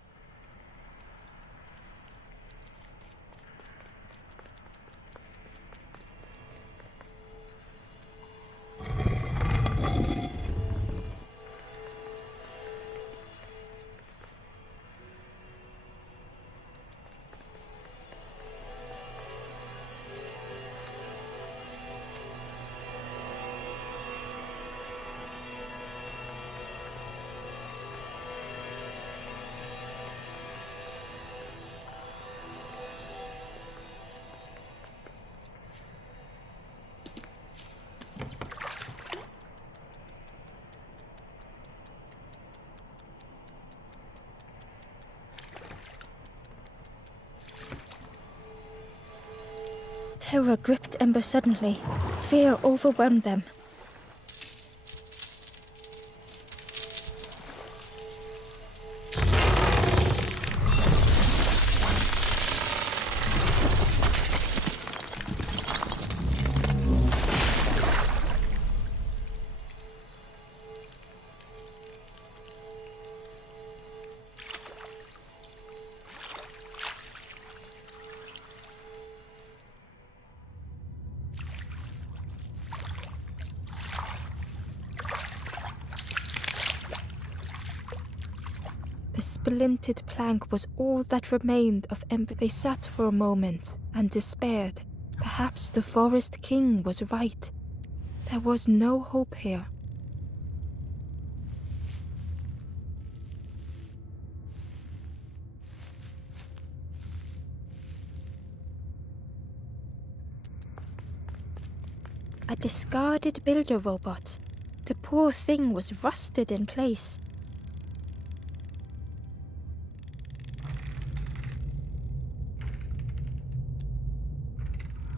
Terror gripped Ember suddenly. Fear overwhelmed them. The splintered plank was all that remained of Ember. They sat for a moment and despaired. Perhaps the Forest King was right. There was no hope here. A discarded builder robot. The poor thing was rusted in place.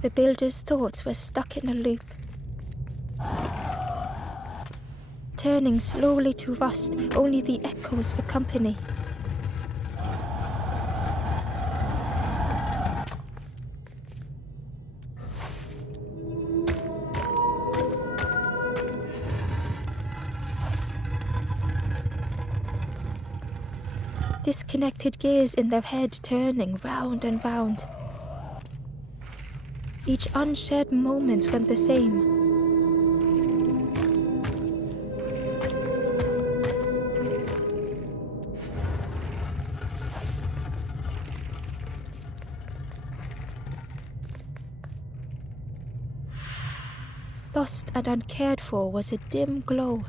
The builder's thoughts were stuck in a loop, turning slowly to rust, only the echoes for company. Disconnected gears in their head turning round and round. Each unshared moment went the same. Lost and uncared for was a dim glow.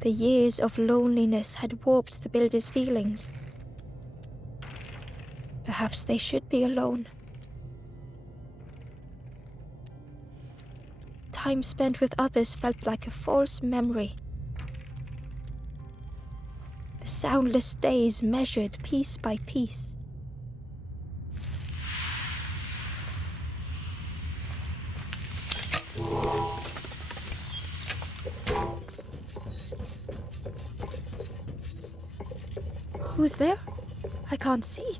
The years of loneliness had warped the builder's feelings. Perhaps they should be alone. Time spent with others felt like a false memory. The soundless days measured piece by piece. Who's there? I can't see.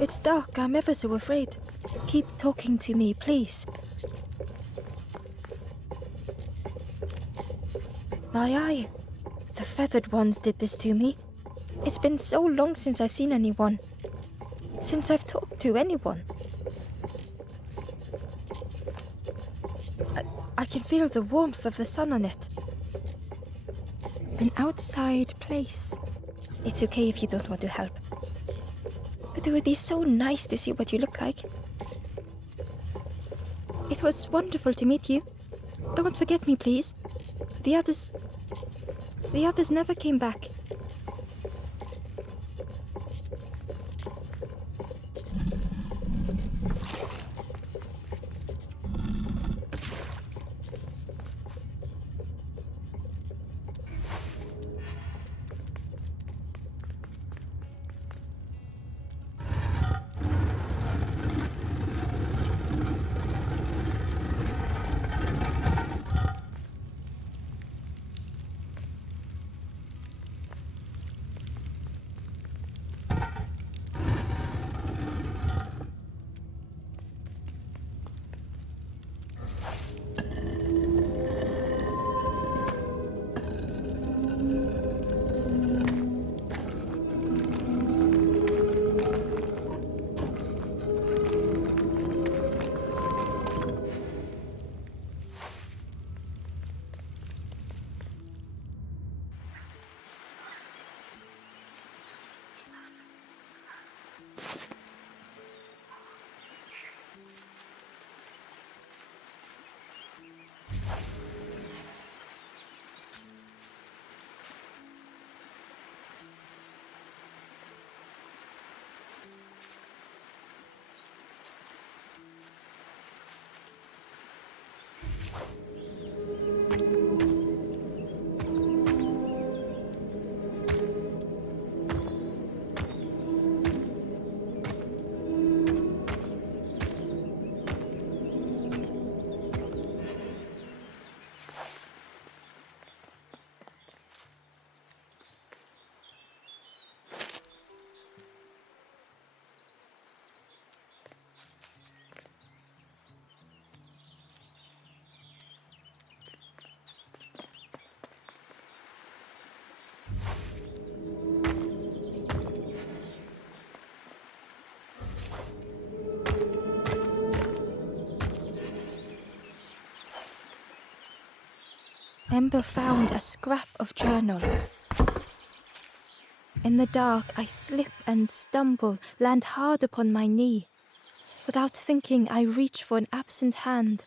It's dark, I'm ever so afraid. Keep talking to me, please. My eye. The feathered ones did this to me. It's been so long since I've seen anyone. Since I've talked to anyone. I can feel the warmth of the sun on it. An outside place. It's okay if you don't want to help. But it would be so nice to see what you look like. It was wonderful to meet you. Don't forget me, please. The others never came back. Ember found a scrap of journal. In the dark, I slip and stumble, land hard upon my knee. Without thinking, I reach for an absent hand.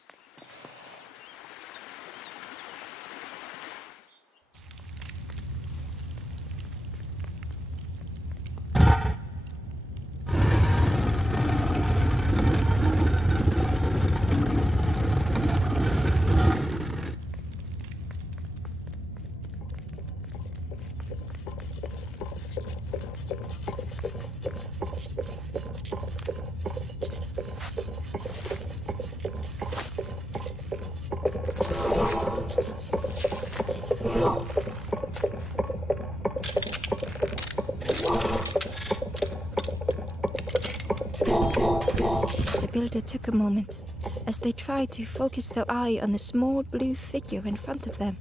The builder took a moment as they tried to focus their eye on the small blue figure in front of them.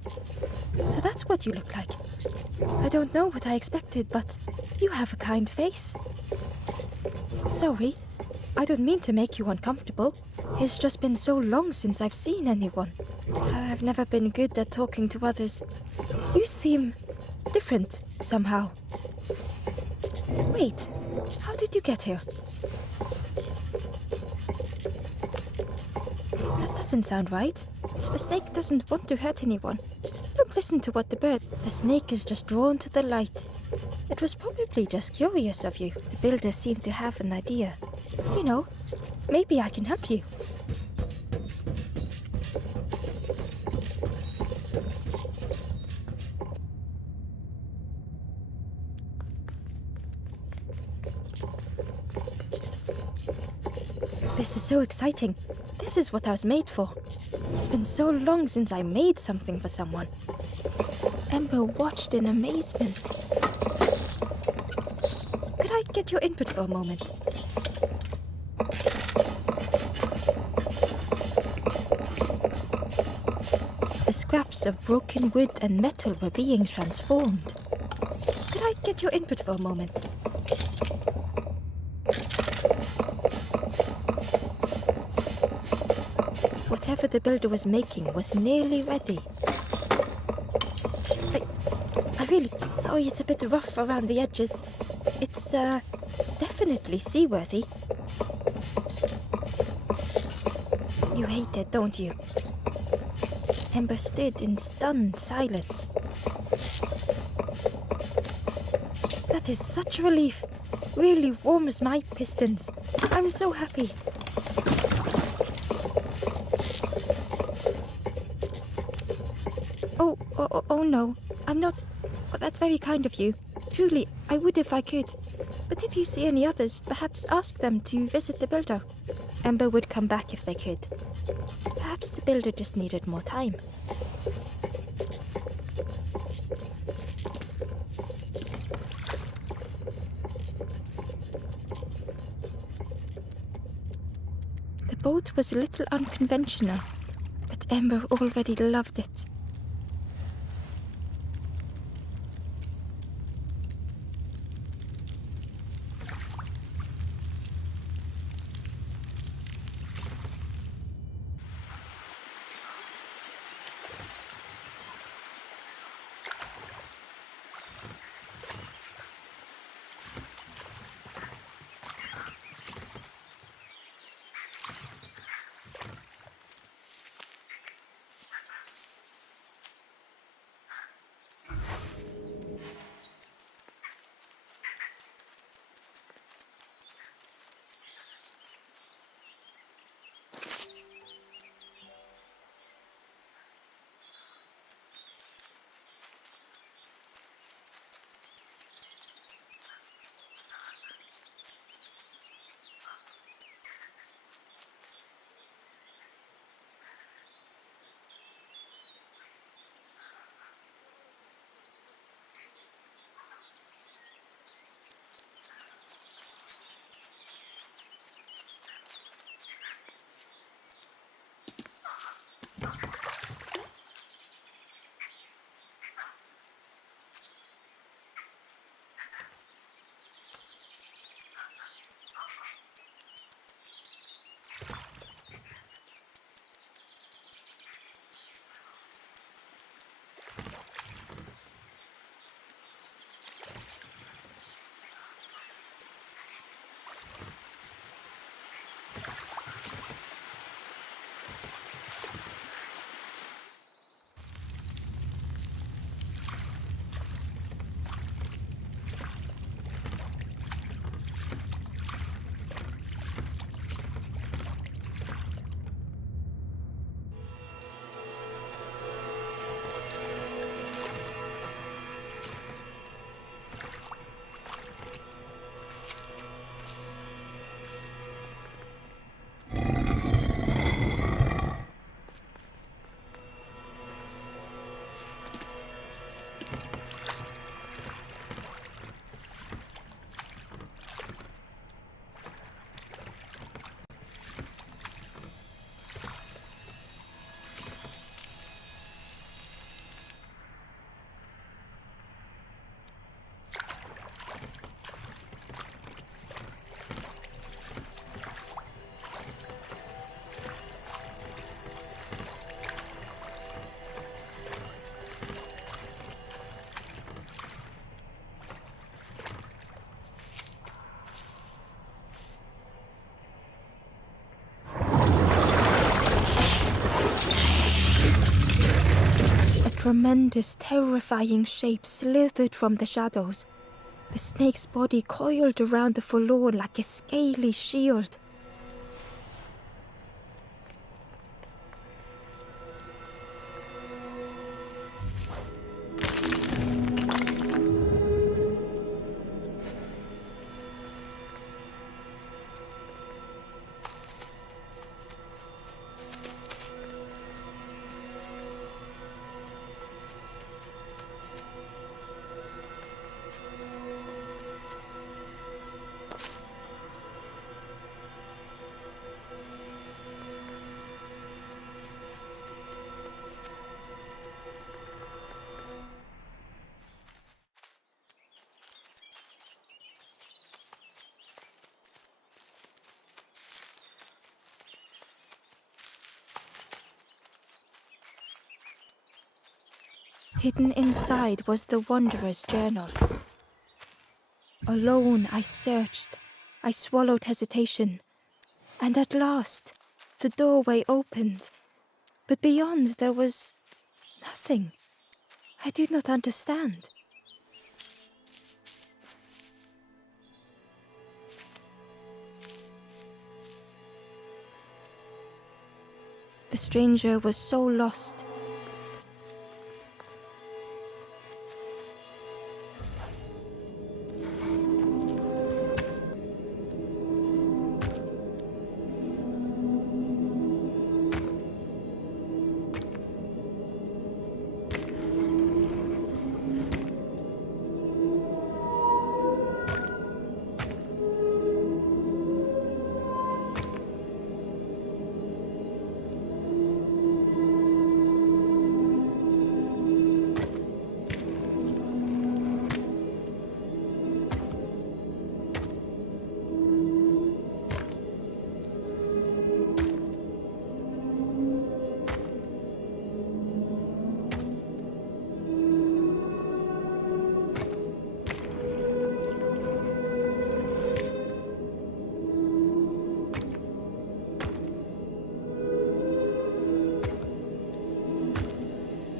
So that's what you look like. I don't know what I expected, but you have a kind face. Sorry, I don't mean to make you uncomfortable. It's just been so long since I've seen anyone. I've never been good at talking to others. You seem different somehow. Wait, how did you get here? That doesn't sound right. The snake doesn't want to hurt anyone. Don't listen to what the bird... The snake is just drawn to the light. It was probably just curious of you. The builder seemed to have an idea. You know, maybe I can help you. so exciting. This is what I was made for. It's been so long since I made something for someone. Ember watched in amazement. Could I get your input for a moment? The scraps of broken wood and metal were being transformed. Could I get your input for a moment? Whatever the builder was making was nearly ready. I really sorry it's a bit rough around the edges. It's definitely seaworthy. You hate it, don't you? Ember stood in stunned silence. That is such relief. Really warms my pistons. I'm so happy. Oh no, I'm not. Well, that's very kind of you. Truly, I would if I could. But if you see any others, perhaps ask them to visit the builder. Ember would come back if they could. Perhaps the builder just needed more time. The boat was a little unconventional, but Ember already loved it. Tremendous, terrifying shape slithered from the shadows. The snake's body coiled around the forlorn like a scaly shield. Hidden inside was the wanderer's journal. Alone I searched, I swallowed hesitation, and at last the doorway opened, but beyond there was nothing. I did not understand. The stranger was so lost.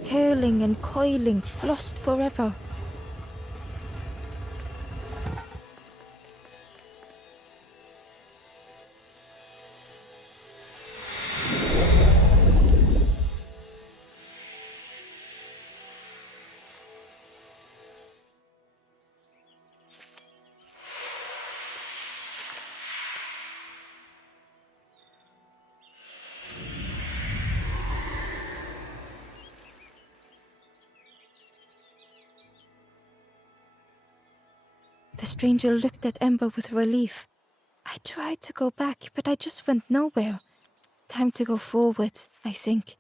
Curling and coiling, lost forever. The stranger looked at Ember with relief. I tried to go back, but I just went nowhere. Time to go forward, I think.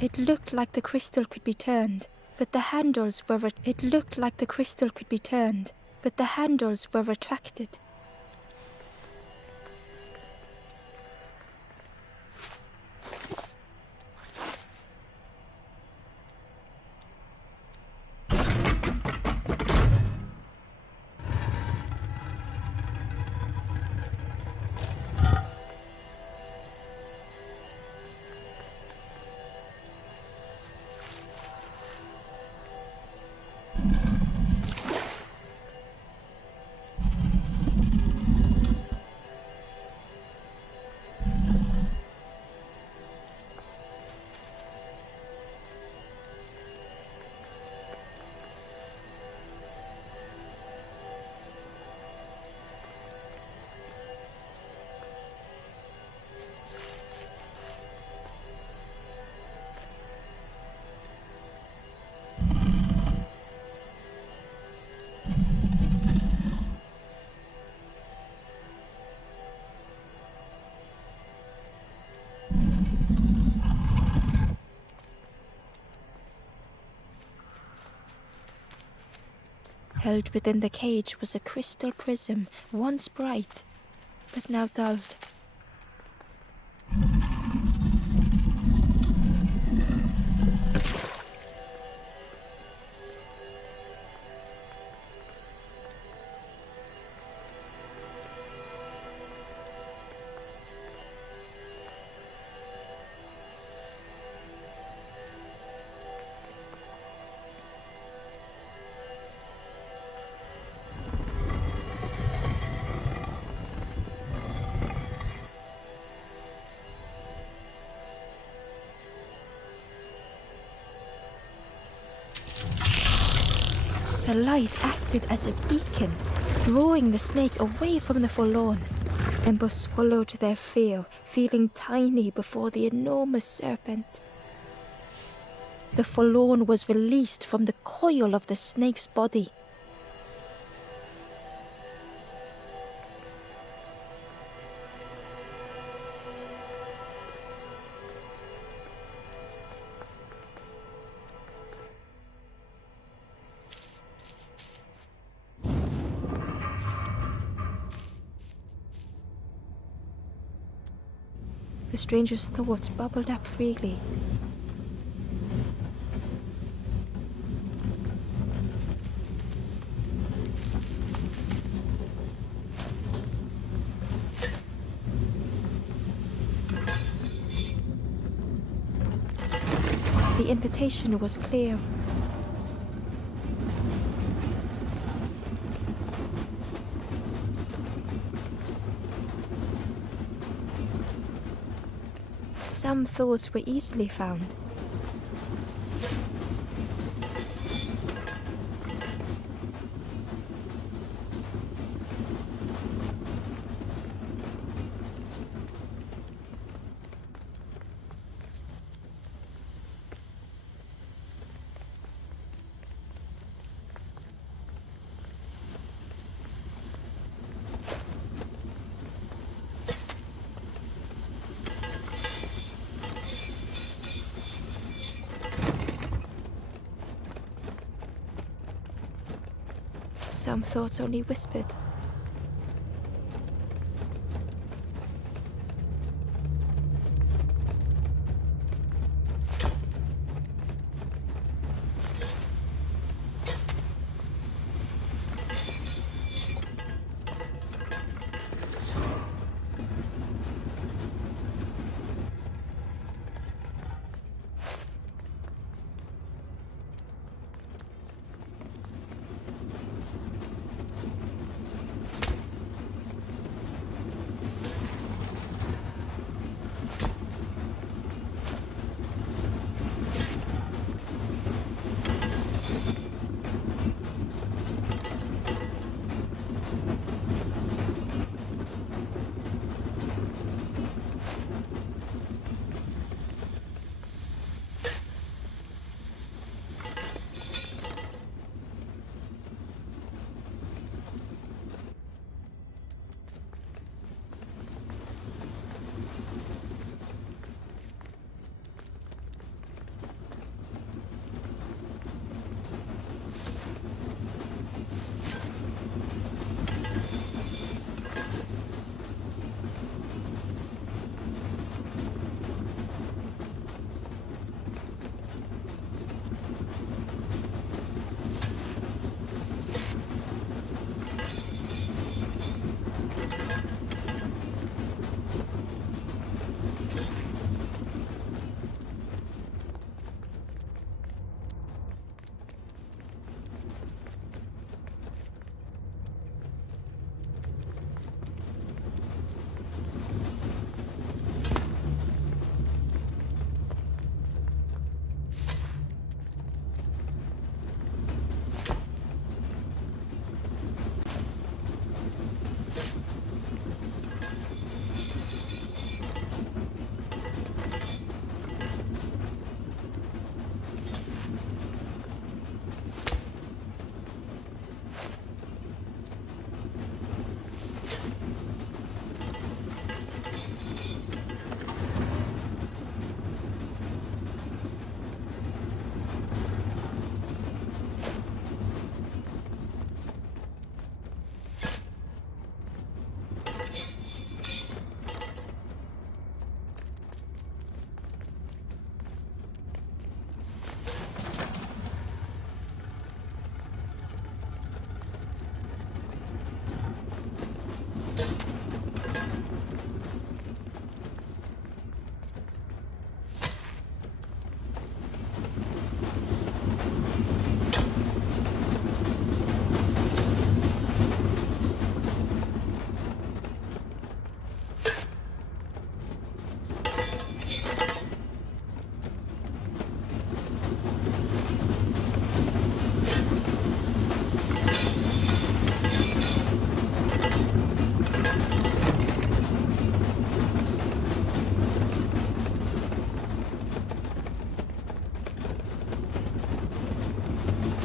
It looked like the crystal could be turned, but the handles were retracted. Held within the cage was a crystal prism, once bright, but now dulled. The light acted as a beacon, drawing the snake away from the forlorn. Ember swallowed their fear, feeling tiny before the enormous serpent. The forlorn was released from the coil of the snake's body. The stranger's thoughts bubbled up freely. The invitation was clear. Some thoughts were easily found. Some thoughts only whispered.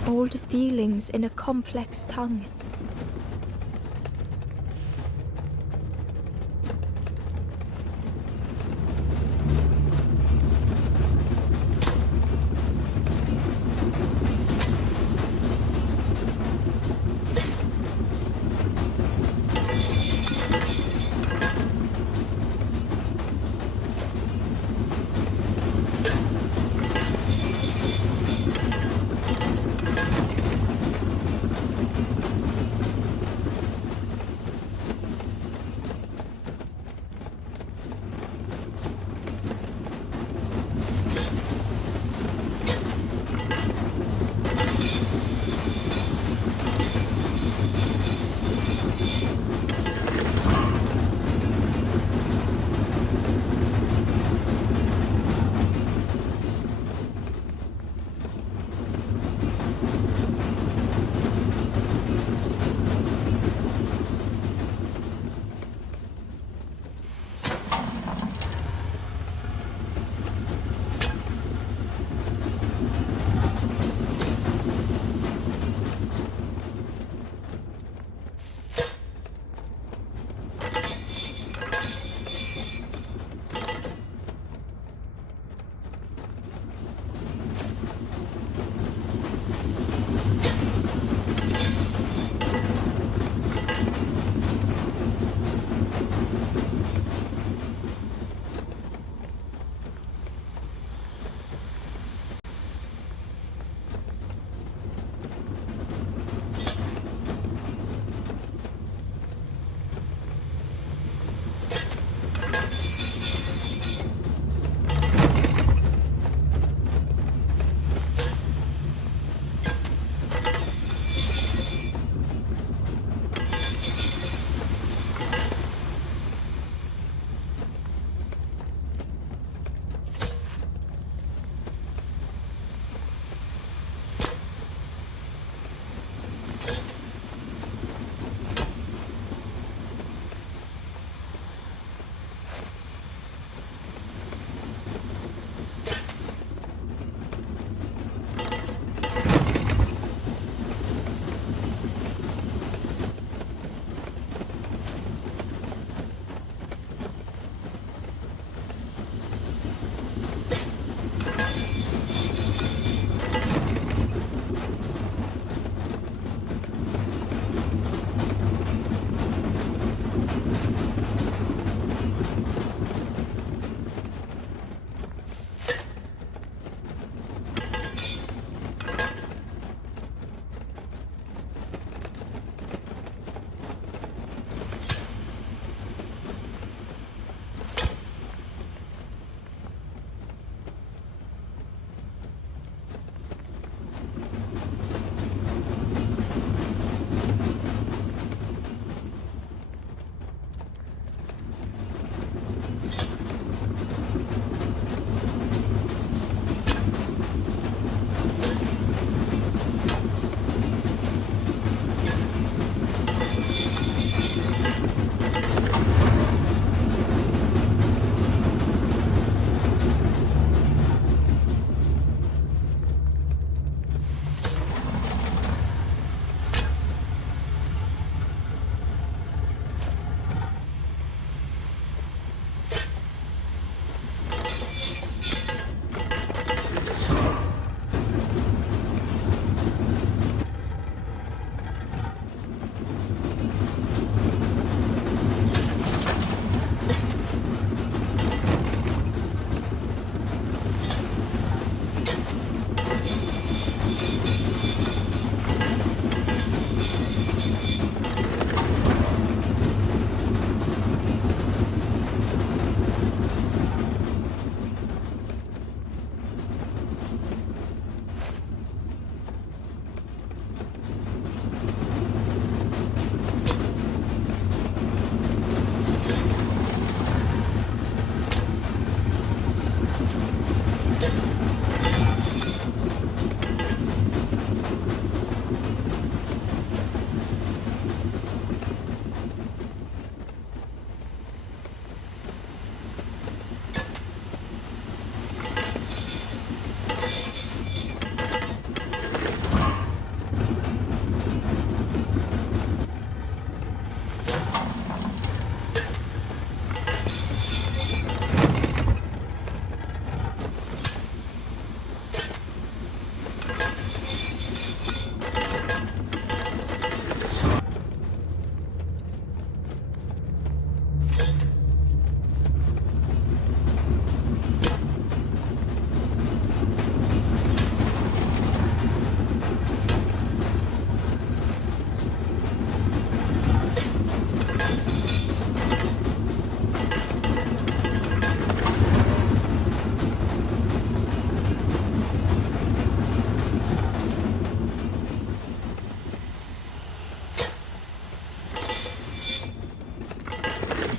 Old feelings in a complex tongue.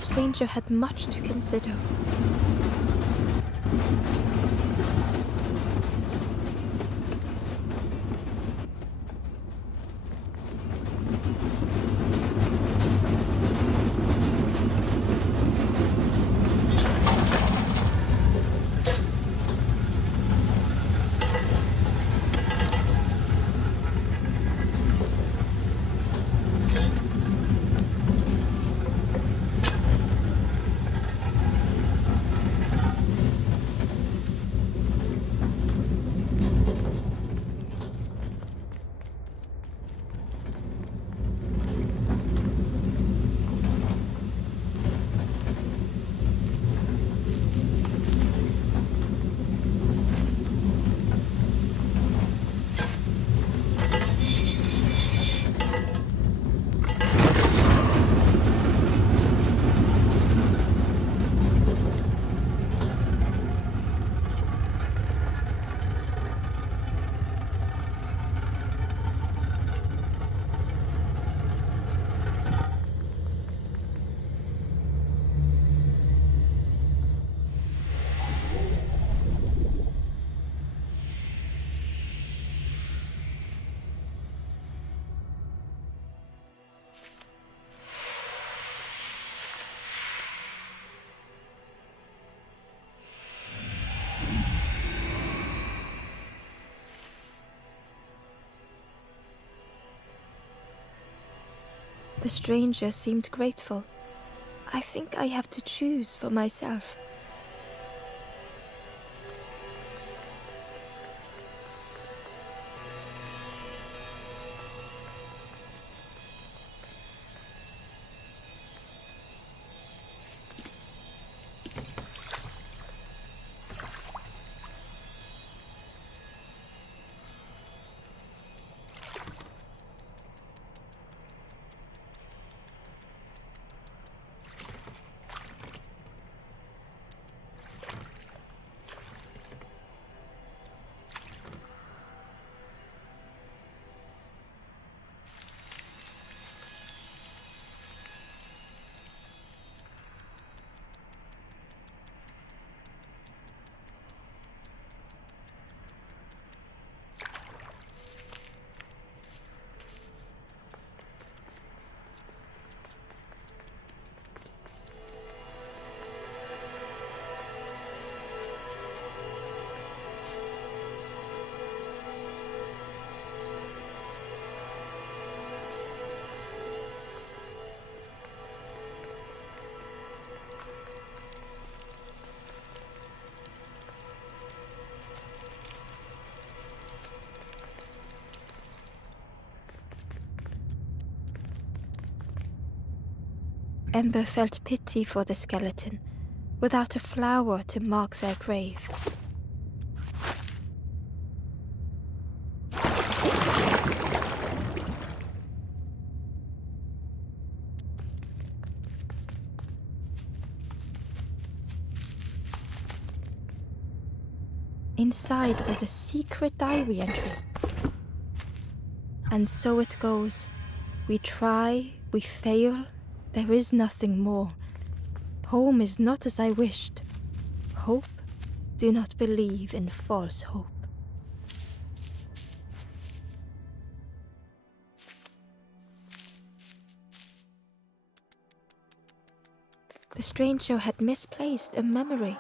stranger had much to consider. The stranger seemed grateful. I think I have to choose for myself. Ember felt pity for the skeleton, without a flower to mark their grave. Inside was a secret diary entry. And so it goes. We try, we fail, there is nothing more. Home is not as I wished. Hope, do not believe in false hope. The stranger had misplaced a memory.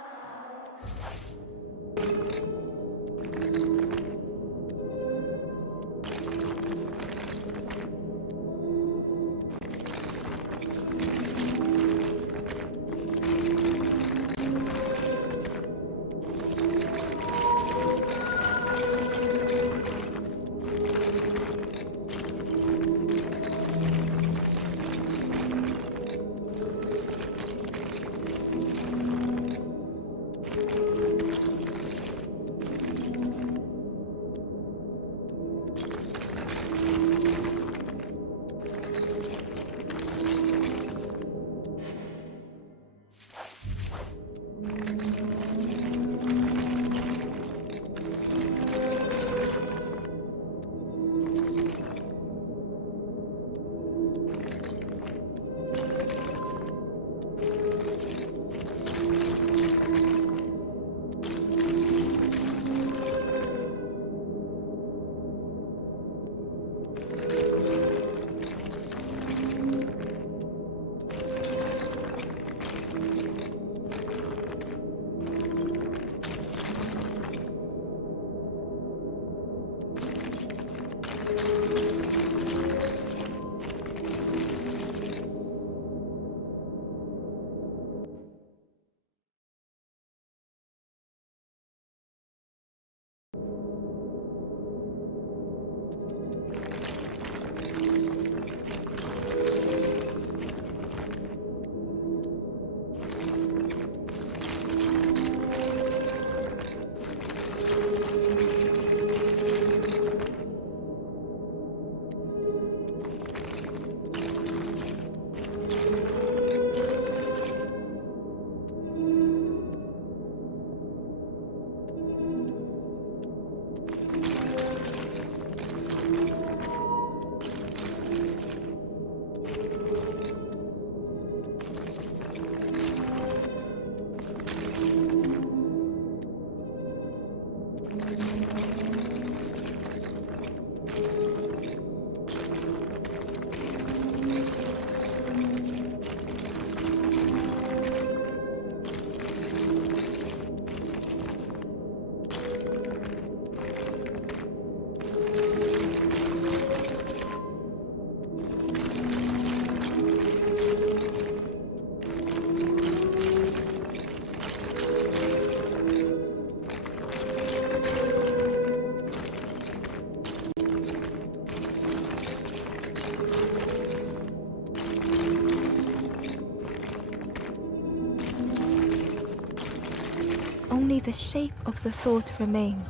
Only the shape of the thought remained.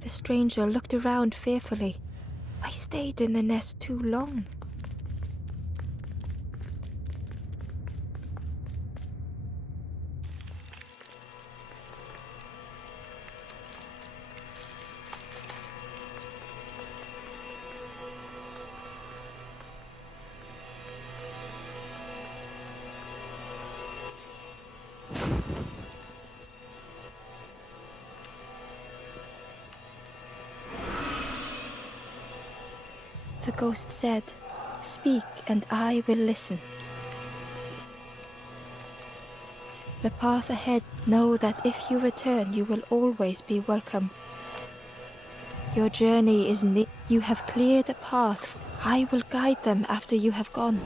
The stranger looked around fearfully. I stayed in the nest too long. The ghost said, "Speak and I will listen." The path ahead, know that if you return you will always be welcome. Your journey is near. You have cleared a path. I will guide them after you have gone.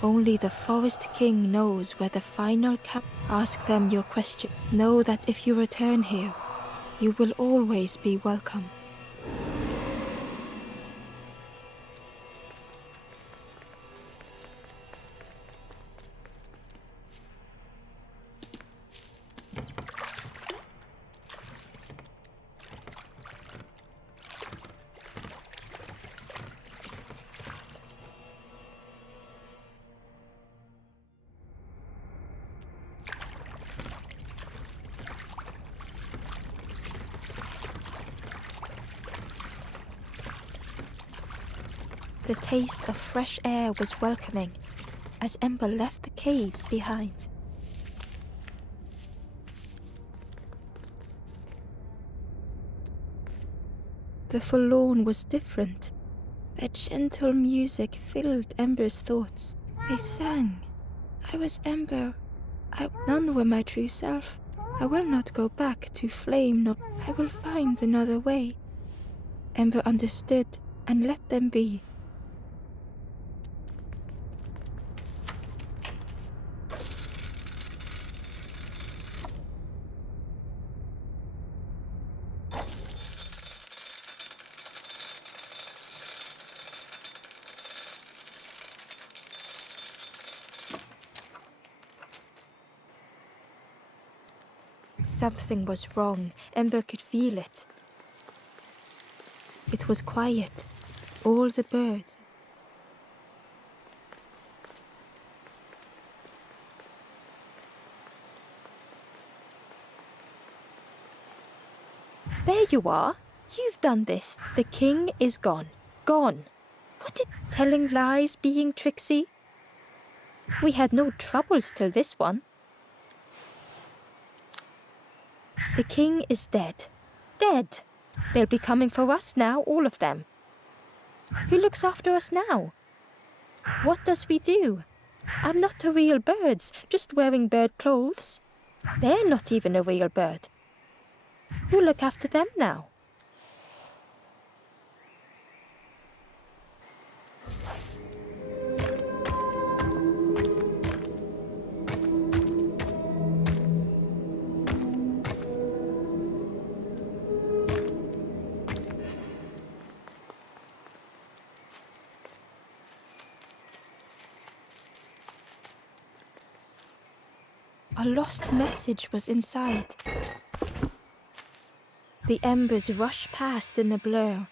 Only the Forest King knows where the final camp. Ask them your question. Know that if you return here, you will always be welcome. The taste of fresh air was welcoming as Ember left the caves behind. The forlorn was different. Their gentle music filled Ember's thoughts. They sang. I was Ember. None were my true self. I will not go back to flame, no. I will find another way. Ember understood and let them be. Something was wrong. Ember could feel it. It was quiet. All the birds. There you are. You've done this. The king is gone. Gone. What is telling lies, being tricksy? We had no troubles till this one. The king is dead. Dead. They'll be coming for us now, all of them. Who looks after us now? What does we do? I'm not a real bird, just wearing bird clothes. They're not even a real bird. Who look after them now? A lost message was inside. The embers rush past in a blur.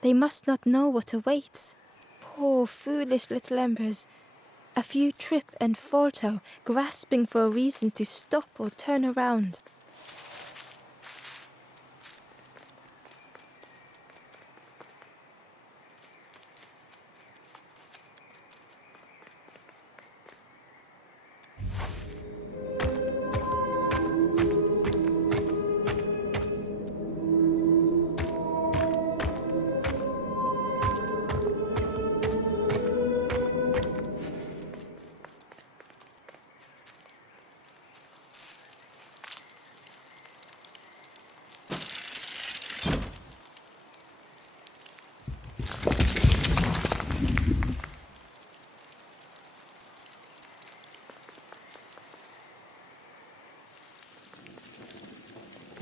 They must not know what awaits. Poor, foolish little embers. A few trip and falter, grasping for a reason to stop or turn around.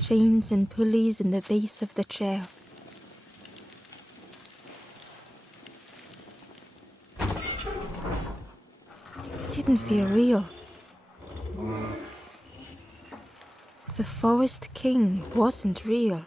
Chains and pulleys in the base of the chair. It didn't feel real. The Forest King wasn't real.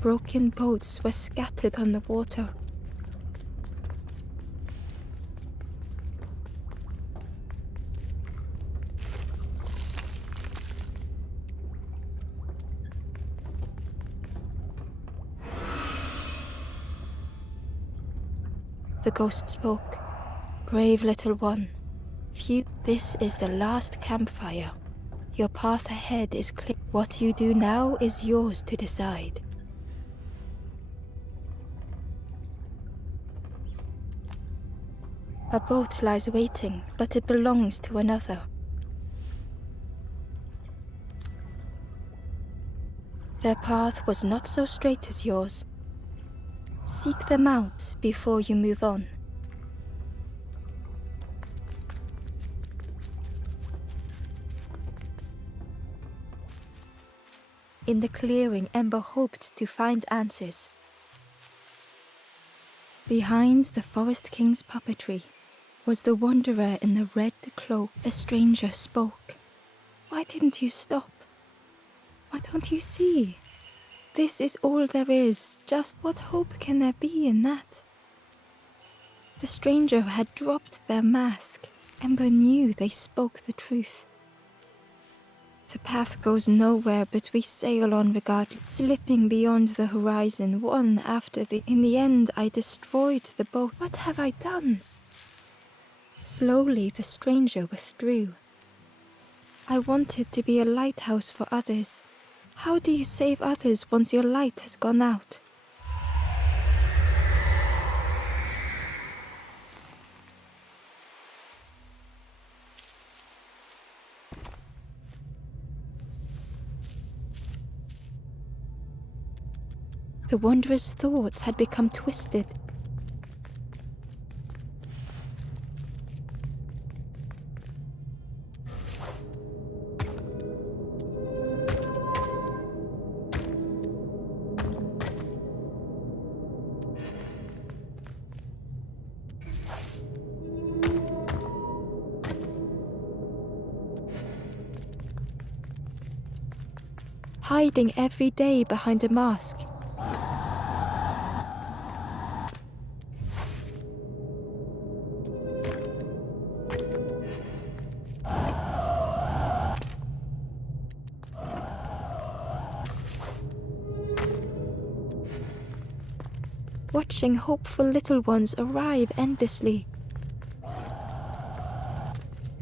Broken boats were scattered on the water. The ghost spoke. Brave little one, this is the last campfire. Your path ahead is clear. What you do now is yours to decide. A boat lies waiting, but it belongs to another. Their path was not so straight as yours. Seek them out before you move on. In the clearing, Ember hoped to find answers. Behind the Forest King's puppetry was the wanderer in the red cloak. The stranger spoke. Why didn't you stop? Why don't you see? This is all there is. Just what hope can there be in that? The stranger had dropped their mask. Ember knew they spoke the truth. The path goes nowhere, but we sail on regardless, slipping beyond the horizon, one after the... In the end, I destroyed the boat. What have I done? Slowly, the stranger withdrew. I wanted to be a lighthouse for others. How do you save others once your light has gone out? The wanderer's thoughts had become twisted. Hiding every day behind a mask. Watching hopeful little ones arrive endlessly.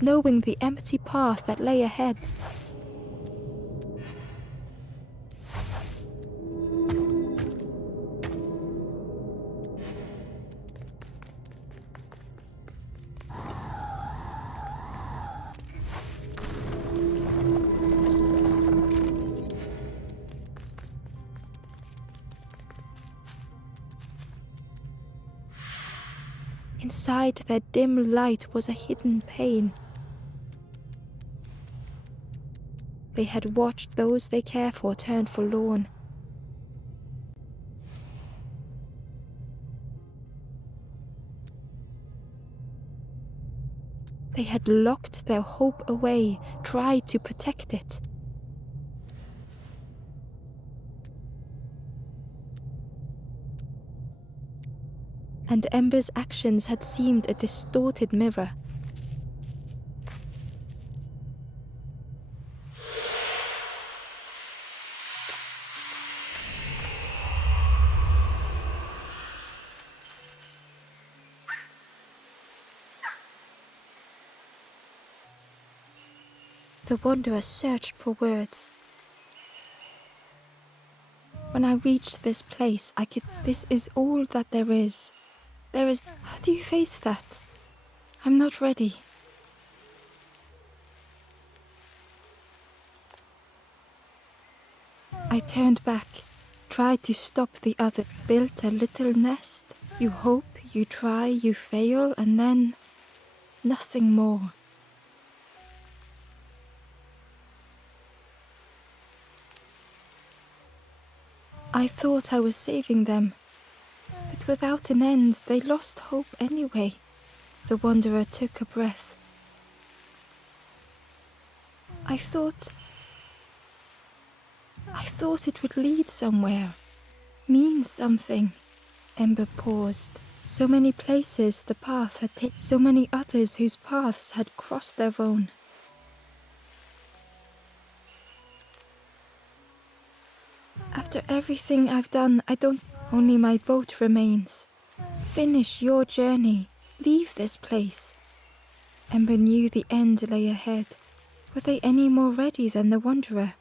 Knowing the empty path that lay ahead. In inside their dim light was a hidden pain. They had watched those they care for turn forlorn. They had locked their hope away, tried to protect it. And Ember's actions had seemed a distorted mirror. The Wanderer searched for words. When I reached this place, this is all that there is. How do you face that? I'm not ready. I turned back, tried to stop the other, built a little nest. You hope, you try, you fail, and then nothing more. I thought I was saving them, but without an end, they lost hope anyway. The Wanderer took a breath. I thought it would lead somewhere, mean something. Ember paused. So many places the path had taken, so many others whose paths had crossed their own. After everything I've done, only my boat remains. Finish your journey. Leave this place. Ember knew the end lay ahead. Were they any more ready than the Wanderer?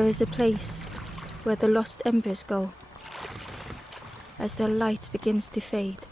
There is a place where the lost embers go as their light begins to fade.